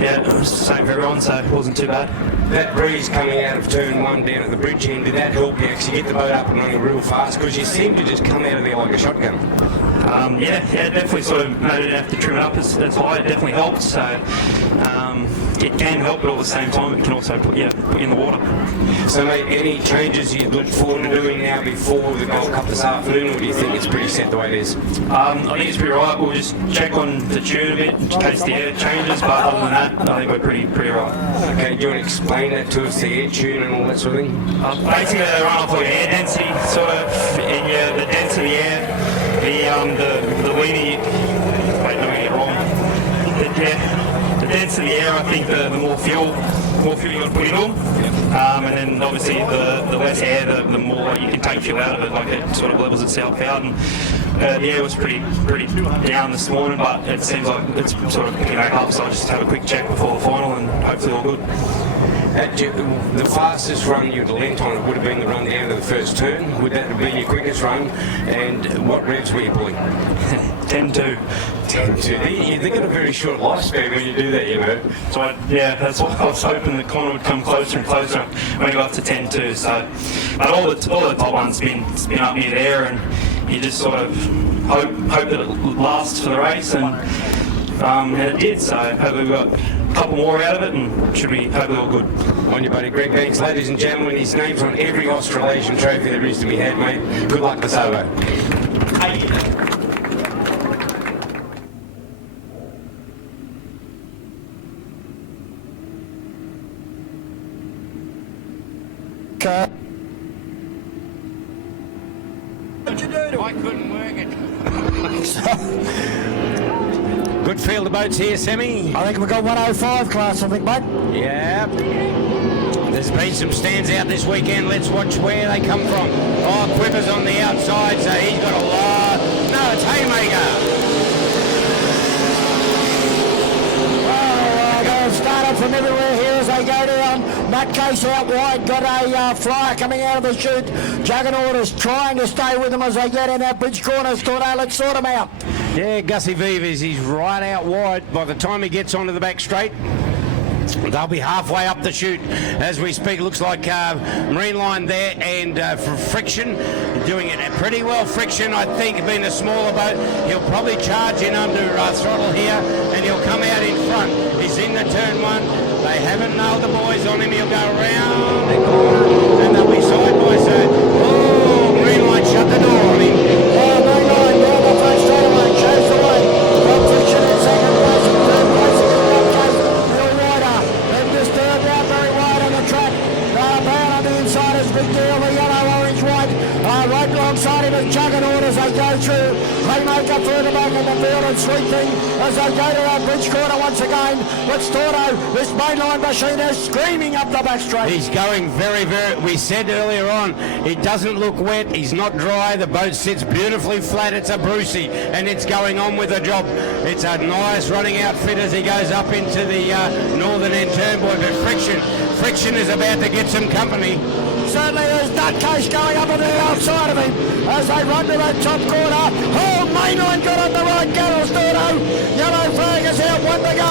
yeah, it was the same for everyone, so it wasn't too bad. That breeze coming out of turn one down at the bridge end, did that help you actually get the boat up and running real fast? Because you seem to just come out of there like a shotgun. Yeah, definitely sort of made it have to trim it up as high. It definitely helped. So it can help, but at the same time, it can also put you in the water. So, mate, any changes you look forward to doing now before the Gold Cup this afternoon, or do you think it's pretty set the way it is? I think it's pretty right. We'll just check on the tune a bit in case the air changes, but other than that, I think we're pretty right. Okay, do you want to explain that to us, the air tune and all that sort of thing? Basically, they run off like air density, sort of, and the denser the air, the leaner. Wait, no, I get it wrong. The denser the air, I think the more fuel you got to put in them. And then obviously the less air, the more you can take fuel out of it. Like it sort of levels itself out. And the air was pretty down this morning, but it seems like it's sort of picking back up. So I'll just have a quick check before the final, and hopefully all good. The fastest run you'd lent on it would have been the run down to the first turn. Would that have been your quickest run? And what revs were you pulling? 10-2. 10-2. They got a very short lifespan when you do that, you know. So that's why I was hoping the corner would come closer and closer when we got up to 10-2. So, but all the top ones been up near there, and you just sort of hope that it lasts for the race, and it did. So hopefully we got a couple more out of it, and should be hopefully all good. On your buddy Greg Banks, ladies and gentlemen, his name's on every Australasian trophy there is to be had, mate. Good luck this over. Okay. What'd you do? I couldn't work it. Good field of boats here, Sammy. I think we've got 105 class, I think, mate. Yeah. There's been some stands out this weekend. Let's watch where they come from. Oh, Quipper's on the outside, so he's got a lot. No, it's Haymaker. They've started from everywhere here as they go down. Nutcase out wide, got a flyer coming out of the chute. Juggernaut is trying to stay with them as they get in that bridge corners. Thought, hey, let's sort them out. Yeah, Gussie Vivas, he's right out wide. By the time he gets onto the back straight, they'll be halfway up the chute as we speak. Looks like Marine Line there, and for Friction, doing it pretty well. Friction, I think, being a smaller boat, he'll probably charge in under throttle here, and he'll come out in front. He's in the turn one. They haven't nailed the boys on him. He'll go around the corner, and they'll be side by side. Oh, Marine Line shut the door on him. Marine Line down the front straight away, shows the way. From Friction in second place, in third place, in that case, Bill Ryder. They've disturbed out very wide on the track. Brown on the inside is Big Deal, the yellow, orange, white. Right alongside him is Juggernaut as they go through. Haymaker further back in the field, and Sweet Thing as they go to that bridge corner once again. But Stordo, this mainline machine is screaming up the back straight. He's going very, we said earlier on, it doesn't look wet, he's not dry, the boat sits beautifully flat, it's a Brucey, and it's going on with the job. It's a nice running outfit as he goes up into the northern end turn, boy, but Friction is about to get some company. Certainly there's Nutcase going up on the outside of him as they run to that top corner. Oh, Mainline got on the right, Garrel Stordo. Yellow flag is out, one to go,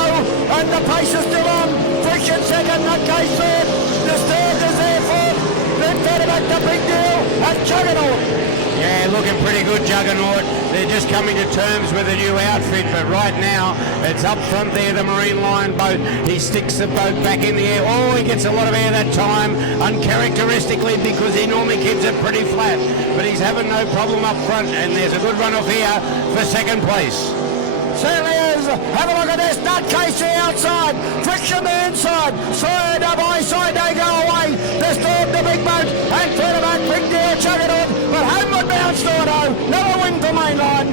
and the pace is still on. Friction second, Nutcase third. further back to Big Deal and Juggernaut. Yeah, looking pretty good, Juggernaut. They're just coming to terms with a new outfit, but right now it's up front there, the Marine Line boat. He sticks the boat back in the air. Oh, he gets a lot of air that time, uncharacteristically, because he normally keeps it pretty flat. But he's having no problem up front, and there's a good run-off here for second place. Certainly is. Have a look at this. Nutcase the outside. Friction the inside. Side by side they go away. Disturb the big boat. And further back, Big Deal, Juggernaut. But homeward bound Stordo. Another win for Mainline.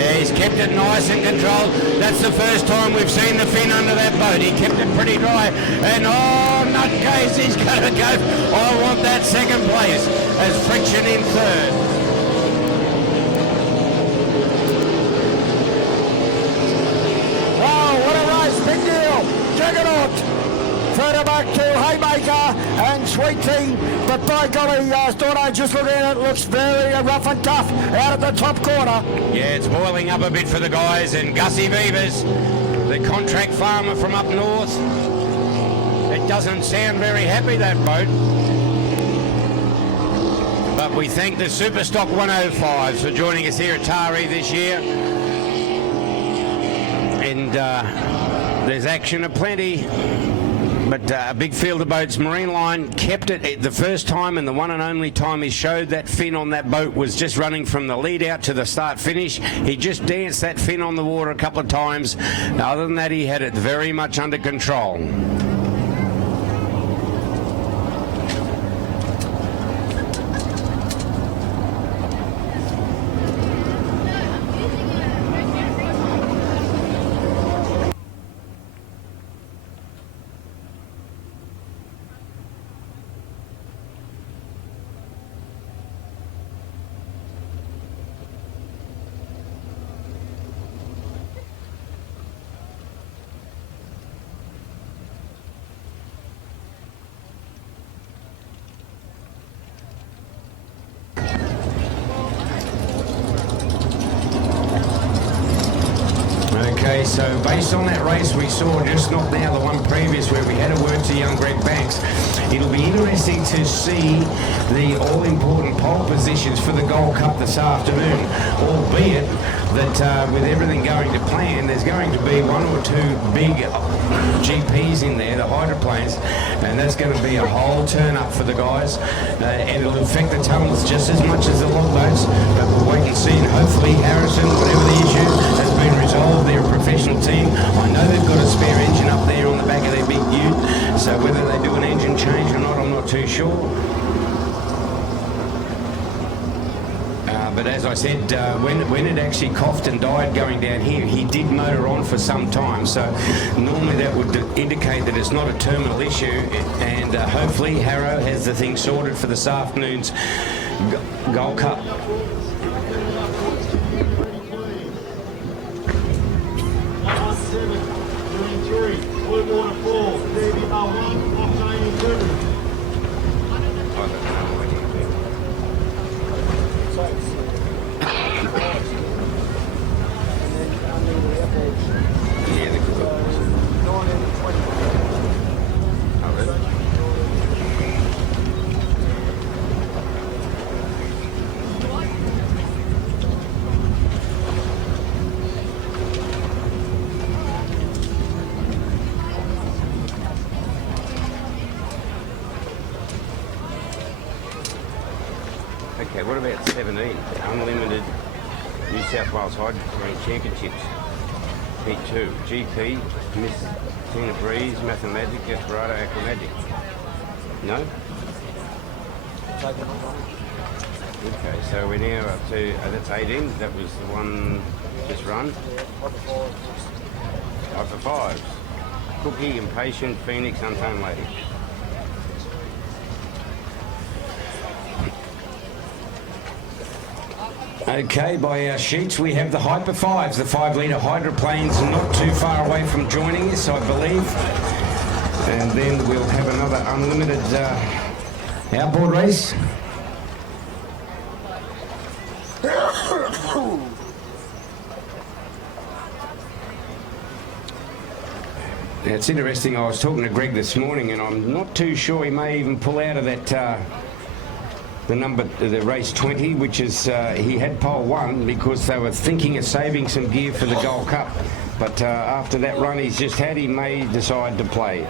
Yeah, he's kept it nice and controlled. That's the first time we've seen the fin under that boat. He kept it pretty dry. And oh, Nutcase, he's going to go. I want that second place as Friction in third. Big Deal, Juggernaut, further back to Haymaker and Sweet Tea, but by golly, Stordo, just looking at it, looks very rough and tough out at the top corner. Yeah, it's boiling up a bit for the guys, and Gussie Beavers, the contract farmer from up north, it doesn't sound very happy, that boat. But we thank the Superstock 105s for joining us here at Taree this year. And there's action aplenty, but a big field of boats. Marine Line kept it the first time, and the one and only time he showed that fin on that boat was just running from the lead out to the start finish. He just danced that fin on the water a couple of times. Other than that, he had it very much under control. Okay, so based on that race we saw just not now, the one previous where we had a word to young Greg Banks, it'll be interesting to see the all-important pole positions for the Gold Cup this afternoon, albeit that with everything going to plan, there's going to be one or two big GPs in there, the hydroplanes, and that's going to be a whole turn-up for the guys, and it'll affect the tunnels just as much as the logboats, but we'll wait and see, and hopefully Harrison, whatever the issue, has been resolved. They're a professional team. I know they've got a spare engine up there on the back of their big ute, so whether they do an engine change or not, I'm not too sure. But as I said, when it actually coughed and died going down here, he did motor on for some time. So normally that would indicate that it's not a terminal issue. And hopefully Harrow has the thing sorted for this afternoon's Gold Cup. Okay, what about 17? Unlimited New South Wales Hydroplane Championships. Heat 2. GP, Miss Tina Prix, Mathematic, Desperado, Aquamagic. No? Okay, so we're now up to, that's 18. That was the one just run. Up for 5s. Cookie, Impatient, Phoenix, Untamed Lady. Okay, by our sheets we have the Hyper 5s, the 5-litre hydroplanes, not too far away from joining us, I believe. And then we'll have another unlimited outboard race. It's interesting, I was talking to Greg this morning and I'm not too sure he may even pull out of that the race 20, which is he had pole 1 because they were thinking of saving some gear for the Gold Cup. But after that run he's just had, he may decide to play.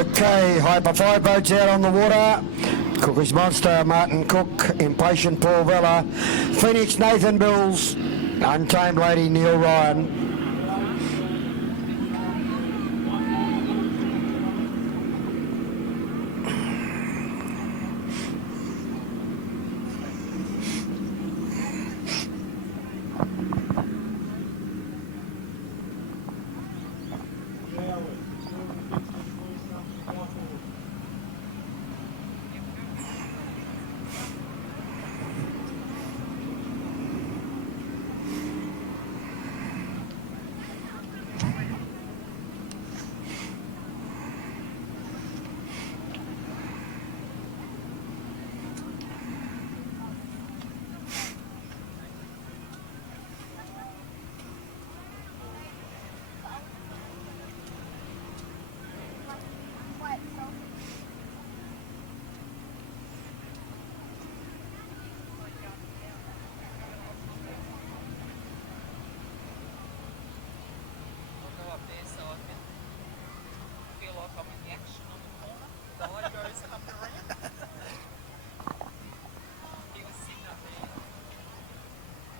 Okay, Hyper 5 boats out on the water. Cookie's Monster, Martin Cook, Impatient Paul Vella, Phoenix Nathan Bills, Untamed Lady Neil Ryan.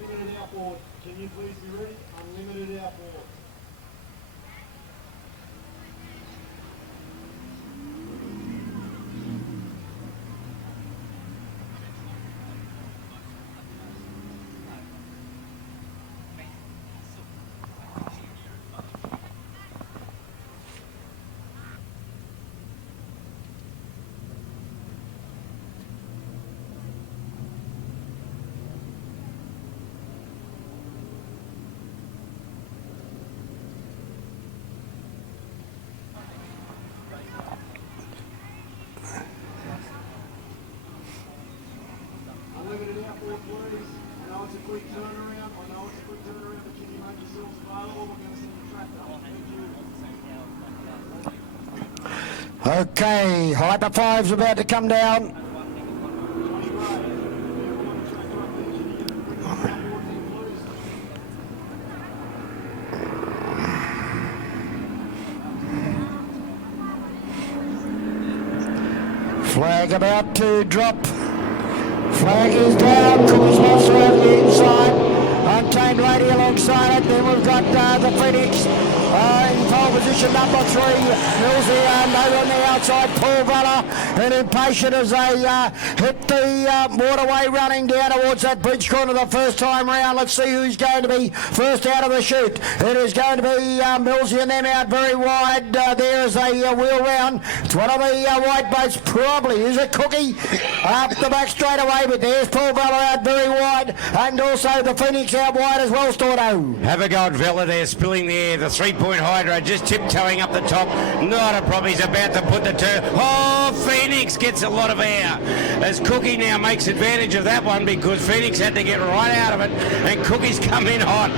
Unlimited outboard. Can you please be ready? Unlimited outboard. Okay, Hyper 5's about to come down. Flag about to drop. Flag is down. Cool's Monster over the inside. Untamed Lady alongside it. Then we've got the Phoenix in pole position number 3. Millsy over on the outside. Paul Vella and Impatient as they hit the waterway running down towards that bridge corner the first time round. Let's see who's going to be first out of the chute. It is going to be Millsy and them out very wide there as they wheel round. It's one of the white boats probably. Is it Cookie? Up the back straight away, but there's Paul Vella out very wide and also the Phoenix out wide as well, Stordo. Have a go at Vella there, spilling the air. The 3-point Hydro just tiptoeing up the top. Not a problem. He's about to put the turn. Oh, Phoenix gets a lot of air. As Cookie now makes advantage of that one because Phoenix had to get right out of it and Cookie's come in hot.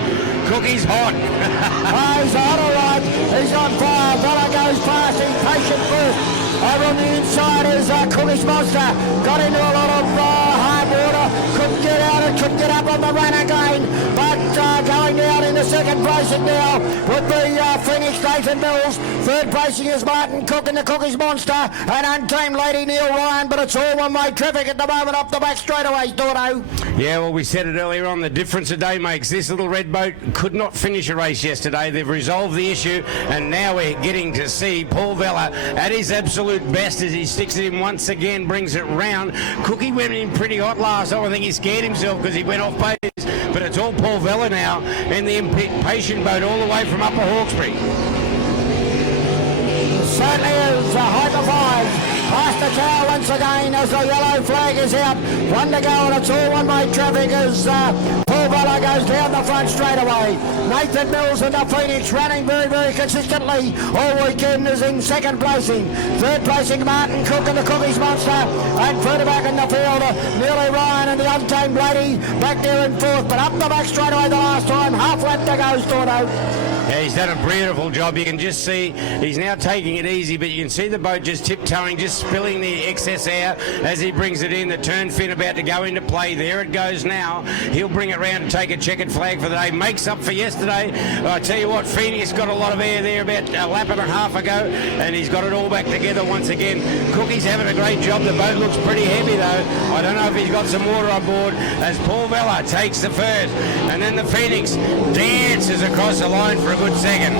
Cookie's hot. Oh, he's hot, all right. He's on fire. Vella goes past. Impatient first. Over on the inside is Cookie's Monster. Got into a lot of hard water. Couldn't get out and couldn't get up on the run again. But going down in the second placing now would be Phoenix Nathan Mills. Third placing is Martin Cook and the Cookie's Monster. And Untamed Lady Neil Ryan. But it's all one-way traffic at the moment up the back straightaways, Dordo. Yeah, well, we said it earlier on. The difference a day makes. This little red boat could not finish a race yesterday. They've resolved the issue. And now we're getting to see Paul Vella at his absolute best as he sticks it in once again, brings it round. Cookie went in pretty hot last time. I think he scared himself because he went off pace. But it's all Paul Vella now in the Impatient boat all the way from Upper Hawkesbury. Certainly is Hyper 5. Past the tower once again as the yellow flag is out. One to go and it's all one-way traffic as Paul Vella goes down the front straight away. Nathan Mills and the Phoenix running very, very consistently all weekend is in second placing. Third placing Martin Cook and the Cookie's Monster. And further back in the field, Nearly Ryan and the Untamed Lady back there in fourth. But up the back straight away the last time. Half lap to go, Stordo. Yeah, he's done a beautiful job. You can just see he's now taking it easy, but you can see the boat just tiptoeing, just spilling the excess air as he brings it in. The turn fin about to go into play. There it goes now. He'll bring it round and take a checkered flag for the day. Makes up for yesterday. I tell you what, Phoenix got a lot of air there about a lap and a half ago, and he's got it all back together once again. Cookie's having a great job. The boat looks pretty heavy though. I don't know if he's got some water on board as Paul Vella takes the first, and then the Phoenix dances across the line for a good second.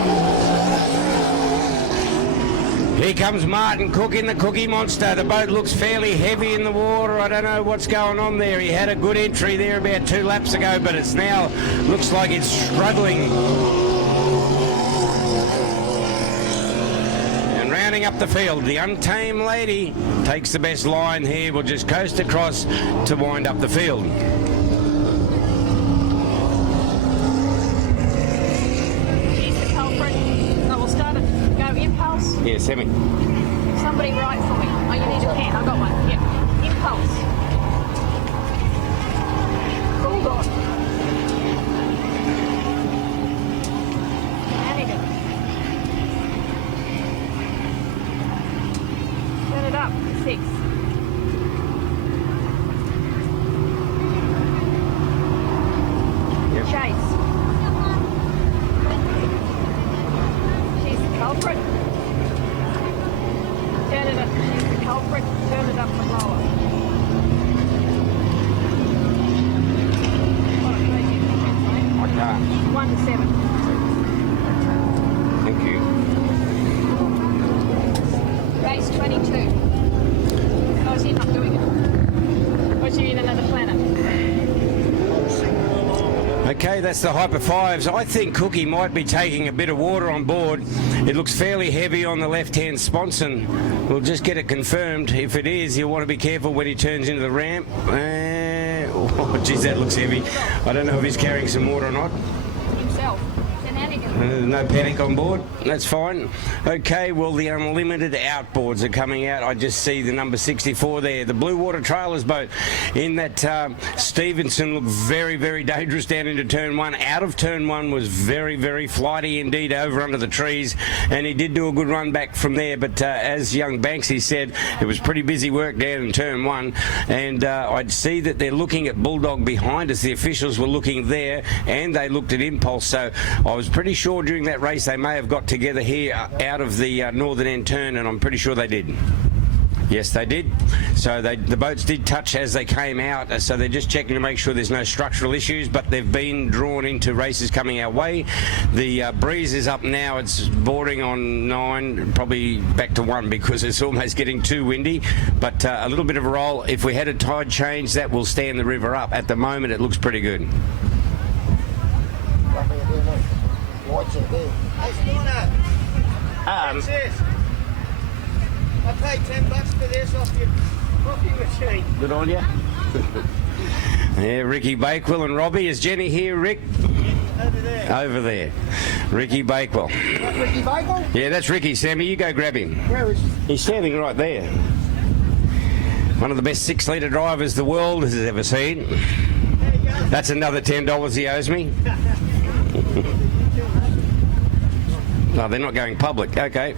Here comes Martin Cook in the Cookie Monster. The boat looks fairly heavy in the water. I don't know what's going on there. He had a good entry there about 2 laps ago, but it's now looks like it's struggling. And rounding up the field, the Untamed Lady takes the best line here. We'll just coast across to wind up the field. Impulse? Yeah, semi. Somebody write for me. Oh, you need a pen. I've got one. Yep. Impulse. Bulldog. Hannigan. Turn it up. 6. Yep. Chase. Culprit. Turn it up. She's the culprit. Turn it up the blower. What a crazy defense, mate. I can't. 1 to 7. Thank you. Race 22. How is he not doing it? Was he in another planet? Okay, that's the Hyper 5s. I think Cookie might be taking a bit of water on board. It looks fairly heavy on the left-hand sponson. We'll just get it confirmed. If it is, you'll want to be careful when he turns into the ramp. Oh, geez, that looks heavy. I don't know if he's carrying some water or not. Himself. Shenanigans. No panic on board. That's fine. Okay, well, the unlimited outboards are coming out. I just see the number 64 there. The Blue Water Trailers boat in that Stevenson looked very, very dangerous down into turn 1. Out of turn 1 was very, very flighty indeed over under the trees, and he did do a good run back from there. But as young Banksy said, it was pretty busy work down in turn 1, and I'd see that they're looking at Bulldog behind us. The officials were looking there, and they looked at Impulse. So I was pretty sure during that race they may have got together here out of the northern end turn, and I'm pretty sure they did. Yes, they did. So the boats did touch as they came out, so they're just checking to make sure there's no structural issues, but they've been drawn into races coming our way. The breeze is up now. It's bordering on 9, probably back to 1 because it's almost getting too windy, but a little bit of a roll. If we had a tide change, that will stand the river up. At the moment, it looks pretty good. How's it doing that? What's this? I paid $10 for this off your coffee machine. Good on you. Yeah, Ricky Bakewell and Robbie. Is Jenny here, Rick? Over there. Over there. Ricky Bakewell. That Ricky Bagel? Yeah, that's Ricky. Sammy, you go grab him. Where is he? He's standing right there. One of the best 6-litre drivers the world has ever seen. That's another $10 he owes me. No, they're not going public. Okay.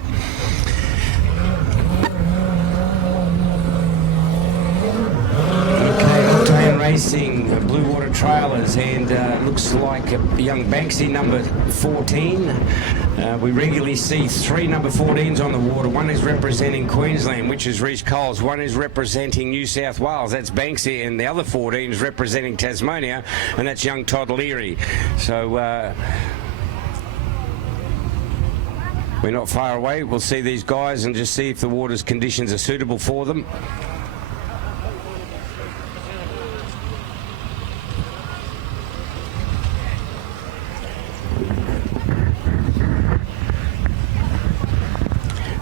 Octane Racing, Blue Water Trailers, and looks like a young Banksy, number 14. We regularly see 3 number 14s on the water. One is representing Queensland, which is Reece Coles. One is representing New South Wales, that's Banksy, and the other 14 is representing Tasmania, and that's young Todd Leary. So we're not far away. We'll see these guys and just see if the water's conditions are suitable for them.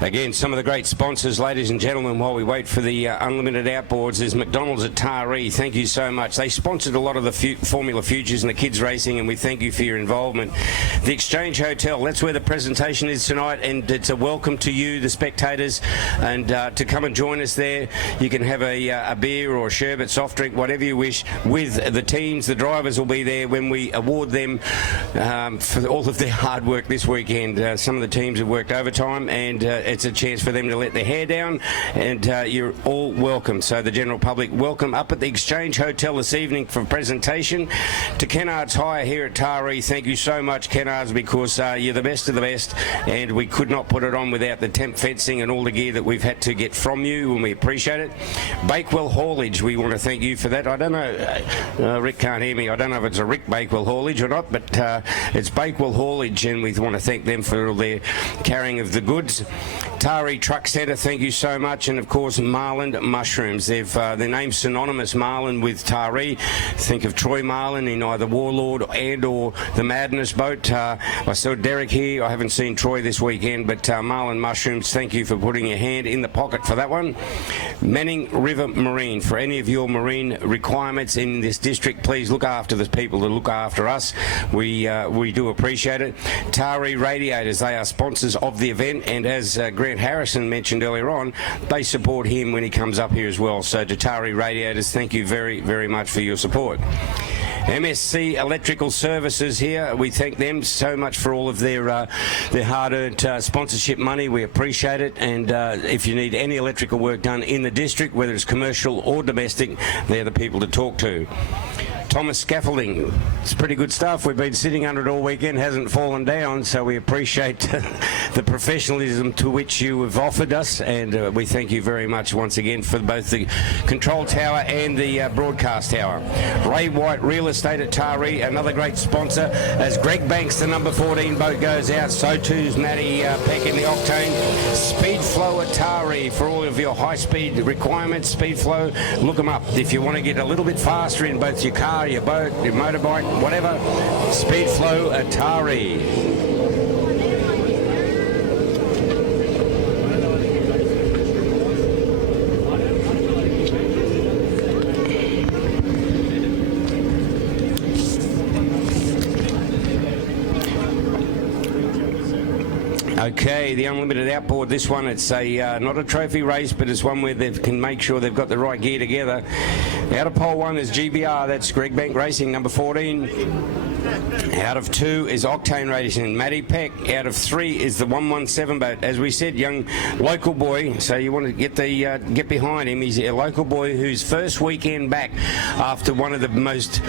Again, some of the great sponsors, ladies and gentlemen, while we wait for the unlimited outboards, is McDonald's at Taree. Thank you so much. They sponsored a lot of the Formula Futures and the kids racing, and we thank you for your involvement. The Exchange Hotel, that's where the presentation is tonight, and it's a welcome to you, the spectators, and to come and join us there. You can have a beer or a sherbet, soft drink, whatever you wish, with the teams. The drivers will be there when we award them for all of their hard work this weekend. Some of the teams have worked overtime, and it's a chance for them to let their hair down, and you're all welcome. So the general public, welcome up at the Exchange Hotel this evening for presentation. To Kennard's Hire here at Taree, thank you so much, Kennard's, because you're the best of the best, and we could not put it on without the temp fencing and all the gear that we've had to get from you, and we appreciate it. Bakewell Haulage, we want to thank you for that. I don't know, Rick can't hear me, I don't know if it's a Rick Bakewell Haulage or not, but it's Bakewell Haulage, and we want to thank them for all their carrying of the goods. Taree Truck Centre, thank you so much, and of course Marland Mushrooms. They've their name's synonymous, Marland, with Taree. Think of Troy Marland in either Warlord and or the Madness boat. I saw Derek here. I haven't seen Troy this weekend, but Marland Mushrooms, thank you for putting your hand in the pocket for that one. Manning River Marine, for any of your marine requirements in this district, please look after the people that look after us. We do appreciate it. Taree Radiators, they are sponsors of the event, and as Grant Harrison mentioned earlier on, they support him when he comes up here as well. So to Taree Radiators, thank you very, very much for your support. MSC Electrical Services here, we thank them so much for all of their hard-earned sponsorship money. We appreciate it, and if you need any electrical work done in the district, whether it's commercial or domestic, they're the people to talk to. Thomas Scaffolding, it's pretty good stuff. We've been sitting under it all weekend, hasn't fallen down, so we appreciate the professionalism to which you have offered us, and we thank you very much once again for both the control tower and the broadcast tower. Ray White Real Estate at Taree, another great sponsor. As Greg Banks, the number 14 boat, goes out, so too's Matty Peck in the Octane. Speed Flow at Taree for all of your high-speed requirements. Speed Flow, look them up. If you want to get a little bit faster in both your car, your boat, your motorbike, whatever, Speed Flow at Taree. Okay, the unlimited outboard. This one, it's a not a trophy race, but it's one where they can make sure they've got the right gear together. Out of pole 1 is GBR. That's Greg Bank Racing, number 14. Out of 2 is Octane Racing, Matty Peck. Out of 3 is the 117 boat. As we said, young local boy. So you want to get behind him. He's a local boy whose first weekend back after one of the most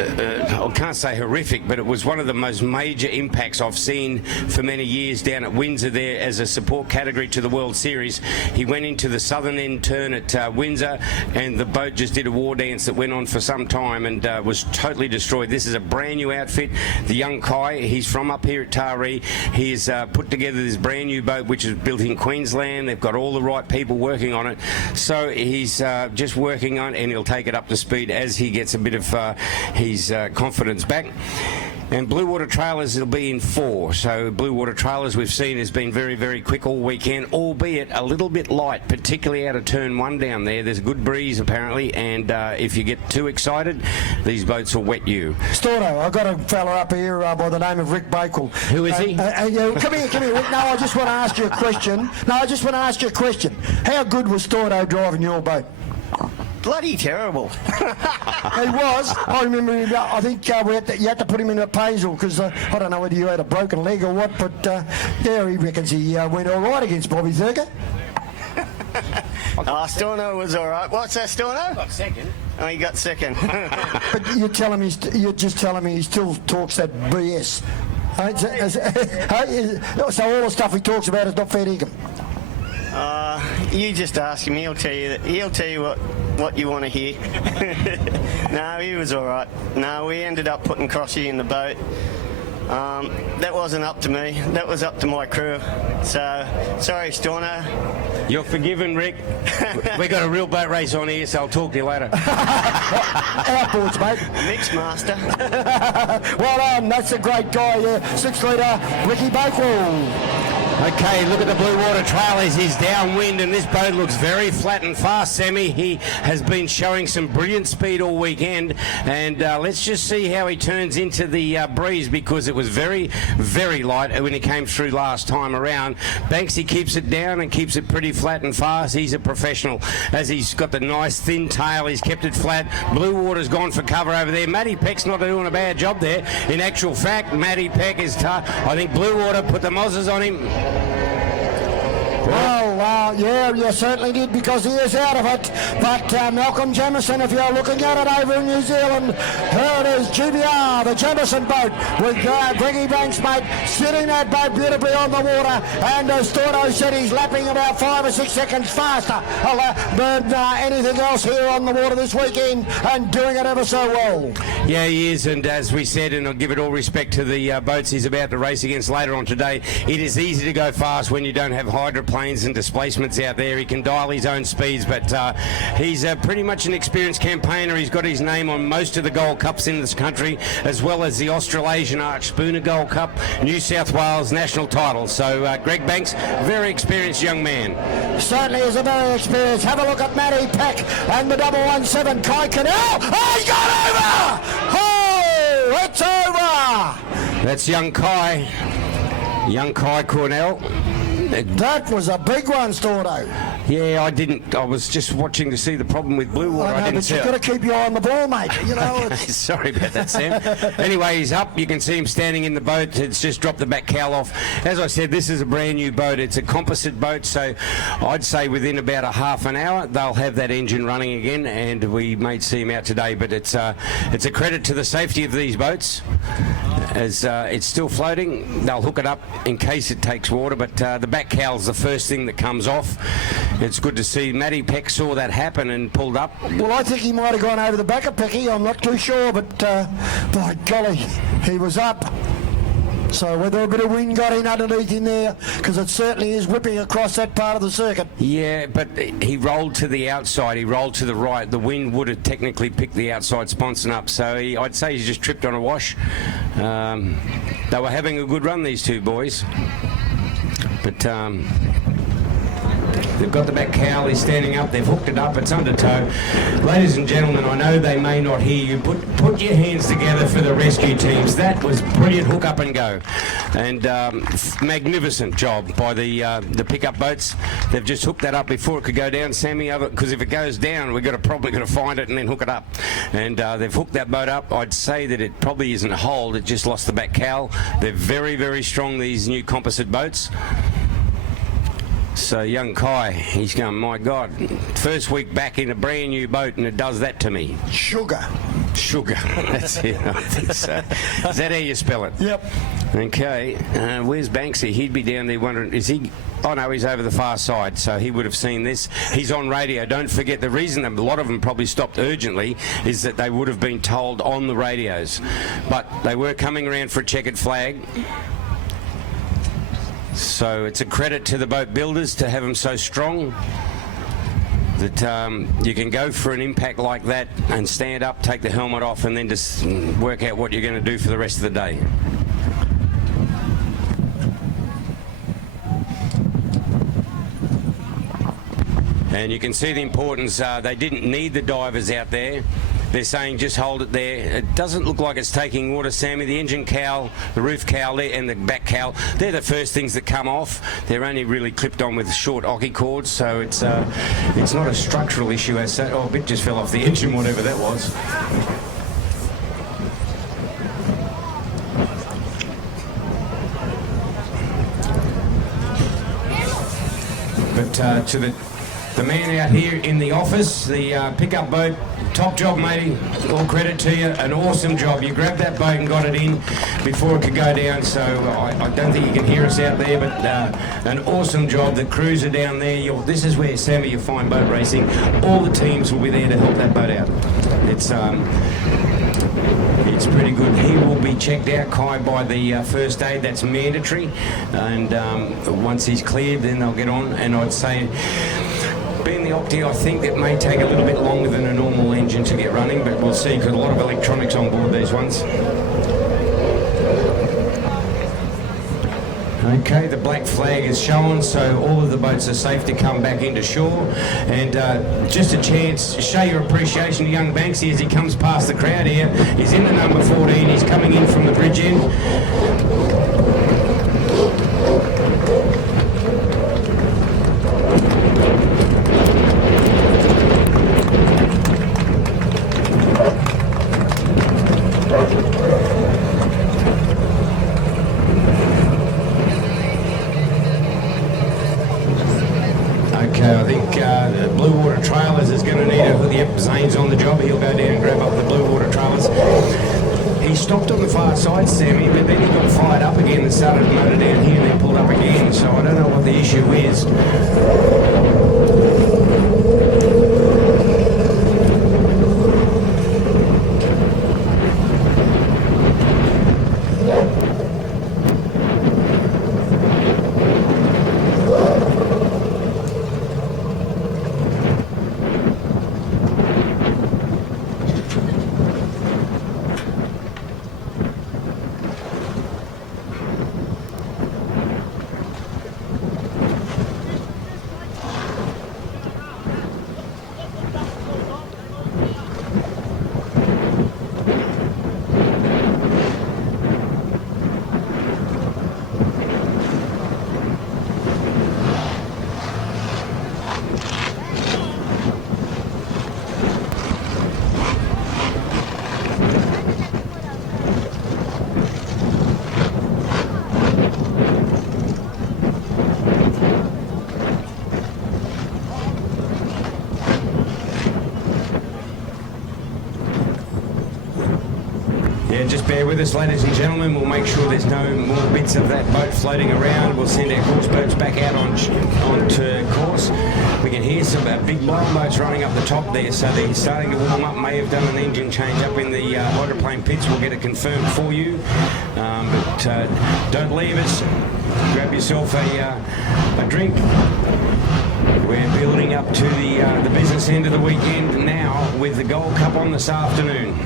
I can't say horrific, but it was one of the most major impacts I've seen for many years down at Windsor there as a support category to the World Series. He went into the southern end turn at Windsor, and the boat just did a war dance that went on for some time and was totally destroyed. This is a brand new outfit. The young Kai, he's from up here at Taree. He's put together this brand new boat which is built in Queensland. They've got all the right people working on it. So he's just working on it, and he'll take it up to speed as he gets a bit of his confidence back. And Blue Water Trailers will be in 4. So Blue Water Trailers we've seen has been very, very quick all weekend, albeit a little bit light, particularly out of turn 1 down there. There's a good breeze apparently, and if you get too excited, these boats will wet you. Stordo, I've got a fella up here by the name of Rick Bakewell. Who is he? Come here, Rick. No, I just want to ask you a question. How good was Stordo driving your boat? Bloody terrible. He was. I remember. I think you had to put him in a Paisel because I don't know whether you had a broken leg or what, but there he reckons he went all right against Bobby Thurker. Storno was all right. What's that, Storno? Got second. Oh, he got second. But you're just telling me he still talks that BS. So all the stuff he talks about is not fair to him. You just ask him. He'll tell you what you want to hear. No, he was all right. No, we ended up putting Crossy in the boat. That wasn't up to me. That was up to my crew. So, sorry, Storno. You're forgiven, Rick. We got a real boat race on here, so I'll talk to you later. Outboards, mate. Mixed master. Well done. That's a great guy, yeah. 6 litre, Ricky Bakewell. Okay, look at the Blue Water Trailers. He's downwind, and this boat looks very flat and fast, Sammy. He has been showing some brilliant speed all weekend, and let's just see how he turns into the breeze, because it was very, very light when he came through last time around. Banksy keeps it down and keeps it pretty flat and fast. He's a professional, as he's got the nice thin tail. He's kept it flat. Blue Water's gone for cover over there. Matty Peck's not doing a bad job there. In actual fact, Matty Peck is tough. I think Blue Water put the Mozzers on him. Well, yeah, you certainly did, because he is out of it. But Malcolm Jamieson, if you're looking at it over in New Zealand, here it is, GBR, the Jamieson boat, with Greggy Banks, mate, sitting that boat beautifully on the water. And as Stordo said, he's lapping about 5 or 6 seconds faster than anything else here on the water this weekend, and doing it ever so well. Yeah, he is, and as we said, and I'll give it all respect to the boats he's about to race against later on today, it is easy to go fast when you don't have hydroplanes and displacements out there. He can dial his own speeds, but he's pretty much an experienced campaigner. He's got his name on most of the Gold Cups in this country, as well as the Australasian Arch Spooner Gold Cup, New South Wales national title. So Greg Banks, very experienced young man. Certainly is a very experienced. Have a look at Matty Peck and the 117 Kai Canal. Oh, he got over! Oh, it's over! That's young Kai Cornell. That was a big one, Stordo. Yeah, I was just watching to see the problem with Blue Water. I know, but you've got to keep your eye on the ball, mate. You know. Sorry about that, Sam. Anyway, he's up. You can see him standing in the boat. It's just dropped the back cowl off. As I said, this is a brand new boat. It's a composite boat, so I'd say within about a half an hour they'll have that engine running again, and we may see him out today. But it's a credit to the safety of these boats. As it's still floating, they'll hook it up in case it takes water, but the back cowl's the first thing that comes off. It's good to see Matty Peck saw that happen and pulled up. Well, I think he might have gone over the back of Pecky. I'm not too sure, but by golly, he was up. So whether a bit of wind got in underneath in there, because it certainly is whipping across that part of the circuit. Yeah, but he rolled to the outside. He rolled to the right. The wind would have technically picked the outside sponson up. So I'd say he's just tripped on a wash. They were having a good run, these two boys. But They've got the back cowl, he's standing up, they've hooked it up, it's under tow. Ladies and gentlemen, I know they may not hear you, put your hands together for the rescue teams. That was brilliant hook up and go. And magnificent job by the pickup boats. They've just hooked that up before it could go down, Sammy, because if it goes down, we've probably got to find it and then hook it up. And they've hooked that boat up. I'd say that it probably isn't a hold, it just lost the back cowl. They're very, very strong, these new composite boats. So young Kai, he's going, my God, first week back in a brand new boat and it does that to me. Sugar. Sugar, that's it, I think so. Is that how you spell it? Yep. Okay, where's Banksy? He'd be down there wondering, is he... Oh no, he's over the far side, so he would have seen this. He's on radio. Don't forget, the reason a lot of them probably stopped urgently is that they would have been told on the radios. But they were coming around for a checkered flag. So it's a credit to the boat builders to have them so strong that you can go for an impact like that and stand up, take the helmet off, and then just work out what you're going to do for the rest of the day. And you can see the importance. They didn't need the divers out there. They're saying just hold it there. It doesn't look like it's taking water, Sammy. The engine cowl, the roof cowl there, and the back cowl, they're the first things that come off. They're only really clipped on with short ocky cords, so it's not a structural issue as such. Oh, a bit just fell off the engine, whatever that was. But to the man out here in the office, the pickup boat, top job, matey. All credit to you. An awesome job. You grabbed that boat and got it in before it could go down, so I don't think you can hear us out there, but an awesome job. The crews are down there. This is where, Sammy, you find boat racing. All the teams will be there to help that boat out. It's pretty good. He will be checked out, Kai, by the first aid. That's mandatory. And once he's cleared, then they'll get on. And I'd say, being the Opti, I think it may take a little bit longer than a normal engine to get running, but we'll see, because a lot of electronics on board these ones. Okay, the black flag is shown, so all of the boats are safe to come back into shore. And just a chance to show your appreciation to young Banksy as he comes past the crowd here. He's in the number 14, he's coming in from the bridge end. I think Blue Water Trailers is going to need a... Yep, Zane's on the job. He'll go down and grab up the Blue Water Trailers. He stopped on the far side, Sammy, but then he got fired up again and started to motor down here and then pulled up again. So I don't know what the issue is. Just bear with us, ladies and gentlemen. We'll make sure there's no more bits of that boat floating around. We'll send our course boats back out onto course. We can hear some big blowing boats running up the top there, so they're starting to warm up. May have done an engine change up in the hydroplane pits. We'll get it confirmed for you. But don't leave us. Grab yourself a drink. We're building up to the business end of the weekend now with the Gold Cup on this afternoon.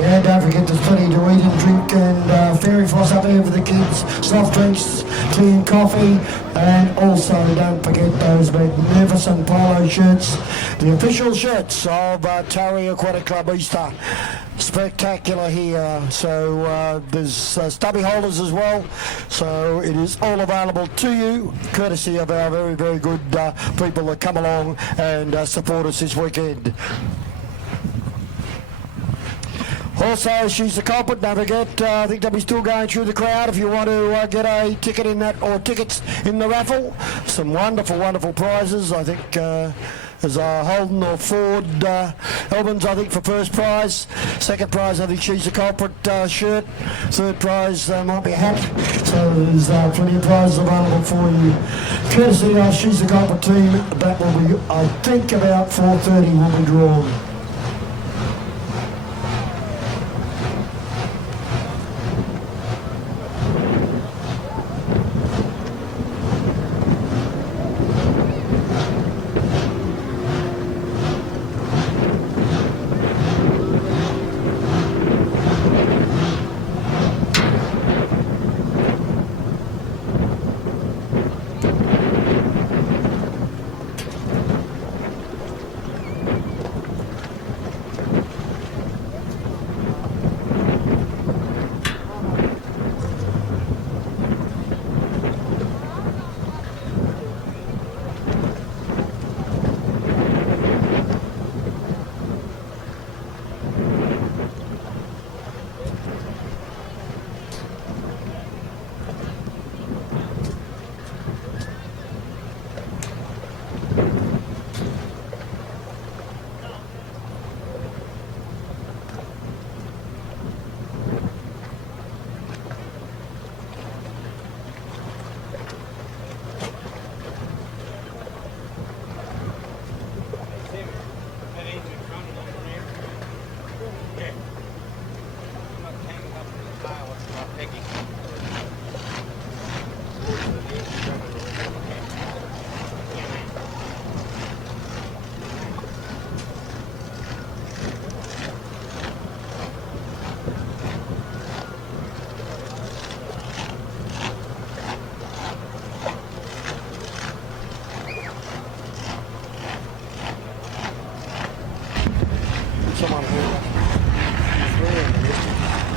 Yeah, don't forget there's plenty to eat and drink and fairy floss up here for the kids, soft drinks, tea and coffee, and also don't forget those magnificent polo shirts, the official shirts of Taree Aquatic Club Easter. Spectacular here. So there's stubby holders as well, so it is all available to you courtesy of our very, very good people that come along and support us this weekend. Also, she's the culprit. Don't forget, I think they'll be still going through the crowd if you want to get a ticket in that, or tickets in the raffle. Some wonderful, wonderful prizes. I think there's a Holden or Ford Elvins, I think, for first prize. Second prize, I think she's the culprit shirt. Third prize might be a hat. So there's plenty of prizes available for you. Courtesy of she's the culprit team. That will be, I think, about 4:30 will be drawn.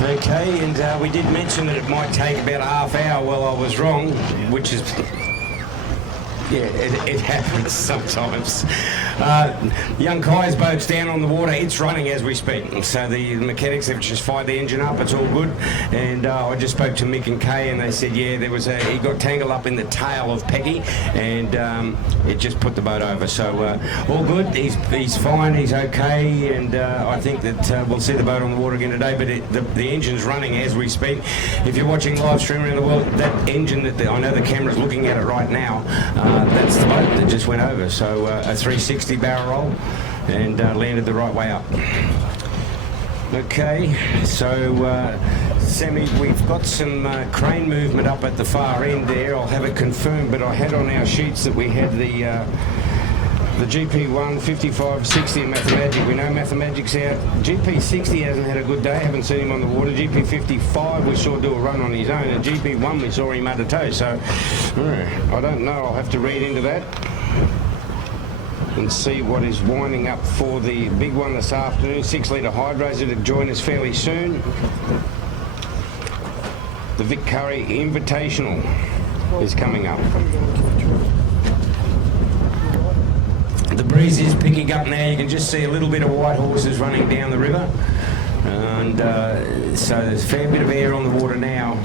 Okay, and we did mention that it might take about a half hour. Well, I was wrong, which is, yeah, it happens sometimes. Young Kai's boat's down on the water. It's running as we speak. So the mechanics have just fired the engine up. It's all good. And I just spoke to Mick and Kay, and they said, yeah, there was he got tangled up in the tail of Peggy, and it just put the boat over. So all good. He's fine. He's okay. And I think that we'll see the boat on the water again today. But the engine's running as we speak. If you're watching live stream around the world, that engine that I know the camera's looking at it right now, that's the boat that just went over. So a 360 barrel roll, and landed the right way up. Okay, so Sammy, we've got some crane movement up at the far end there. I'll have it confirmed, but I had on our sheets that we had the GP1, 55, 60 and Mathemagic. We know Mathemagic's out. GP60 hasn't had a good day, haven't seen him on the water. GP55 we saw do a run on his own, and GP1 we saw him under tow, so I don't know, I'll have to read into that and see what is winding up for the big one this afternoon. 6 litre hydros to join us fairly soon. The Vic Curry Invitational is coming up. The breeze is picking up now. You can just see a little bit of white horses running down the river, and so there's a fair bit of air on the water now.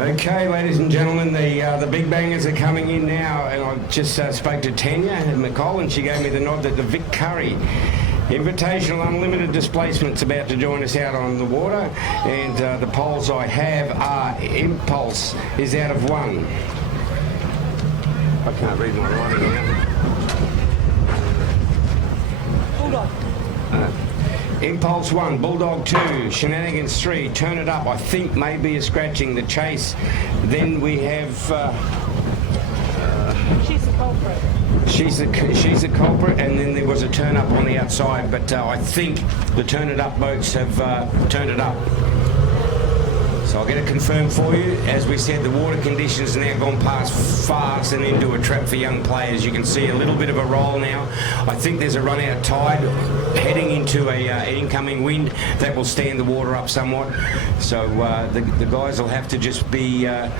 Okay, ladies and gentlemen, the big bangers are coming in now, and I just spoke to Tanya and McCall, and she gave me the nod that the Vic Curry Invitational Unlimited Displacement's about to join us out on the water, and the poles I have are Impulse is out of 1. I can't read my writing now. Bulldog. Impulse 1, Bulldog 2, Shenanigans 3, Turn It Up, I think maybe a scratching, the Chase. Then we have... She's the culprit. She's the culprit, and then there was a turn up on the outside, but I think the Turn It Up boats have turned it up. So I'll get it confirmed for you. As we said, the water conditions have now gone past fast and into a trap for young players. You can see a little bit of a roll now. I think there's a run out tide heading into an incoming wind that will stand the water up somewhat. So the guys will have to just be a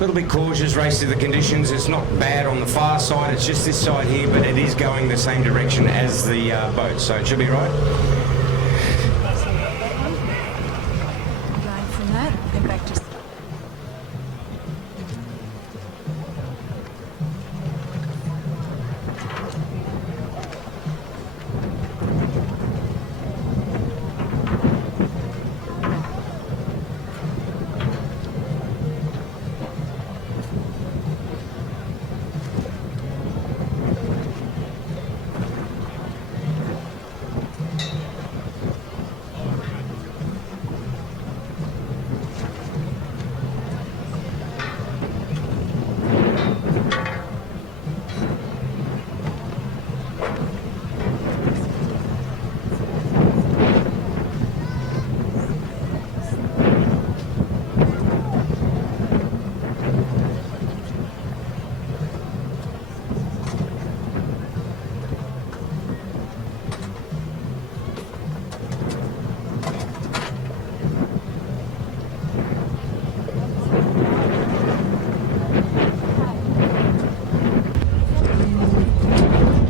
little bit cautious, race to the conditions. It's not bad on the far side, it's just this side here, but it is going the same direction as the boat, so it should be right. Going from that, then back to...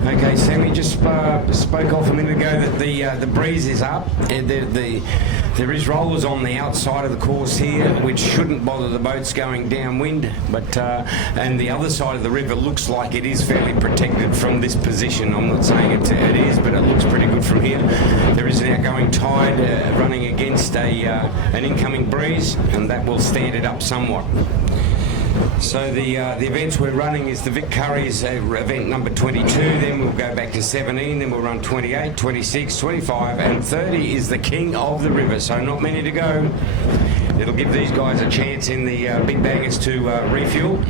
Okay, Sammy just spoke off a minute ago that the breeze is up, and there is rollers on the outside of the course here, which shouldn't bother the boats going downwind, but and the other side of the river looks like it is fairly protected from this position. I'm not saying it is, but it looks pretty good from here. There is an outgoing tide running against an incoming breeze, and that will stand it up somewhat. So the events we're running is the Vic Curry's event number 22, then we'll go back to 17, then we'll run 28, 26, 25 and 30 is the king of the river, so not many to go. It'll give these guys a chance in the big bangers to refuel.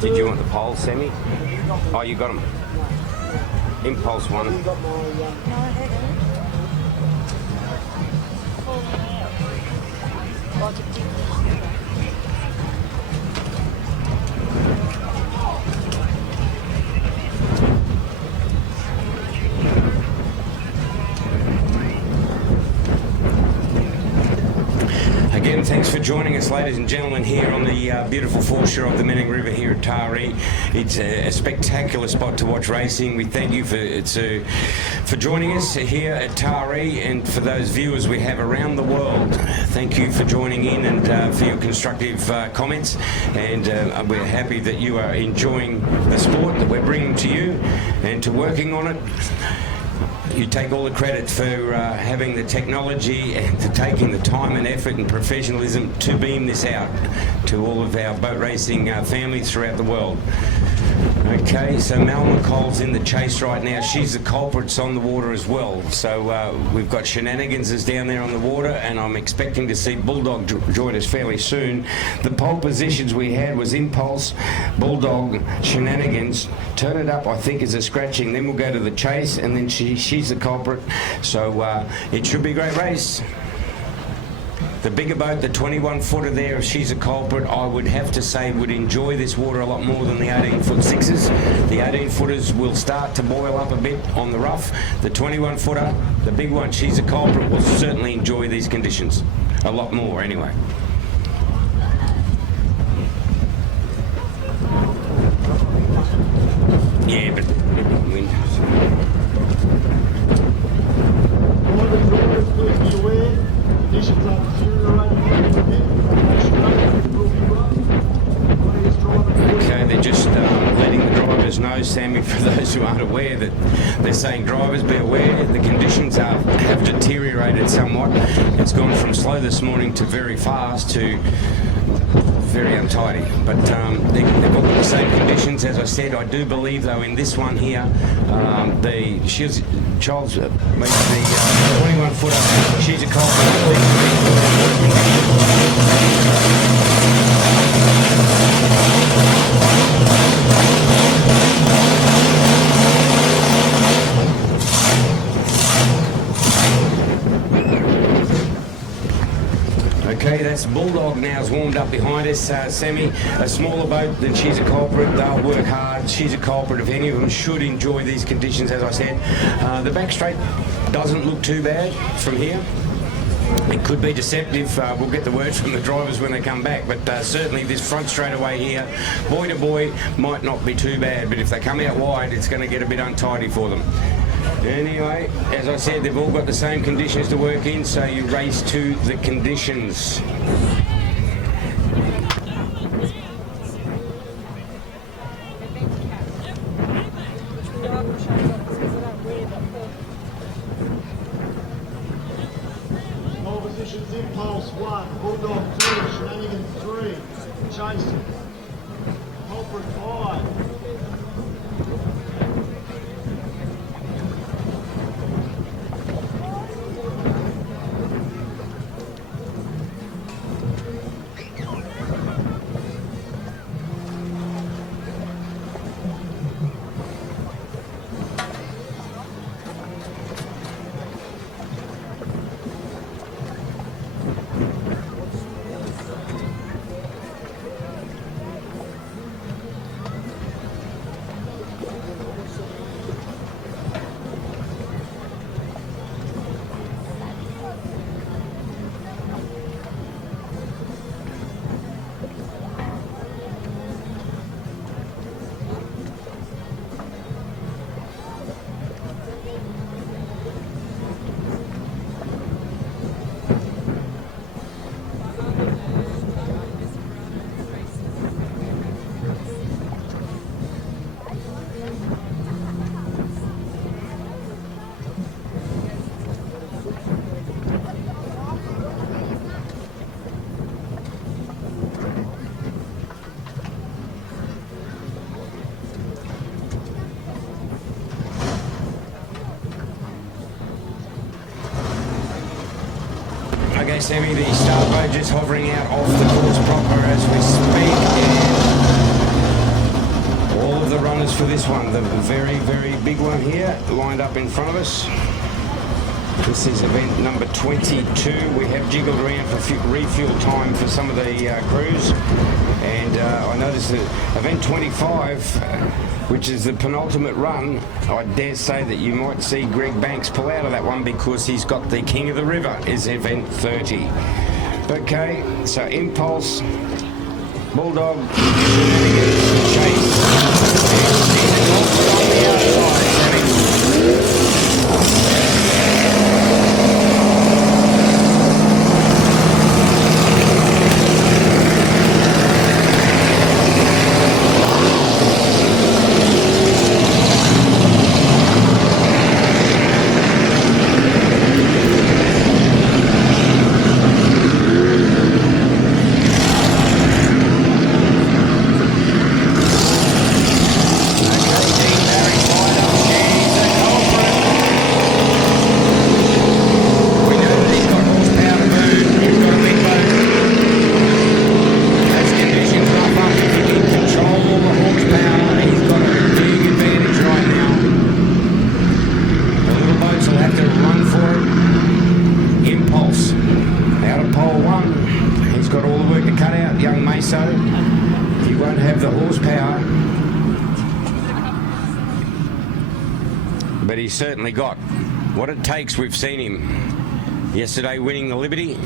Did you want the pole, Sammy? Oh, you got them. Impulse 1. Again, thanks for joining us, ladies and gentlemen, here on the beautiful foreshore of the Menning River here at Taree. It's a spectacular spot to watch racing. We thank you for joining us here at Taree, and for those viewers we have around the world, thank you for joining in and for your constructive comments. And we're happy that you are enjoying the sport that we're bringing to you and to working on it. You take all the credit for having the technology and to taking the time and effort and professionalism to beam this out to all of our boat racing families throughout the world. Okay, so Mel McCall's in the chase right now. She's the culprit's on the water as well. So we've got Shenanigans is down there on the water, and I'm expecting to see Bulldog join us fairly soon. The pole positions we had was Impulse, Bulldog, Shenanigans. Turn It Up, I think, is a scratching. Then we'll go to the chase, and then she's the culprit. So it should be a great race. The bigger boat, the 21-footer there, if she's a culprit, I would have to say would enjoy this water a lot more than the 18-foot sixes. The 18-footers will start to boil up a bit on the rough. The 21-footer, the big one, she's a culprit, will certainly enjoy these conditions. A lot more, anyway. Yeah, but wind. Private drivers, please be aware, conditions are deteriorating a little bit. Will be rough. Please drive accordingly. Okay, they're just letting the drivers know, Sammy, for those who aren't aware, that they're saying drivers be aware the conditions have deteriorated somewhat. It's gone from slow this morning to very fast to very untidy, but they've all got the same conditions. As I said, I do believe though in this one here, the Charles meets the 21 footer. She's a culprit. Okay, that's Bulldog now is warmed up behind us. Sammy, a smaller boat than She's a Culprit. They'll work hard. She's a Culprit. If any of them should enjoy these conditions, as I said. The back straight doesn't look too bad from here. It could be deceptive. We'll get the word from the drivers when they come back, but certainly this front straightaway here, boy to boy, might not be too bad, but if they come out wide, it's going to get a bit untidy for them. Anyway, as I said, they've all got the same conditions to work in, so you race to the conditions. Pole positions, Impulse 1, Bulldog 2, Shenanigans 3, Chase, Culprit 5. Okay, Sammy, the start boat just hovering out off the course proper as we speak, and all of the runners for this one, the very, very big one here, lined up in front of us. This is event number 22. We have jiggled around for refuel time for some of the crews, and I noticed that event 25, which is the penultimate run, I dare say that you might see Greg Banks pull out of that one because he's got the King of the River, is event 30. Okay, so Impulse, Bulldog, Shenanigans, Chase, and on the outside, but he's certainly got what it takes. We've seen him yesterday winning the Liberty.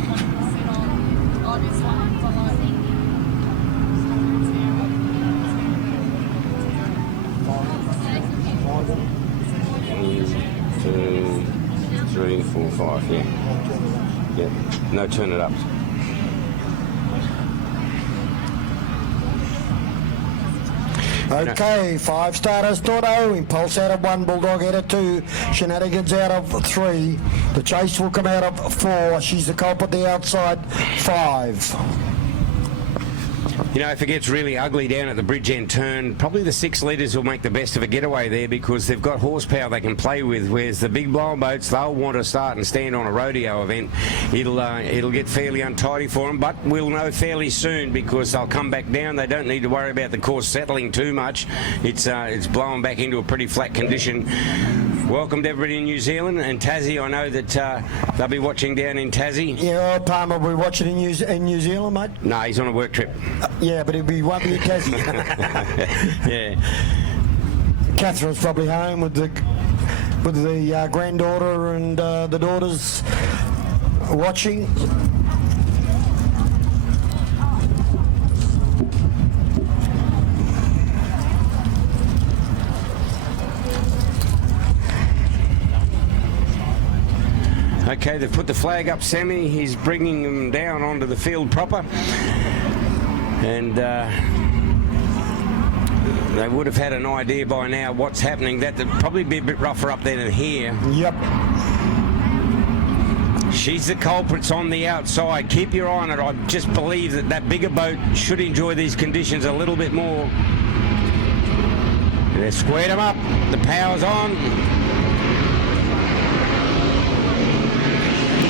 2, 3, 4, 5. Yeah. Yeah. No turn it up. Okay, 5 starters, Tordo, Impulse out of 1, Bulldog out of 2, Shenanigans out of 3, the Chase will come out of 4, she's the culprit the outside, 5. You know, if it gets really ugly down at the bridge end turn, probably the 6 litres will make the best of a getaway there because they've got horsepower they can play with, whereas the big blower boats, they'll want to start and stand on a rodeo event. It'll get fairly untidy for them, but we'll know fairly soon because they'll come back down. They don't need to worry about the course settling too much. It's blowing back into a pretty flat condition. Welcome to everybody in New Zealand and Tassie. I know that they'll be watching down in Tassie. Yeah, Palmer will be watching in New Zealand, mate. No, he's on a work trip. Yeah, but he won't be in Tassie. Yeah. Catherine's probably home with the granddaughter and the daughters watching. Okay, they've put the flag up, Sammy. He's bringing them down onto the field proper. And they would have had an idea by now what's happening. That'd probably be a bit rougher up there than here. Yep. She's the culprit's on the outside. Keep your eye on it. I just believe that bigger boat should enjoy these conditions a little bit more. They've squared them up. The power's on.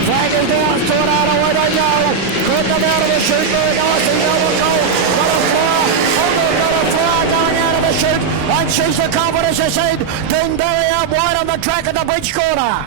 Flag is down, Tornado, away they go. Caught them out of the chute, very nice, and double goal. Got a flyer going out of the chute, and she's the culprit, as I said. Dean Barry out wide on the track at the bridge corner.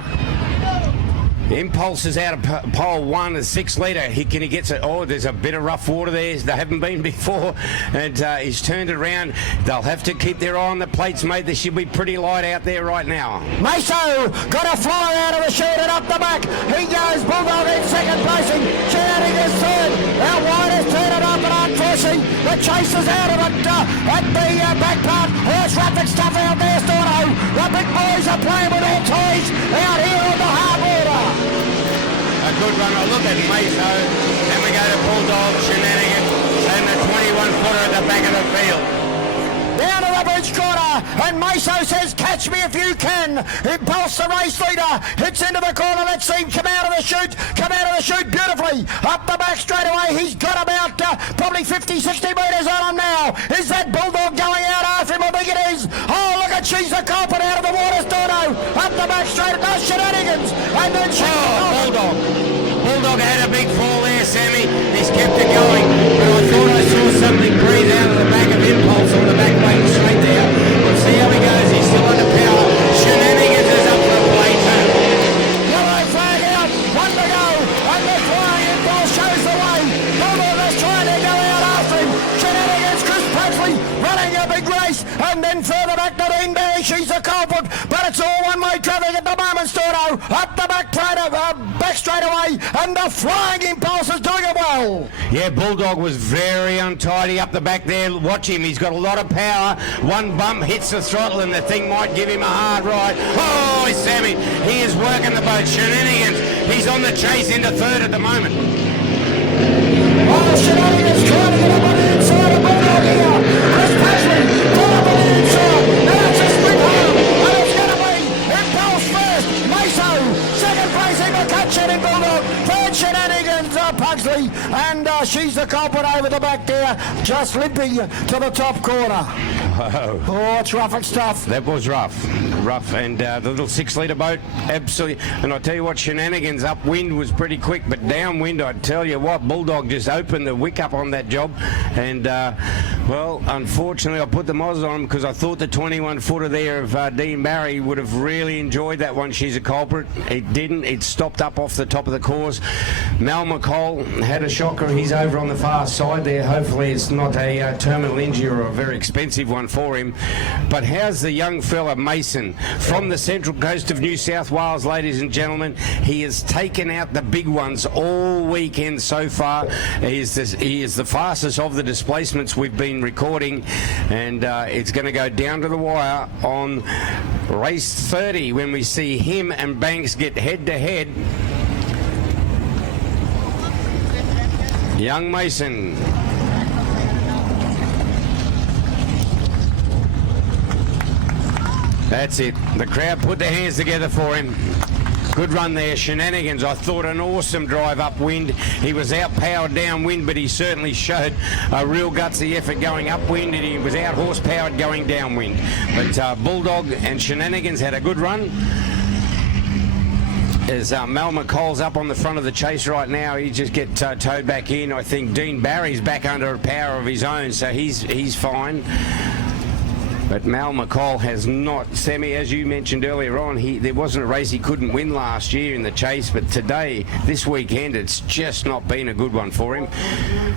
Impulse is out of pole 1, a 6 litre. He gets it. Oh, there's a bit of rough water there. They haven't been before, and he's turned it around. They'll have to keep their eye on the plates, mate. They should be pretty light out there right now. Meso got a flyer out of the chute and up the back. He goes. Bulldog in second placing. Shenanigans third. Out wide has turned it up, and unfortunately the Chase is out of it at the back part. Horse rapid stuff out there, Storno. The big boys are playing with all toys out here on the hard water. A good runner. Look at Meso. Then we go to Bulldog, Shenanigans, and the 21-footer at the back of the field. Down to the bridge corner, and Meso says, catch me if you can. Impulse, the race leader, hits into the corner. Let's see him come out of the chute beautifully. Up the back straight away. He's got about probably 50, 60 metres on him now. Is that Bulldog going out after him? I think it is. Oh, look at, she's the culprit out of the water, Storno. Up the back straight, no Shenanigans. And then Bulldog. Bulldog had a big fall there, Sammy. He's kept it going. But I thought I saw something breathe out of the back of Impulse on the back lane straight there. We'll see how he goes. He's still under power. Shenanigans is up for a play too. Yellow flag out. 1 to go. And the flying Impulse shows the way. Bulldog is trying to go out after him. Shenanigans, Chris Patrick running a big race. And then further back to Dean Barry. She's the culprit. But it's all one-way traffic at the moment, Storno. Up the back straight away, and the flying Impulse is doing it well. Yeah, Bulldog was very untidy up the back there. Watch him, he's got a lot of power. One bump hits the throttle and the thing might give him a hard ride. Oh, Sammy, he is working the boat. Shenanigans, he's on the chase into third at the moment. Oh, Shenanigans trying to get up on the inside of Bulldog here. Chris Patrick, pull up on the inside. Now it's a sprint home, and it's going to be Impulse first. Meso, second place in McCutcheon in Bulldog. Third Shenanigans, Pugsley, and she's the culprit over the back there, just limping to the top corner. Whoa. Oh, it's rough stuff. That was rough, and the little 6 litre boat, absolutely. And I tell you what, Shenanigans upwind was pretty quick, but downwind, I tell you what, Bulldog just opened the wick up on that job, and well, unfortunately, I put the Moz on him because I thought the 21-footer there of Dean Barry would have really enjoyed that one. She's a culprit. It didn't. It stopped up off the top of the course. Mal McCall had a shocker. He's over on the far side there. Hopefully, it's not a terminal injury or a very expensive one for him. But how's the young fella Mason from the central coast of New South Wales, ladies and gentlemen? He has taken out the big ones all weekend so far. He is the fastest of the displacements we've been recording, and it's going to go down to the wire on Race 30 when we see him and Banks get head to head. Young Mason. That's it. The crowd put their hands together for him. Good run there, Shenanigans. I thought an awesome drive upwind. He was outpowered downwind, but he certainly showed a real gutsy effort going upwind, and he was out horsepowered going downwind. But Bulldog and Shenanigans had a good run. As Mel McCall's up on the front of the chase right now, he just get towed back in. I think Dean Barry's back under a power of his own, so he's fine. But Mal McCall has not, Sammy, as you mentioned earlier on, there wasn't a race he couldn't win last year in the chase, but today, this weekend, it's just not been a good one for him.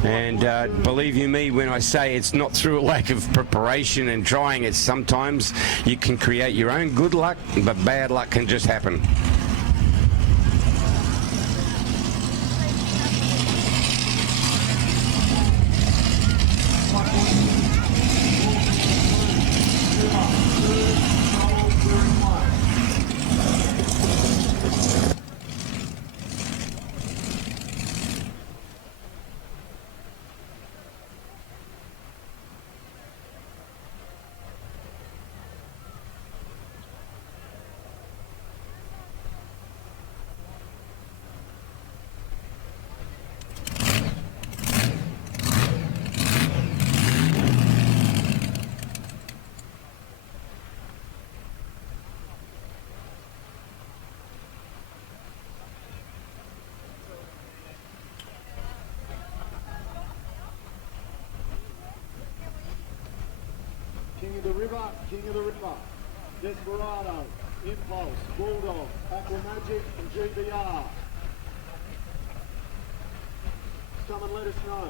And believe you me when I say it's not through a lack of preparation and trying, it's sometimes you can create your own good luck, but bad luck can just happen. King of the River, Desperado, Impulse, Bulldog, Aquamagic and GBR. Come and let us know.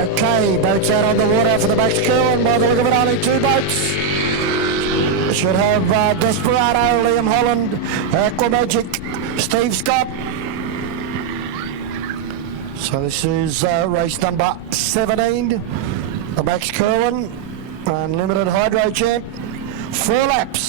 Okay, boats out on the water for the Max Curlin. By the look of it, only 2 boats. Should have Desperado, Liam Holland, Aquamagic, Steve Scott. So this is race number 17, the Max Curlin Unlimited Hydro Champ, 4 laps.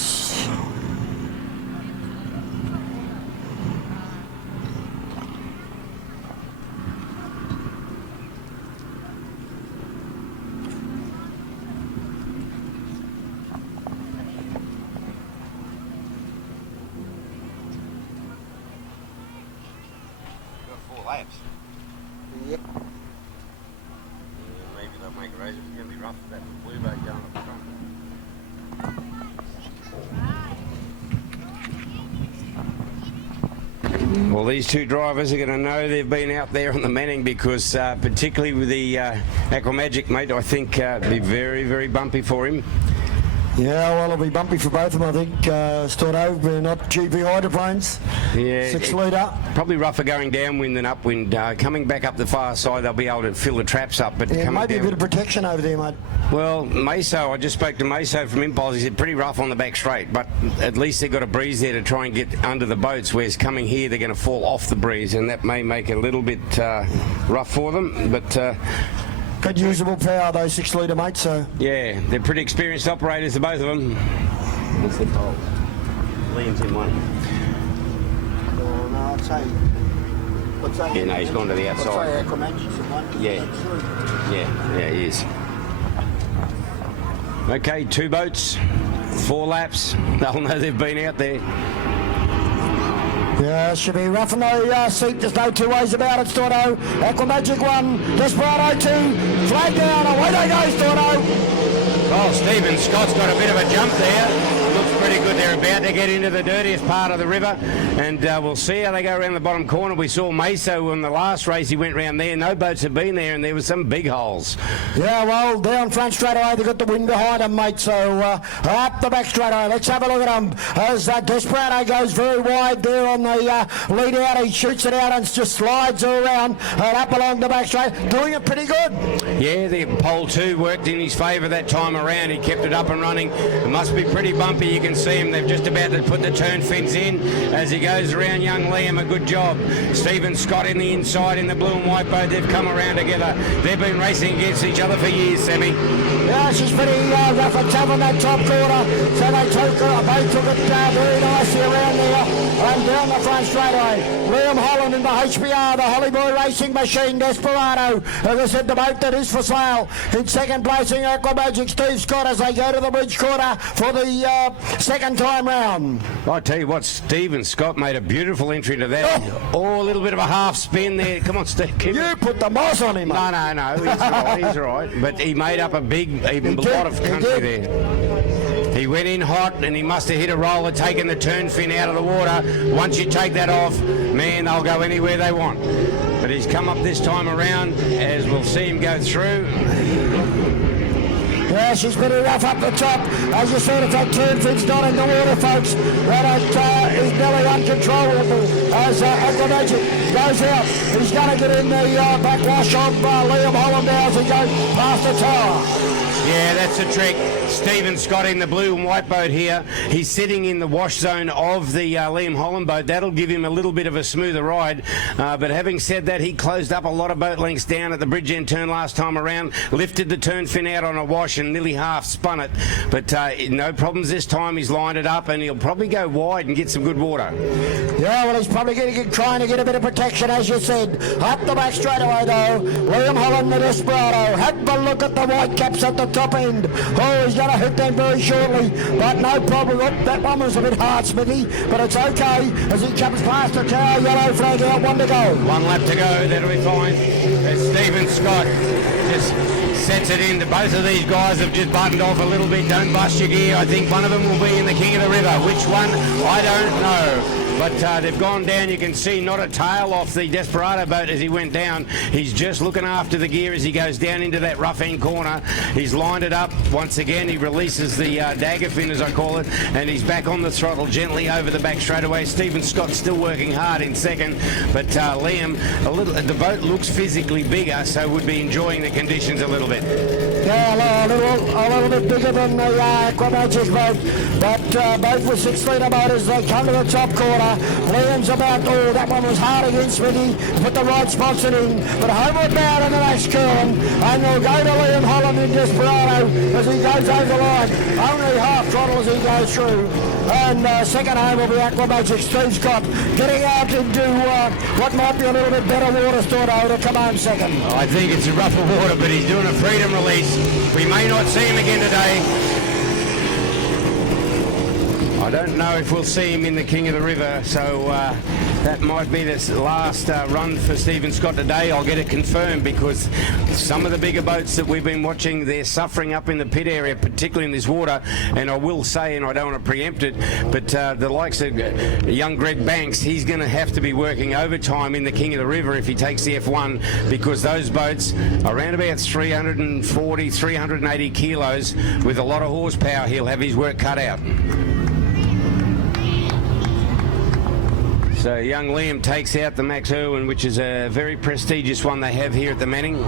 Laps. Yep. Maybe they'll make a race. It's going to be rough with that blue boat going up the front. Well, these 2 drivers are going to know they've been out there on the Manning because particularly with the Aquamagic, mate, I think it'll be very, very bumpy for him. Yeah, well, it'll be bumpy for both of them, I think. Stordo, we're not GP hydroplanes. Yeah. 6 litre. Probably rougher going downwind than upwind. Coming back up the far side, they'll be able to fill the traps up. But yeah, coming maybe down, a bit of protection over there, mate. Well, Meso, I just spoke to Meso from Impulse. He said pretty rough on the back straight, but at least they've got a breeze there to try and get under the boats, whereas coming here, they're going to fall off the breeze, and that may make it a little bit rough for them. But good usable power, those 6 litre mates, so... Yeah, they're pretty experienced operators, the both of them. What's the pole? Liam's in one. Oh, no, I'd say... Yeah, no, he's gone to the outside. I'd say Aquamagic's in one. Yeah. Yeah, he is. Okay, 2 boats, 4 laps. They'll know they've been out there. Yeah, should be rough on the seat. There's no 2 ways about it, Stordo. Aquamagic 1, Desperado 2, flag down, away they go, Stordo. Well, Stephen Scott's got a bit of a jump there. Looks pretty good. They're about to get into the dirtiest part of the river, and we'll see how they go around the bottom corner. We saw Meso in the last race. He went round there. No boats have been there, and there was some big holes. Yeah, well, down front straight away, they've got the wind behind them, mate, so up the back straight away. Let's have a look at them. As Desperado goes very wide there on the lead out. He shoots it out and just slides around and up along the back straight. Doing it pretty good. Yeah, the pole 2 worked in his favour that time around. He kept it up and running. It must be pretty bumpy. You can see him. They've just about to put the turn fins in as he goes around young Liam. A good job. Stephen Scott in the inside in the blue and white boat. They've come around together. They've been racing against each other for years, Sammy. Yeah, she's pretty rough and tough on that top corner. So they took it very nicely around there and down the front straightaway. Liam Holland in the HBR, the Hollyboy Racing Machine, Desperado. As I said, the boat that is for sale. In second placing, Aquamagic, Steve Scott, as they go to the bridge corner for the second time round. I tell you what, Stephen Scott made a beautiful entry to that. Oh, a little bit of a half spin there. Come on, Steve. You put the moss on him, mate. No. He's all right. But he made up a lot of country there. He went in hot and he must have hit a roller, taking the turn fin out of the water. Once you take that off, man, they'll go anywhere they want. But he's come up this time around, as we'll see him go through. Yeah, she's pretty rough up the top. As you said, if that turn fin's not in the water, folks, that is nearly uncontrollable. As Aquamagic goes out, he's going to get in the backwash of Liam Holland now as he goes past the tower. Yeah, that's a trick. Stephen Scott in the blue and white boat here. He's sitting in the wash zone of the Liam Holland boat. That'll give him a little bit of a smoother ride. But having said that, he closed up a lot of boat lengths down at the bridge end turn last time around, lifted the turn fin out on a wash and nearly half spun it. But no problems this time. He's lined it up and he'll probably go wide and get some good water. Yeah, well, he's probably trying to get a bit of protection, as you said. Up the back straight away, though. Liam Holland, the Desperado. Have a look at the white caps at the top end. Oh, he's going to hit them very shortly, but no problem. Oh, that one was a bit hard, Smithy, but it's okay as he comes past the tower. Yellow flag out, 1 to go. 1 lap to go, that'll be fine. As Stephen Scott just sets it in. Both of these guys have just buttoned off a little bit. Don't bust your gear. I think one of them will be in the King of the River. Which one? I don't know. but they've gone down. You can see not a tail off the Desperado boat as he went down. He's just looking after the gear as he goes down into that rough end corner. He's lined it up. Once again, he releases the dagger fin, as I call it, and he's back on the throttle gently over the back straightaway. Stephen Scott's still working hard in second, but Liam, the boat looks physically bigger, so would be enjoying the conditions a little bit. Yeah, a little bit bigger than the Aquamagic boat, but both were 6-litre motors. They come to the top corner. Liam's about, that one was hard against Smithy, put the right spots in, but homeward bound in the next curve, and they'll go to Liam Holland in Desperado as he goes over the line. Only half throttle as he goes through. And second home will be Aquamagic. Steve Scott getting out into what might be a little bit better water, Stordo, to come home second. I think it's a rougher water, but he's doing a freedom release. We may not see him again today. I don't know if we'll see him in the King of the River, so that might be the last run for Stephen Scott today. I'll get it confirmed, because some of the bigger boats that we've been watching, they're suffering up in the pit area, particularly in this water. And I will say, and I don't want to preempt it, but the likes of young Greg Banks, he's going to have to be working overtime in the King of the River if he takes the F1, because those boats are around about 340, 380 kilos with a lot of horsepower. He'll have his work cut out. So young Liam takes out the Max Irwin, which is a very prestigious one they have here at the Manning.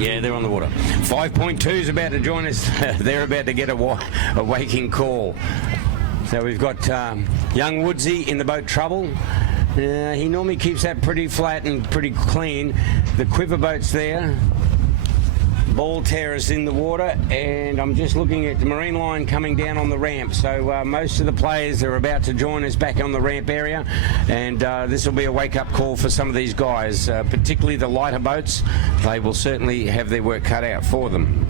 Yeah, they're on the water. 5.2 is about to join us. They're about to get a waking call. So we've got young Woodsy in the boat Trouble. He normally keeps that pretty flat and pretty clean. The quiver boat's there. Ball Terror's in the water, and I'm just looking at the marine line coming down on the ramp. So most of the players are about to join us back on the ramp area, and this will be a wake-up call for some of these guys, particularly the lighter boats. They will certainly have their work cut out for them.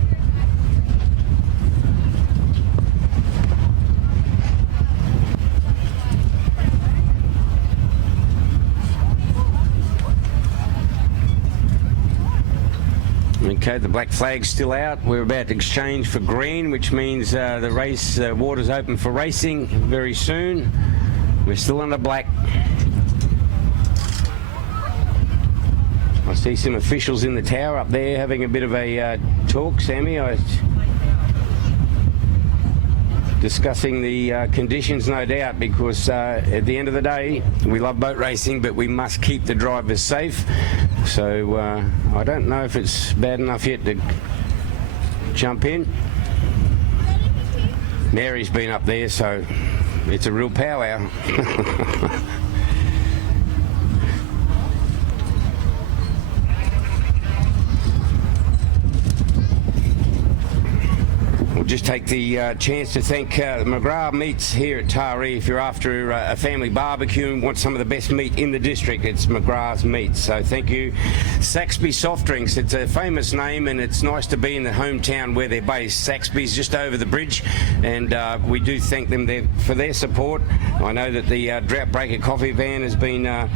Okay, the black flag's still out. We're about to exchange for green, which means the race water's open for racing very soon. We're still under black. I see some officials in the tower up there having a bit of a talk, Sammy. Discussing the conditions, no doubt, because at the end of the day, we love boat racing, but we must keep the drivers safe. So I don't know if it's bad enough yet to jump in. Mary's been up there, so it's a real powwow. We'll just take the chance to thank McGrath Meats here at Taree. If you're after a family barbecue and want some of the best meat in the district, it's McGrath's Meats. So thank you. Saxby Soft Drinks, it's a famous name, and it's nice to be in the hometown where they're based. Saxby's just over the bridge, and we do thank them there for their support. I know that the Drought Breaker coffee van has been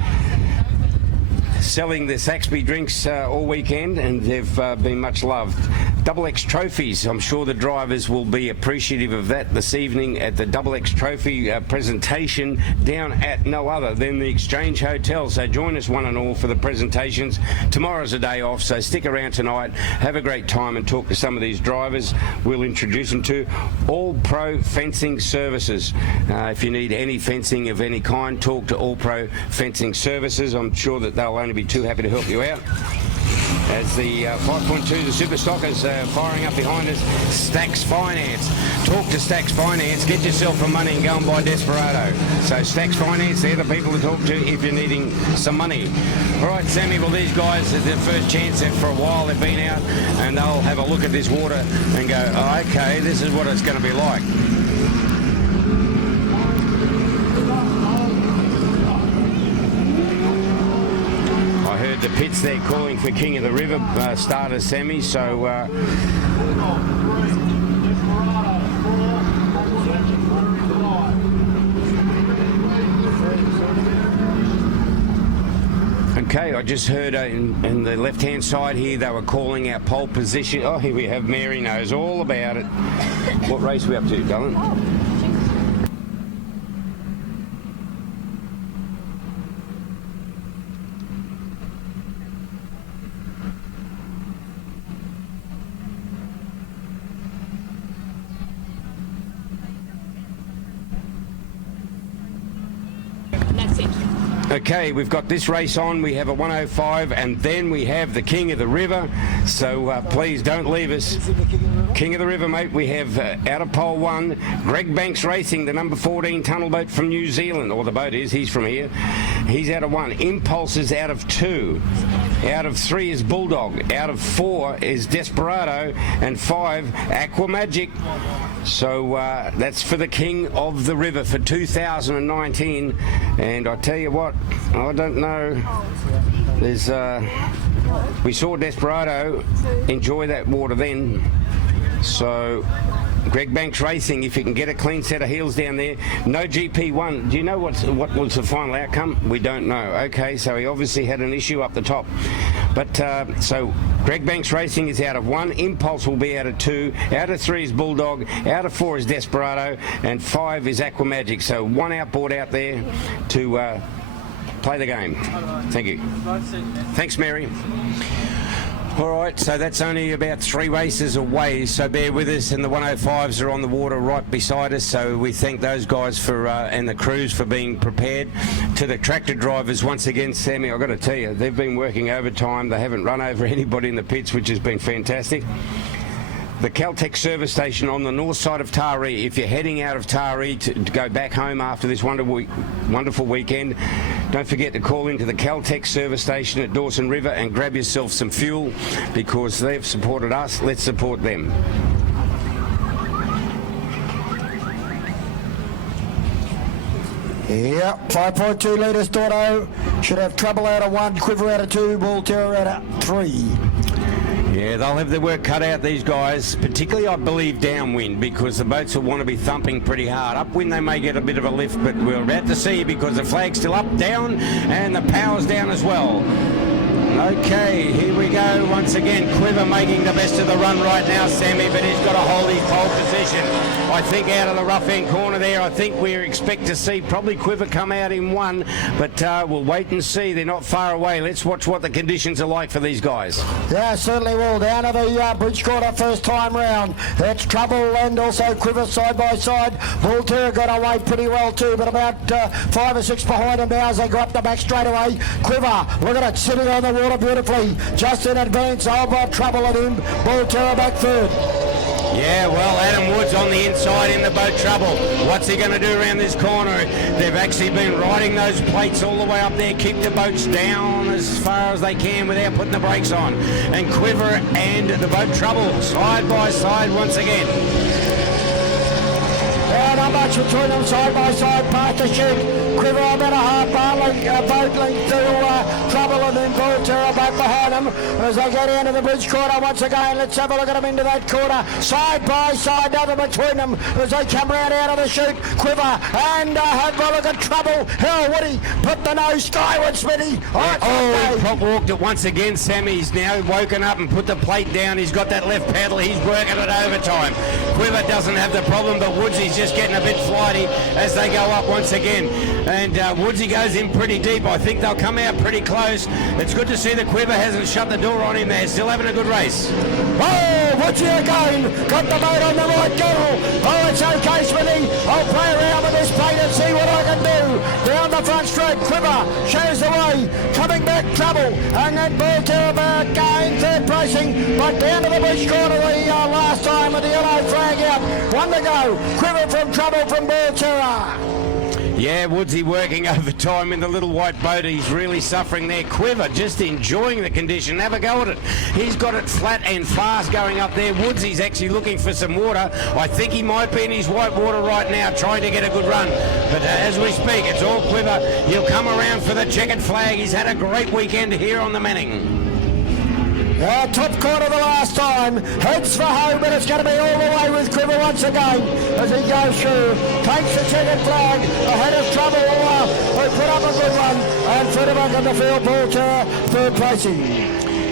selling the Saxby drinks all weekend, and they've been much loved. Dulux trophies, I'm sure the drivers will be appreciative of that this evening at the Dulux trophy presentation down at no other than the Exchange Hotel. So join us one and all for the presentations. Tomorrow's a day off, so stick around tonight, have a great time and talk to some of these drivers. We'll introduce them to All Pro Fencing Services. If you need any fencing of any kind, talk to All Pro Fencing Services. I'm sure that they'll only be too happy to help you out. As the 5.2, the Superstock is firing up behind us. Stacks Finance. Talk to Stacks Finance. Get yourself some money and go and buy Desperado. So Stacks Finance, they're the people to talk to if you're needing some money. All right, Sammy, well, these guys, it's their first chance for a while. They've been out, and they'll have a look at this water and go, oh, okay, this is what it's going to be like. The pits they're calling for King of the River starter semi, so Okay, I just heard in the left-hand side here they were calling our pole position. Oh, here we have Mary knows all about it. What race are we up to, Dylan? That's it. Okay, we've got this race on. We have a 105 and then we have the King of the River. So please don't leave us. King of the River, mate. We have out of pole 1, Greg Banks Racing, the number 14 tunnel boat from New Zealand. Or the boat is, he's from here. He's out of 1. Impulse is out of 2. Out of 3 is Bulldog. Out of 4 is Desperado. And 5, Aqua Magic. So that's for the King of the River for 2019. And I tell you what, I don't know. There's we saw Desperado enjoy that water then. So Greg Banks Racing, if you can get a clean set of heels down there. No GP1. Do you know what was the final outcome? We don't know. Okay, so he obviously had an issue up the top. But so Greg Banks Racing is out of 1. Impulse will be out of 2. Out of 3 is Bulldog. Out of 4 is Desperado. And 5 is Aqua Magic. So 1 outboard out there to play the game. Thank you. Thanks, Mary. All right, so that's only about 3 races away, so bear with us, and the 105s are on the water right beside us, so we thank those guys for and the crews for being prepared. To the tractor drivers, once again, Sammy, I've got to tell you, they've been working overtime. They haven't run over anybody in the pits, which has been fantastic. The Caltex service station on the north side of Taree. If you're heading out of Taree to go back home after this wonderful weekend, don't forget to call into the Caltex service station at Dawson River and grab yourself some fuel, because they've supported us. Let's support them. Yep, 5.2 litres Dorado. Should have Trouble out of 1, Quiver out of 2, Bull Terror out of 3. Yeah, they'll have their work cut out, these guys, particularly, I believe, downwind, because the boats will want to be thumping pretty hard. Upwind, they may get a bit of a lift, but we're about to see, because the flag's still up, down, and the power's down as well. Okay, here we go once again. Quiver making the best of the run right now, Sammy, but he's got to hold his pole position. I think out of the rough end corner there, I think we expect to see probably Quiver come out in 1, but we'll wait and see. They're not far away. Let's watch what the conditions are like for these guys. Yeah, certainly will. Down to the bridge quarter first time round. That's Trouble and also Quiver side by side. Bull Terror got away pretty well too, but about 5 or 6 behind them now as they go up the back straight away. Quiver, look at it, sitting on the water beautifully, just in advance of Trouble and him. Bull Terror back third. Yeah, well, Adam Wood's on the inside in the boat Trouble. What's he going to do around this corner? They've actually been riding those plates all the way up there, keep the boats down as far as they can without putting the brakes on. And Quiver and the boat Trouble side by side once again. Not much between them, side by side, past the shed. Quiver about a half boat length to Trouble, and then Bull Terror back behind them as they go down to the bridge quarter once again. Let's have a look at them into that quarter. Side by side, nothing between them as they come round out of the chute. Quiver and have a look at Trouble. How would he put the nose skyward, Smitty? He prop walked it once again, Sammy. He's now woken up and put the plate down. He's got that left pedal. He's working it overtime. Quiver doesn't have the problem, but Woodsy's just getting a bit flighty as they go up once again. And Woodsy goes in pretty deep. I think they'll come out pretty close. It's good to see the Quiver hasn't shut the door on him there. Still having a good race. Oh, Woodsy again. Got the boat on the right kettle. Oh, it's okay, Smitty. I'll play around with this plate and see what I can do. Down the front straight, Quiver shows the way. Coming back, Trouble. And then Bull Terror again, third placing. But down to the bridge corner the last time with the yellow flag out. 1 to go. Quiver from Trouble from Bull Terror. Yeah, Woodsy working overtime in the little white boat. He's really suffering there. Quiver just enjoying the condition. Have a go at it. He's got it flat and fast going up there. Woodsy's actually looking for some water. I think he might be in his white water right now trying to get a good run. But as we speak, it's all Quiver. He'll come around for the checkered flag. He's had a great weekend here on the Manning. Top corner the last time, heads for home, but it's going to be all the way with Quiver once again as he goes through. Takes the checkered flag, ahead of trouble. They put up a good one, and Frederick on the field, Paul Kerr, third placing.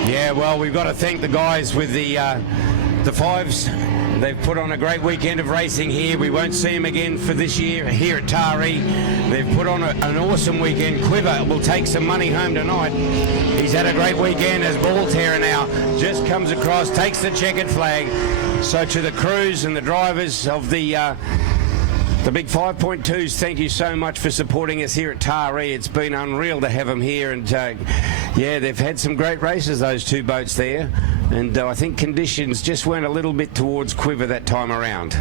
Yeah, well, we've got to thank the guys with the fives. They've put on a great weekend of racing here. We won't see him again for this year here at Taree. They've put on an awesome weekend. Quiver will take some money home tonight. He's had a great weekend as Ball Terror now just comes across, takes the checkered flag. So to the crews and the drivers of the big 5.2s, thank you so much for supporting us here at Taree. It's been unreal to have them here, and yeah, they've had some great races, those two boats there, and I think conditions just went a little bit towards Quiver that time around.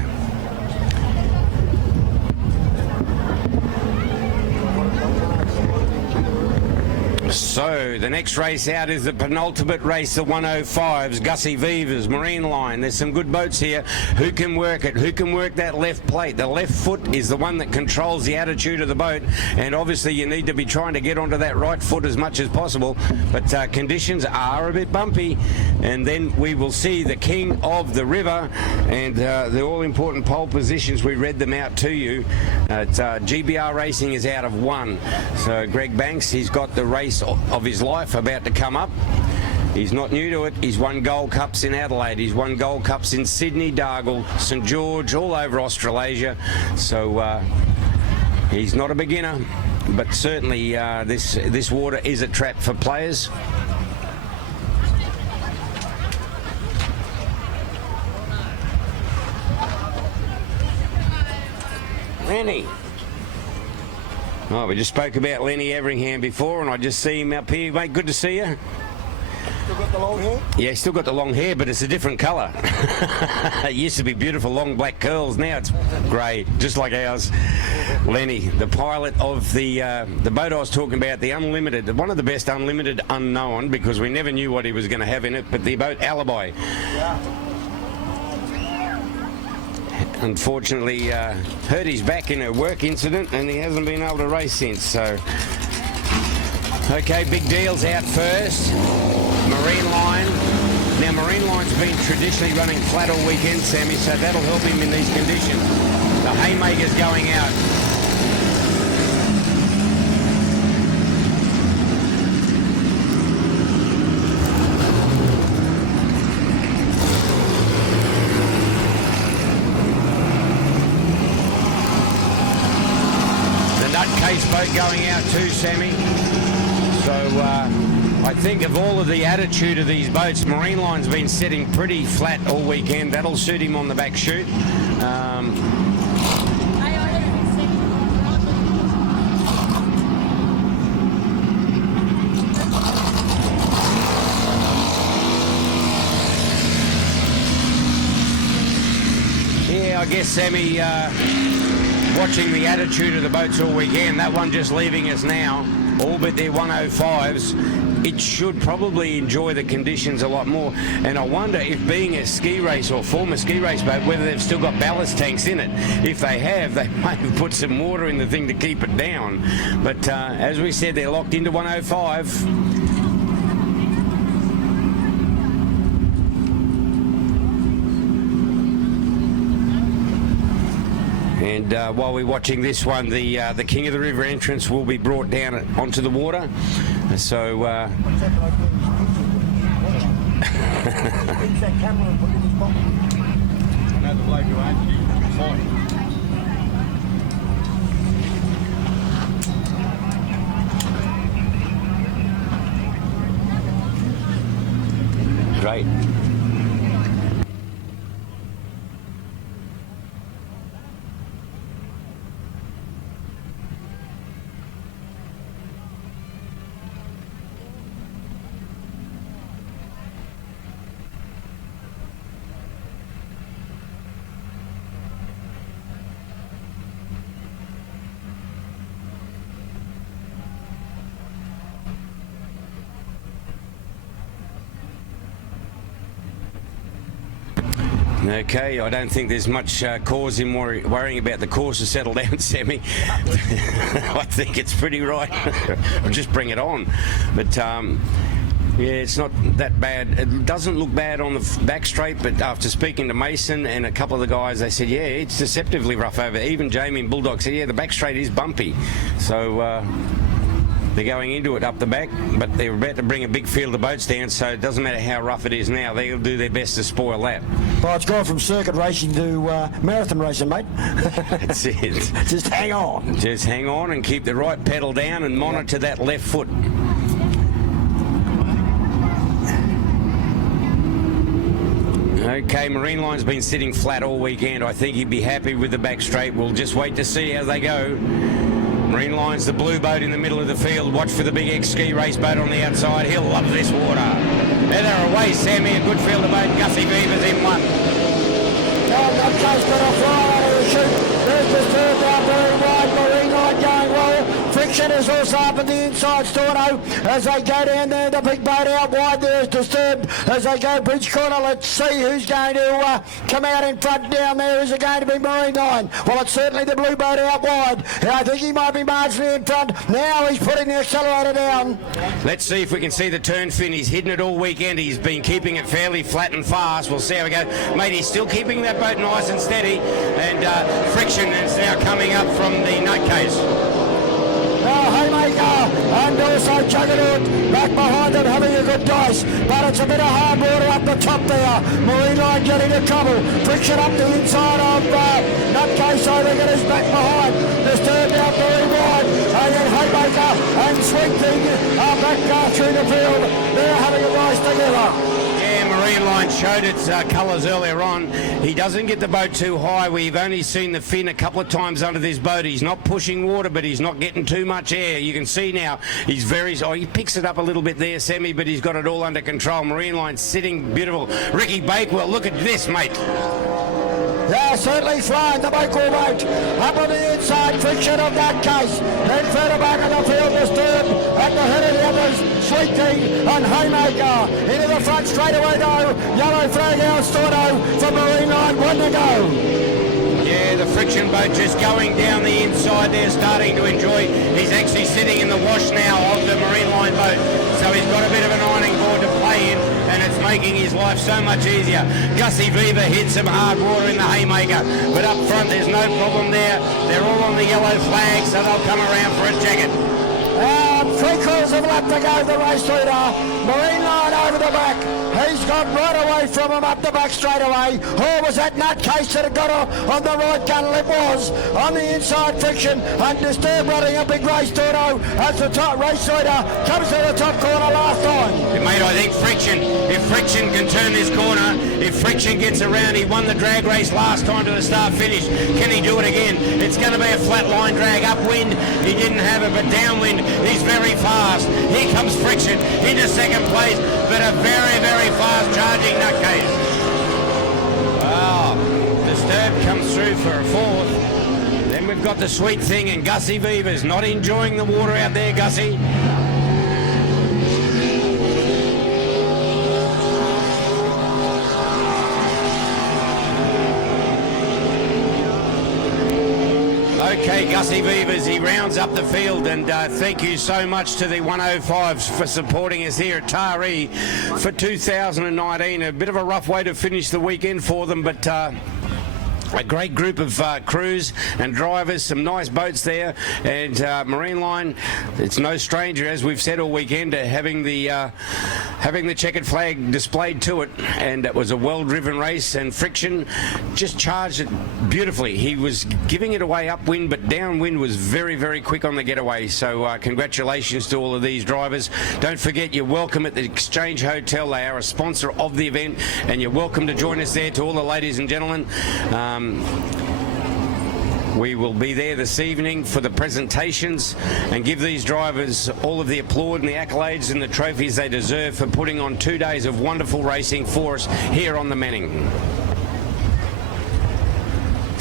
So the next race out is the penultimate race, the 105s, Gussie Viva's Marine Line. There's some good boats here. Who can work it? Who can work that left plate? The left foot is the one that controls the attitude of the boat, and obviously you need to be trying to get onto that right foot as much as possible, but conditions are a bit bumpy. And then we will see the king of the river and the all-important pole positions. We read them out to you. GBR Racing is out of 1. So Greg Banks, he's got the race of his life about to come up. He's not new to it. He's won Gold Cups in Adelaide. He's won Gold Cups in Sydney, Dargle, St George, all over Australasia. So he's not a beginner, but certainly this water is a trap for players. Lenny. Oh, we just spoke about Lenny Everingham before, and I just see him up here. Mate, good to see you. Still got the long hair? Yeah, still got the long hair, but it's a different colour. It used to be beautiful long black curls. Now it's grey, just like ours. Lenny, the pilot of the boat I was talking about, the Unlimited, one of the best Unlimited unknown, because we never knew what he was going to have in it, but the boat Alibi. Yeah. Unfortunately, hurt his back in a work incident, and he hasn't been able to race since. So, okay, Big Deal's out first. Marine Line. Now, Marine Line's been traditionally running flat all weekend, Sammy, so that'll help him in these conditions. The Haymaker's going out. Case boat going out too, Sammy. So I think of all of the attitude of these boats, Marine Line's been sitting pretty flat all weekend. That'll suit him on the back chute. Yeah, I guess, Sammy, watching the attitude of the boats all weekend, that one just leaving us now, all but their 105s, it should probably enjoy the conditions a lot more. And I wonder if, being a ski race or former ski race boat, whether they've still got ballast tanks in it. If they have, they might have put some water in the thing to keep it down. But as we said, they're locked into 105. And while we're watching this one, the King of the River entrance will be brought down onto the water. So great. Okay, I don't think there's much cause in worrying about the course to settle down, Sammy. I think it's pretty right. I'll just bring it on. But Yeah, it's not that bad. It doesn't look bad on the back straight, but after speaking to Mason and a couple of the guys, they said, yeah, it's deceptively rough over there. Even Jamie and Bulldog said, yeah, the back straight is bumpy. So they're going into it up the back, but they're about to bring a big field of boats down, so it doesn't matter how rough it is now. They'll do their best to spoil that. Well, it's gone from circuit racing to marathon racing, mate. That's it. Just hang on. Just hang on and keep the right pedal down and monitor that left foot. Okay, Marine Line's been sitting flat all weekend. I think he'd be happy with the back straight. We'll just wait to see how they go. Marine Line's the blue boat in the middle of the field. Watch for the big X-ski race boat on the outside. He'll love this water. There they're away, Sammy. A good field of boat. Gussie Beaver's in one. That case got a fly out of the chute. There's Disturbed out very wide. Marine Line going well. Friction is also up at the inside Storno as they go down there. The big boat out wide there is Disturbed as they go bridge corner. Let's see who's going to come out in front down there. Is it going to be Marine Line? Well, it's certainly the blue boat out wide. I think he might be marginally in front. Now he's putting the accelerator down. Let's see if we can see the turn fin. He's hidden it all weekend. He's been keeping it fairly flat and fast. We'll see how we go. Mate, he's still keeping that boat nice and steady. And Friction is now coming up from the nutcase. Haymaker and also Juggernaut back behind it having a good dice, but it's a bit of hard water up the top there. Marine Line getting into trouble. Friction up the inside of Nutcase, so they get his back behind. Disturbed out very wide, and then Haymaker and Sweet Thing are back through the field. They're having a race together. Marine Line showed its colours earlier on. He doesn't get the boat too high. We've only seen the fin a couple of times under this boat. He's not pushing water, but he's not getting too much air. You can see now he's he picks it up a little bit there, Sammy, but he's got it all under control. Marine Line sitting beautiful. Ricky Bakewell, look at this, mate. Yeah, certainly flying the Bakewell boat. Up on the inside, Friction of that case. Then further back in the field, Disturbed at the head of the others. Sweet Thing and Haymaker. Into the front straight away though. Yellow flag out, Storno for Marine Line. One to go. Yeah, the Friction boat just going down the inside there, starting to enjoy. He's actually sitting in the wash now of the Marine Line boat. So he's got a bit of an ironing board to play in, and it's making his life so much easier. Gussie Beaver hit some hard water in the Haymaker, but up front there's no problem there. They're all on the yellow flag, so they'll come around for a jacket. 3/4 of a lap to go, the race leader. Marine Line over the back. He's got right away from him up the back straight away. Or was that Nutcase that had got on the right gun? It was on the inside. Friction and Disturbed running a big race, Storno, as the top race leader comes to the top corner last time. Yeah, mate, I think if Friction can turn this corner, if Friction gets around, he won the drag race last time to the start finish. Can he do it again? It's going to be a flat line drag. Upwind, he didn't have it, but downwind, he's very fast. Here comes Friction into second place, but a very, very fast charging Nutcase. Wow, Disturbed comes through for a fourth. Then we've got the Sweet Thing and Gussie Beavers not enjoying the water out there, Gussie. Okay, Gussie Beavers, he rounds up the field, and thank you so much to the 105s for supporting us here at Taree for 2019. A bit of a rough way to finish the weekend for them, but a great group of crews and drivers, some nice boats there, and Marine Line, it's no stranger, as we've said all weekend, to having the checkered flag displayed to it, and it was a well-driven race, and Friction just charged it beautifully. He was giving it away upwind, but downwind was very, very quick on the getaway, so congratulations to all of these drivers. Don't forget, you're welcome at the Exchange Hotel. They are a sponsor of the event, and you're welcome to join us there. To all the ladies and gentlemen, we will be there this evening for the presentations and give these drivers all of the applaud and the accolades and the trophies they deserve for putting on 2 days of wonderful racing for us here on the Manning.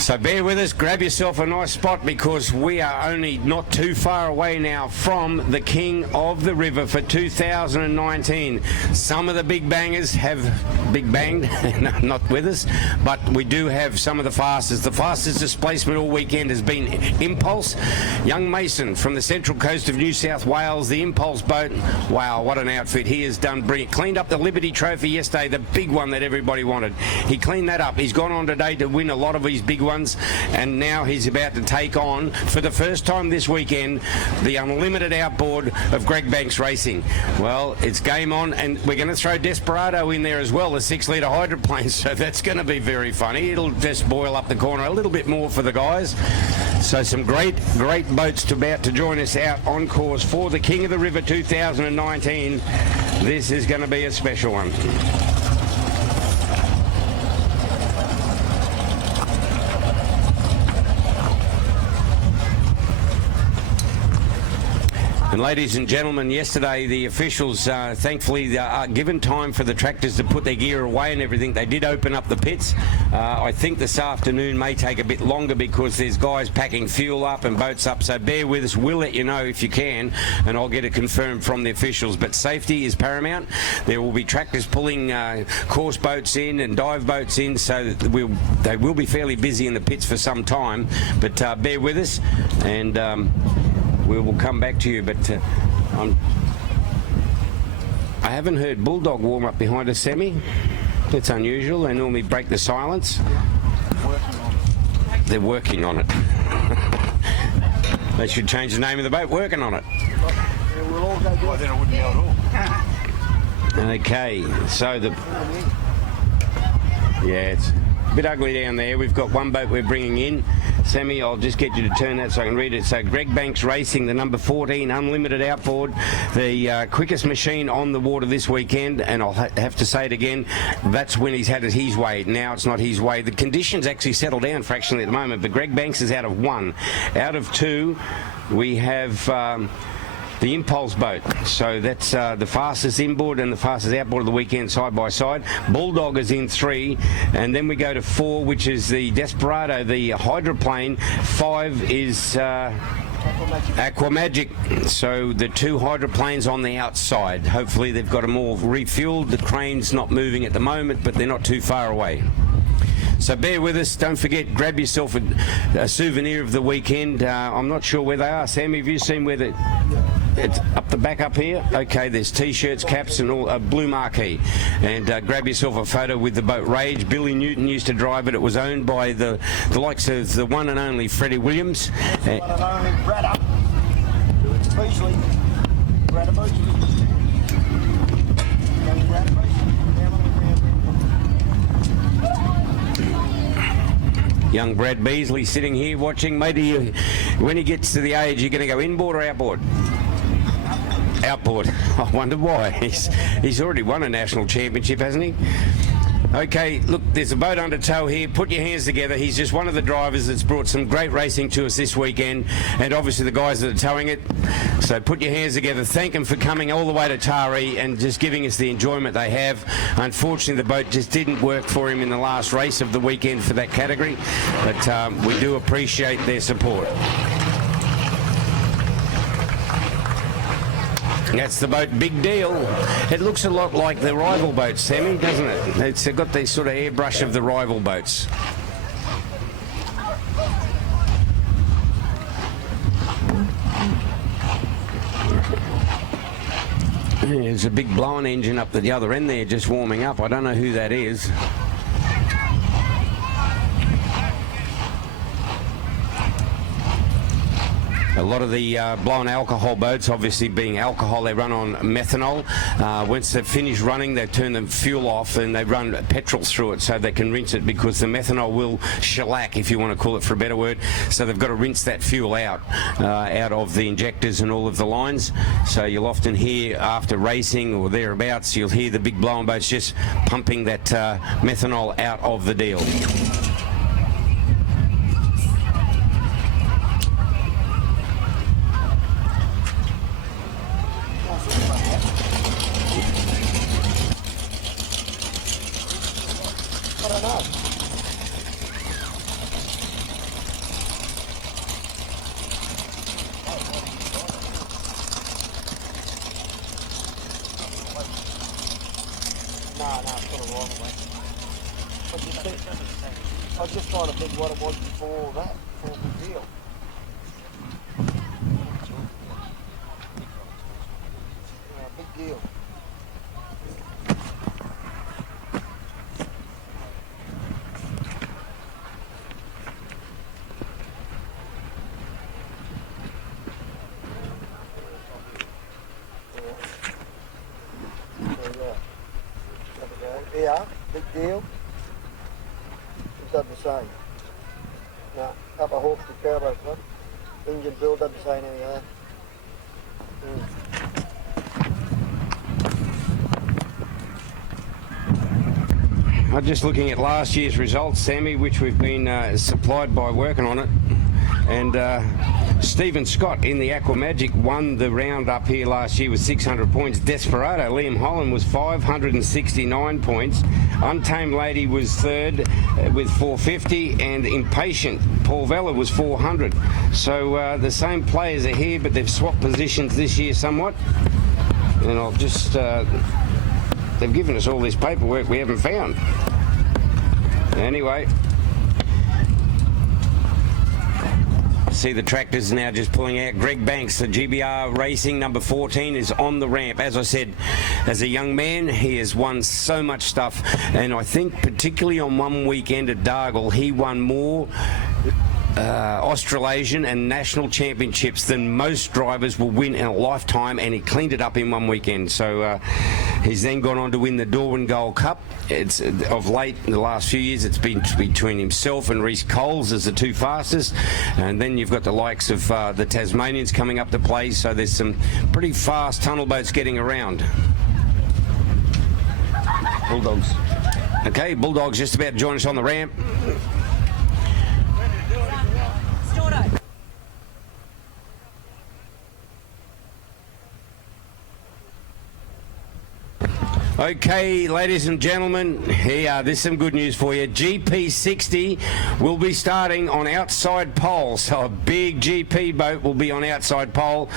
So bear with us, grab yourself a nice spot because we are only not too far away now from the King of the River for 2019. Some of the big bangers have big banged, not with us, but we do have some of the fastest. The fastest displacement all weekend has been Impulse. Young Mason from the central coast of New South Wales, the Impulse boat. Wow, what an outfit. He has done brilliant. Cleaned up the Liberty Trophy yesterday, the big one that everybody wanted. He cleaned that up. He's gone on today to win a lot of his big ones, and now he's about to take on, for the first time this weekend, the unlimited outboard of Greg Banks Racing. Well, it's game on, and we're going to throw Desperado in there as well, the 6-litre hydroplane, so that's going to be very funny. It'll just boil up the corner a little bit more for the guys. So some great boats about to join us out on course for the King of the River 2019. This is going to be a special one. And ladies and gentlemen, yesterday the officials thankfully are given time for the tractors to put their gear away and everything. They did open up the pits. I think this afternoon may take a bit longer because there's guys packing fuel up and boats up, so bear with us. We'll let you know if you can, and I'll get it confirmed from the officials. But safety is paramount. There will be tractors pulling course boats in and dive boats in, so they will be fairly busy in the pits for some time. But bear with us, and we will come back to you, but I haven't heard Bulldog warm up behind us, Sammy. That's unusual. They normally break the silence. They're working on it. They should change the name of the boat. Working on it. Okay, so it's a bit ugly down there. We've got one boat we're bringing in. Sammy, I'll just get you to turn that so I can read it. So Greg Banks Racing, the number 14 unlimited outboard, the quickest machine on the water this weekend, and I'll have to say it again, that's when he's had it his way. Now it's not his way. The conditions actually settle down fractionally at the moment, but Greg Banks is out of 1. Out of 2, we have the Impulse boat, so that's the fastest inboard and the fastest outboard of the weekend side by side. Bulldog is in 3, and then we go to 4, which is the Desperado, the hydroplane. 5 is Aquamagic, so the 2 hydroplanes on the outside. Hopefully they've got them all refueled. The crane's not moving at the moment, but they're not too far away. So bear with us. Don't forget, grab yourself a souvenir of the weekend. I'm not sure where they are. Sam, have you seen where it's up the back up here? Okay, there's T-shirts, caps, and all, a blue marquee. And grab yourself a photo with the boat Rage. Billy Newton used to drive it. It was owned by the likes of the one and only Freddie Williams. One and only Brad up. Beasley. Brad Beasley. Young Brad Beasley. Young Brad Beasley sitting here watching. Maybe when he gets to the age, you're going to go inboard or outboard? Outboard. I wonder why. He's already won a national championship, hasn't he? Okay, look, there's a boat under tow here. Put your hands together. He's just one of the drivers that's brought some great racing to us this weekend, and obviously the guys that are towing it. So put your hands together. Thank them for coming all the way to Taree and just giving us the enjoyment they have. Unfortunately, the boat just didn't work for him in the last race of the weekend for that category, but we do appreciate their support. That's the boat Big Deal. It looks a lot like the rival boats, Sammy, doesn't it? It's got the sort of airbrush of the rival boats. There's a big blowing engine up at the other end there just warming up. I don't know who that is. A lot of the blown alcohol boats, obviously being alcohol, they run on methanol. Once they've finished running, they turn the fuel off and they run petrol through it so they can rinse it, because the methanol will shellac, if you want to call it for a better word. So they've got to rinse that fuel out of the injectors and all of the lines. So you'll often hear after racing or thereabouts, you'll hear the big blown boats just pumping that methanol out of the deal. sort of wrong, mate. I was just trying to think what it was before that, before the deal. Big deal. Yeah, big deal. Is that the same? No, upper hawks to turbo front. Engine build doesn't say anything of that. I'm just looking at last year's results, Sammy, which we've been supplied by working on it. And Stephen Scott in the Aquamagic won the round up here last year with 600 points. Desperado, Liam Holland, was 569 points. Untamed Lady was third with 450, and Impatient Paul Vella was 400. So the same players are here, but they've swapped positions this year somewhat. And I'll just... they've given us all this paperwork we haven't found. Anyway... See the tractors now just pulling out. Greg Banks, the GBR Racing number 14, is on the ramp. As I said, as a young man, he has won so much stuff, and I think particularly on one weekend at Dargle, he won more Australasian and national championships than most drivers will win in a lifetime, and he cleaned it up in one weekend. So he's then gone on to win the Darwin Gold Cup. It's of late, in the last few years, it's been between himself and Reece Coles as the two fastest, and then you've got the likes of the Tasmanians coming up to play. So there's some pretty fast tunnel boats getting around. Bulldogs. Okay, Bulldog's just about to join us on the ramp. Okay, ladies and gentlemen, here, there's some good news for you. GP60 will be starting on outside pole, so a big GP boat will be on outside pole.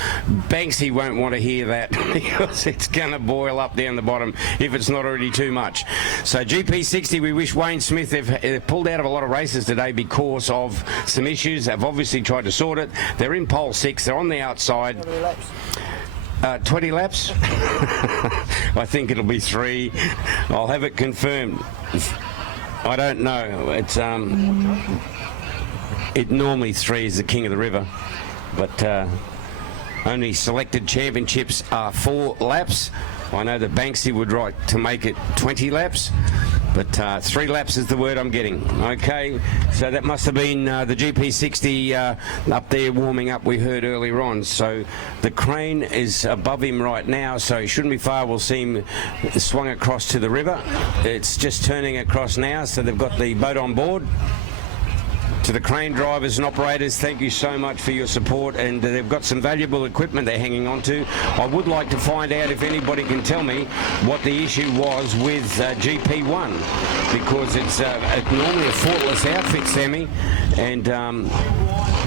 Banksy won't want to hear that because it's going to boil up down the bottom if it's not already too much. So GP60, we wish Wayne Smith, they've pulled out of a lot of races today because of some issues. They've obviously tried to sort it. They're in pole 6, they're on the outside. 20 laps? I think it'll be 3. I'll have it confirmed. I don't know. It's it normally 3 is the king of the river, but only selected championships are 4 laps. I know that Banksy would like to make it 20 laps, but 3 laps is the word I'm getting. Okay, so that must have been the GP60 up there warming up we heard earlier on. So the crane is above him right now, so he shouldn't be far. We'll see him swung across to the river. It's just turning across now, so they've got the boat on board. To the crane drivers and operators, thank you so much for your support, and they've got some valuable equipment they're hanging on to. I would like to find out if anybody can tell me what the issue was with GP1, because it's normally a faultless outfit, Sammy, and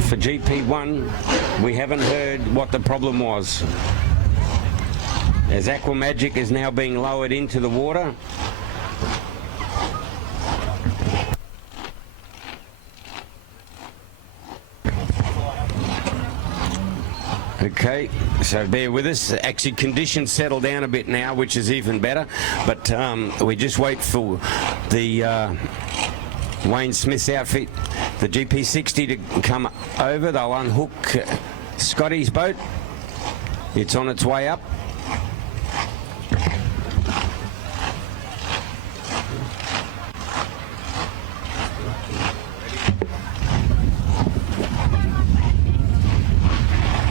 for GP1 we haven't heard what the problem was. As Aquamagic is now being lowered into the water. Okay, so bear with us. Actually, conditions settle down a bit now, which is even better. But we just wait for the Wayne Smith's outfit, the GP60, to come over. They'll unhook Scotty's boat. It's on its way up.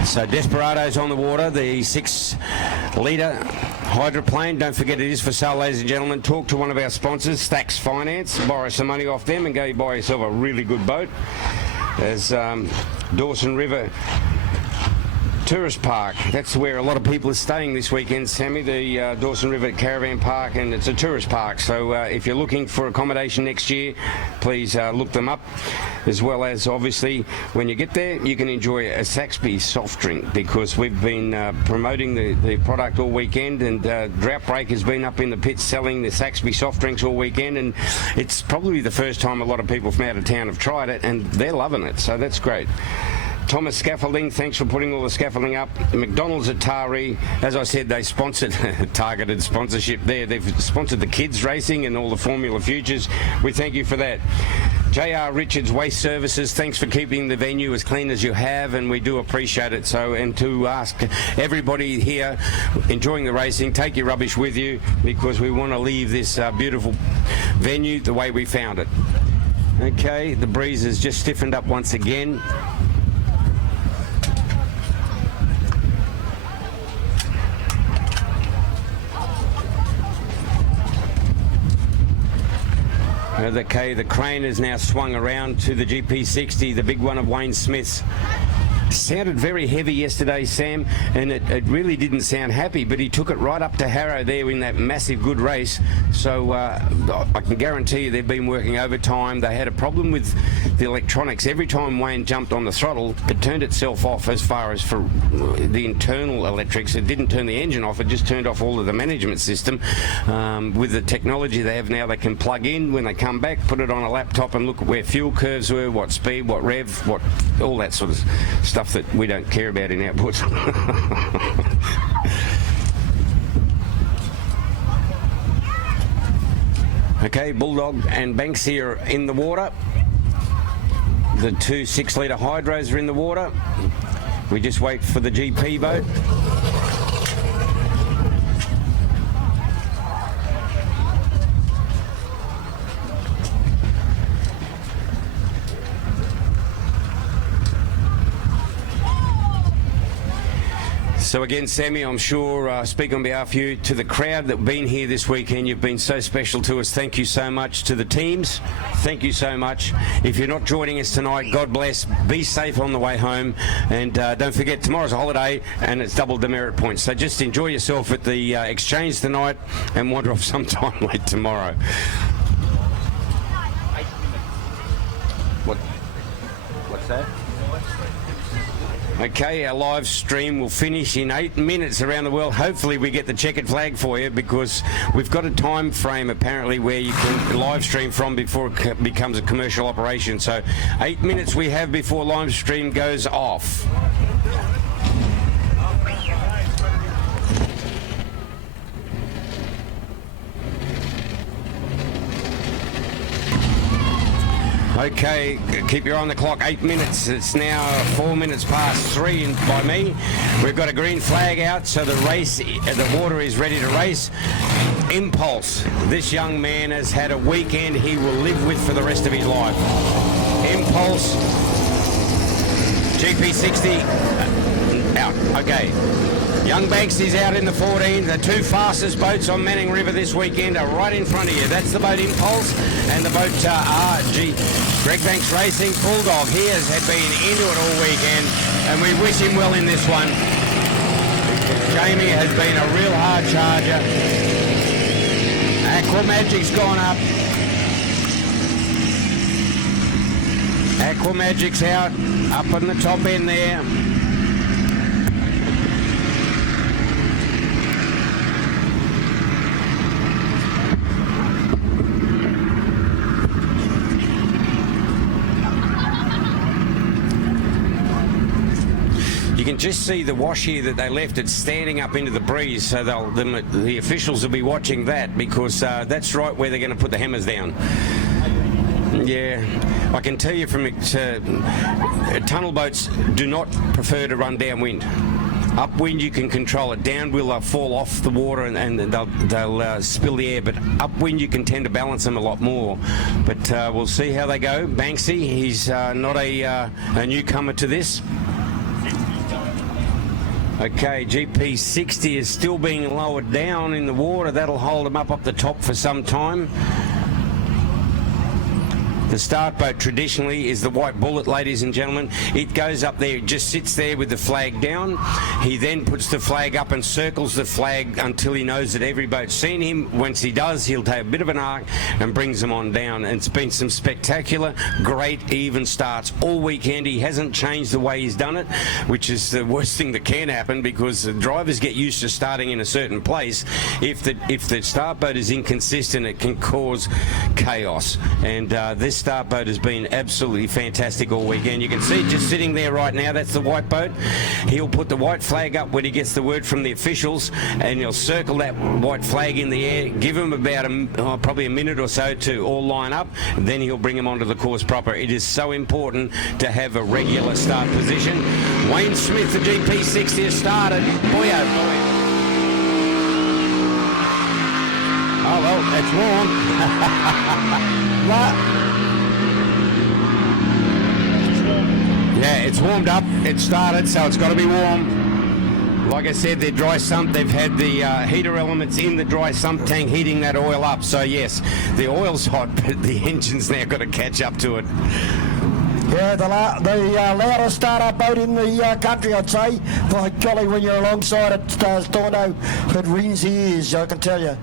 So Desperado's on the water, the 6-litre hydroplane. Don't forget it is for sale, ladies and gentlemen. Talk to one of our sponsors, Stacks Finance. Borrow some money off them and go buy yourself a really good boat. As Dawson River tourist park. That's where a lot of people are staying this weekend, Sammy, the Dawson River Caravan Park, and it's a tourist park. So if you're looking for accommodation next year, please look them up. As well as, obviously, when you get there, you can enjoy a Saxby soft drink, because we've been promoting the product all weekend, and Drought Break has been up in the pits selling the Saxby soft drinks all weekend, and it's probably the first time a lot of people from out of town have tried it, and they're loving it, so that's great. Thomas Scaffolding, thanks for putting all the scaffolding up. McDonald's at Taree, as I said, they sponsored, targeted sponsorship there. They've sponsored the kids racing and all the Formula Futures. We thank you for that. J.R. Richards Waste Services, thanks for keeping the venue as clean as you have, and we do appreciate it. So, and to ask everybody here enjoying the racing, take your rubbish with you, because we want to leave this beautiful venue the way we found it. Okay, the breeze has just stiffened up once again. Okay, the crane is now swung around to the GP60, the big one of Wayne Smith's. Sounded very heavy yesterday, Sam, and it really didn't sound happy, but he took it right up to Harrow there in that massive good race. So I can guarantee you they've been working overtime. They had a problem with the electronics. Every time Wayne jumped on the throttle, it turned itself off as far as for the internal electrics. It didn't turn the engine off, it just turned off all of the management system. With the technology they have now, they can plug in when they come back, put it on a laptop and look at where fuel curves were, what speed, what rev, what all that sort of stuff that we don't care about in outboards. Okay, Bulldog and Banksy are in the water. The two 6-litre hydros are in the water. We just wait for the GP boat. So again, Sammy, I'm sure I speak on behalf of you, to the crowd that have been here this weekend. You've been so special to us. Thank you so much. To the teams, thank you so much. If you're not joining us tonight, God bless. Be safe on the way home. And don't forget, tomorrow's a holiday and it's double demerit points. So just enjoy yourself at the exchange tonight and wander off sometime late tomorrow. What's that? Okay, our live stream will finish in 8 minutes around the world. Hopefully we get the checkered flag for you, because we've got a time frame apparently where you can live stream from before it becomes a commercial operation. So 8 minutes we have before live stream goes off. Okay, keep your eye on the clock, 8 minutes. It's now 4 minutes past 3 by me. We've got a green flag out, so the water is ready to race. Impulse. This young man has had a weekend he will live with for the rest of his life. Impulse. GP60 out. Okay. Young Banksy's out in the 14. The two fastest boats on Manning River this weekend are right in front of you. That's the boat Impulse and the boat Greg Banks Racing. Bulldog, he has been into it all weekend, and we wish him well in this one. Jamie has been a real hard charger. Aquamagic's gone up. Aquamagic's out, up on the top end there. You can just see the wash here that they left. It's standing up into the breeze, so the officials will be watching that, because that's right where they're going to put the hammers down. Yeah, I can tell you from tunnel boats do not prefer to run downwind. Upwind you can control it. Downwind they'll fall off the water and they'll spill the air, but upwind you can tend to balance them a lot more. But we'll see how they go. Banksy, he's not a newcomer to this. Okay, GP60 is still being lowered down in the water. That'll hold him up the top for some time. The start boat traditionally is the White Bullet, ladies and gentlemen. It goes up there, it just sits there with the flag down. He then puts the flag up and circles the flag until he knows that every boat's seen him. Once he does, he'll take a bit of an arc and brings them on down. And it's been some spectacular, great, even starts all weekend. He hasn't changed the way he's done it, which is the worst thing that can happen, because the drivers get used to starting in a certain place. If the start boat is inconsistent, it can cause chaos. And this start boat has been absolutely fantastic all weekend. You can see just sitting there right now, that's the white boat. He'll put the white flag up when he gets the word from the officials, and he'll circle that white flag in the air, give him about probably a minute or so to all line up, and then he'll bring them onto the course proper. It is so important to have a regular start position. Wayne Smith, the GP60 has started. Boy, oh boy. Oh well, it's warm. Yeah, it's warmed up. It started, so it's got to be warm. Like I said, they're dry sump. They've had the heater elements in the dry sump tank heating that oil up. So yes, the oil's hot, but the engine's now got to catch up to it. Yeah, the loudest start-up boat in the country, I'd say. By golly, when you're alongside it, Storno, it rings the ears, I can tell you.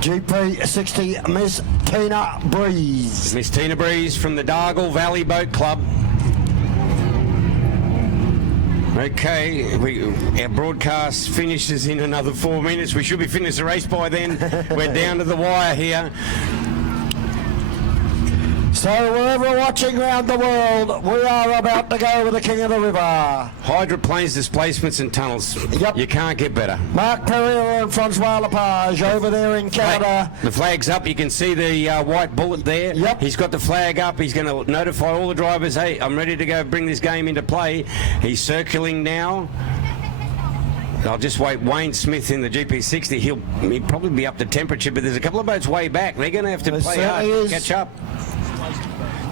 GP60, Miss Tina Breeze. Miss Tina Breeze from the Dargle Valley Boat Club. Okay, our broadcast finishes in another 4 minutes. We should be finished the race by then. We're down to the wire here. So wherever watching around the world, we are about to go with the King of the River. Hydroplanes, displacements and tunnels. Yep. You can't get better. Mark Pereira and Francois Lepage over there in Canada. The flag's up. You can see the White Bullet there. Yep. He's got the flag up. He's going to notify all the drivers, hey, I'm ready to go bring this game into play. He's circling now. I'll just wait. Wayne Smith in the GP60. He'll probably be up to temperature, but there's a couple of boats way back. They're going to have to play hard, catch up.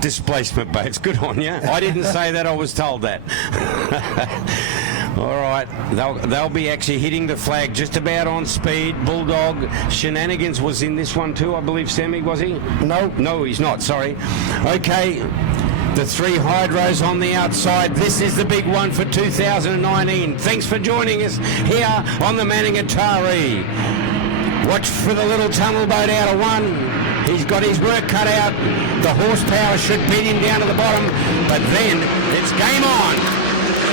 Displacement boats, good on you. I didn't say that, I was told that. All right, they'll be actually hitting the flag just about on speed. Bulldog Shenanigans was in this one too, I believe. Sammy, was he? No, he's not, sorry. Okay, the three hydros on the outside. This is the big one for 2019. Thanks for joining us here on the Manningatari. Watch for the little tunnel boat out of one. He's got his work cut out. The horsepower should beat him down to the bottom, but then it's game on.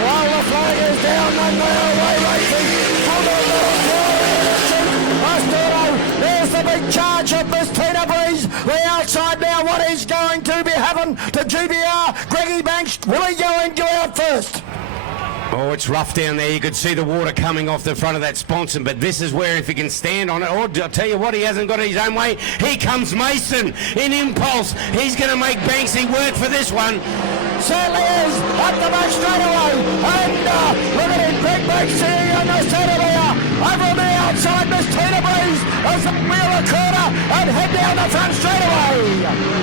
Well, the flag is down and they're away racing. There's the big charge of Miss Tina Breeze. The outside now, what is going to be happening to GBR? Greggy Banks, will he go and go out first? Oh, it's rough down there. You could see the water coming off the front of that sponson, but this is where if he can stand on it, or I'll tell you what, he hasn't got it his own way. Here comes Mason in impulse. He's going to make Banksy work for this one. Certainly is. Up the back straight away. And look at him, Greg Banksy on the centre there. Over on the outside, Miss Tina Breeze as the wheel a corner and head down the front straight away.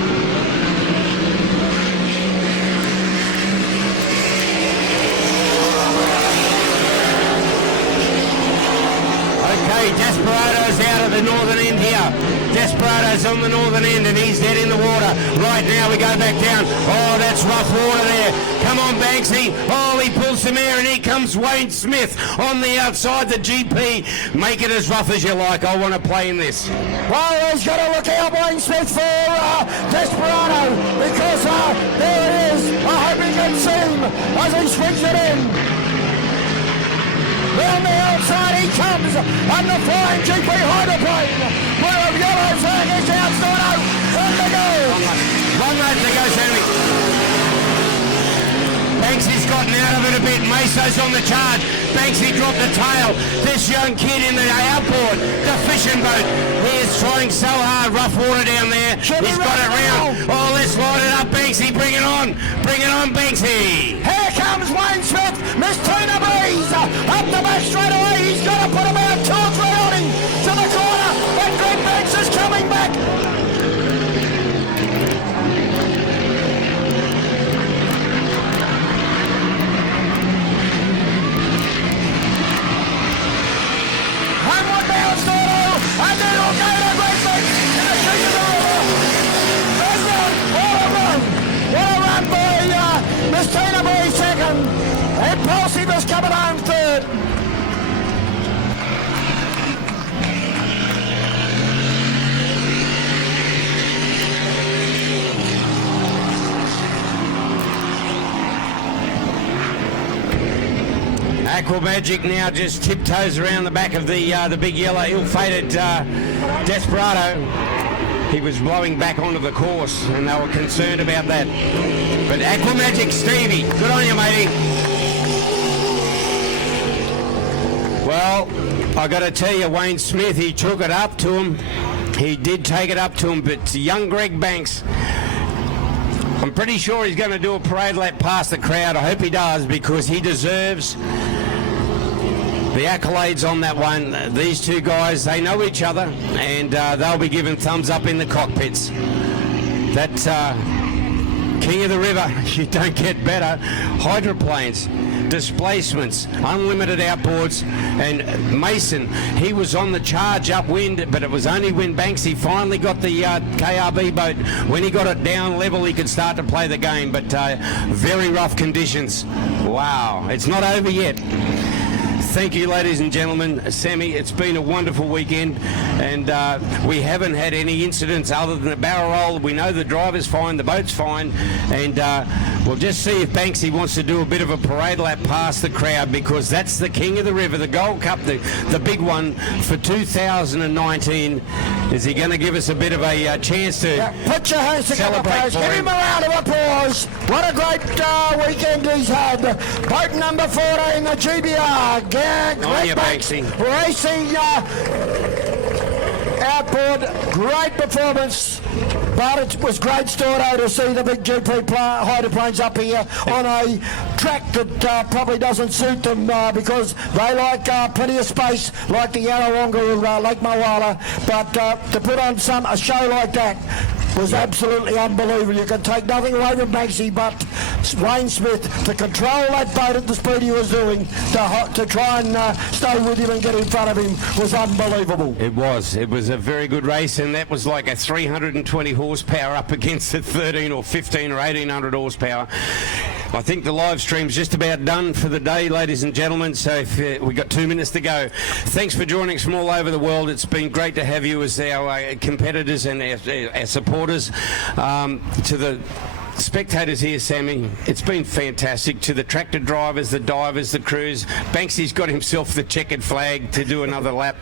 Okay, Desperado's out of the northern end here. Desperado's on the northern end and he's dead in the water. Right now we go back down. Oh, that's rough water there. Come on, Banksy. Oh, he pulls some air and here comes Wayne Smith on the outside, the GP. Make it as rough as you like. I want to play in this. Well, he's got to look out, Wayne Smith, for Desperado, because there it is. I hope he can see him as he swings it in. Round the outside he comes, and the flying GP Hydroplane. Blue of yellow flag is out, Storno. On the go. One lap to go, Sammy. Banksy's gotten out of it a bit. Meso's on the charge. Banksy dropped the tail. This young kid in the outboard, the fishing boat, he is trying so hard. Rough water down there. He's got it round. Oh, let's light it up, Banksy. Bring it on. Bring it on, Banksy. Here comes Wayne Smith. Miss Tina Breeze up the back straight away. He's got to put about 2 or 3 on him to the corner. And Greg Banks is coming back. And one down, Storno. And then he'll go to Greg Banks in the King of the River. Aquamagic now just tiptoes around the back of the big yellow ill-fated Desperado. He was blowing back onto the course, and they were concerned about that. But Aquamagic Stevie, good on you, matey. Well, I got to tell you, Wayne Smith, he took it up to him. He did take it up to him, but young Greg Banks, I'm pretty sure he's going to do a parade lap past the crowd. I hope he does, because he deserves the accolades on that one. These two guys, they know each other, and they'll be given thumbs up in the cockpits. That King of the River, you don't get better. Hydroplanes, displacements, unlimited outboards, and Mason, he was on the charge upwind, but it was only when Banksy finally got the KRB boat. When he got it down level, he could start to play the game, but very rough conditions. Wow, it's not over yet. Thank you, ladies and gentlemen. Sammy, it's been a wonderful weekend, and we haven't had any incidents other than a barrel roll. We know the driver's fine, the boat's fine, and we'll just see if Banksy wants to do a bit of a parade lap past the crowd, because that's the King of the River, the Gold Cup, the big one for 2019. Is he going to give us a bit of a chance to put your hands together, celebrate? Give him a round of applause. What a great weekend he's had. Boat number 14, the GBR. Greg Banksy racing outboard, great performance, but it was great Stordo to see the big GP hydroplanes up here on a track that probably doesn't suit them because they like plenty of space, like the Yarrawonga or Lake Mawala, but to put on a show like that was absolutely unbelievable. You can take nothing away from Banksy, but Wayne Smith, to control that boat at the speed he was doing, to try and stay with him and get in front of him, was unbelievable. It was a very good race, and that was like a 320 horsepower up against a 13 or 15 or 1800 horsepower. I think the live stream's just about done for the day, ladies and gentlemen, so if, we've got 2 minutes to go. Thanks for joining us from all over the world. It's been great to have you as our competitors and our supporters. To the spectators here, Sammy, it's been fantastic. To the tractor drivers, the divers, the crews, Banksy's got himself the checkered flag to do another lap,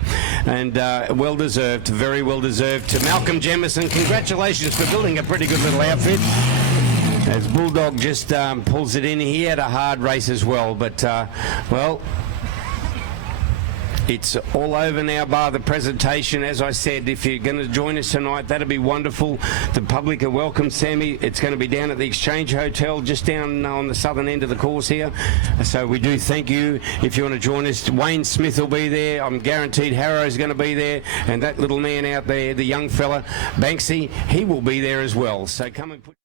and well deserved, very well deserved. To Malcolm Jemison, congratulations for building a pretty good little outfit. As Bulldog just pulls it in, he had a hard race as well, but well, it's all over now bar the presentation. As I said, if you're going to join us tonight, that'd be wonderful. The public are welcome, Sammy. It's going to be down at the Exchange Hotel, just down on the southern end of the course here. So we do thank you. If you want to join us, Wayne Smith will be there. I'm guaranteed Harrow's going to be there. And that little man out there, the young fella, Banksy, he will be there as well. So come and put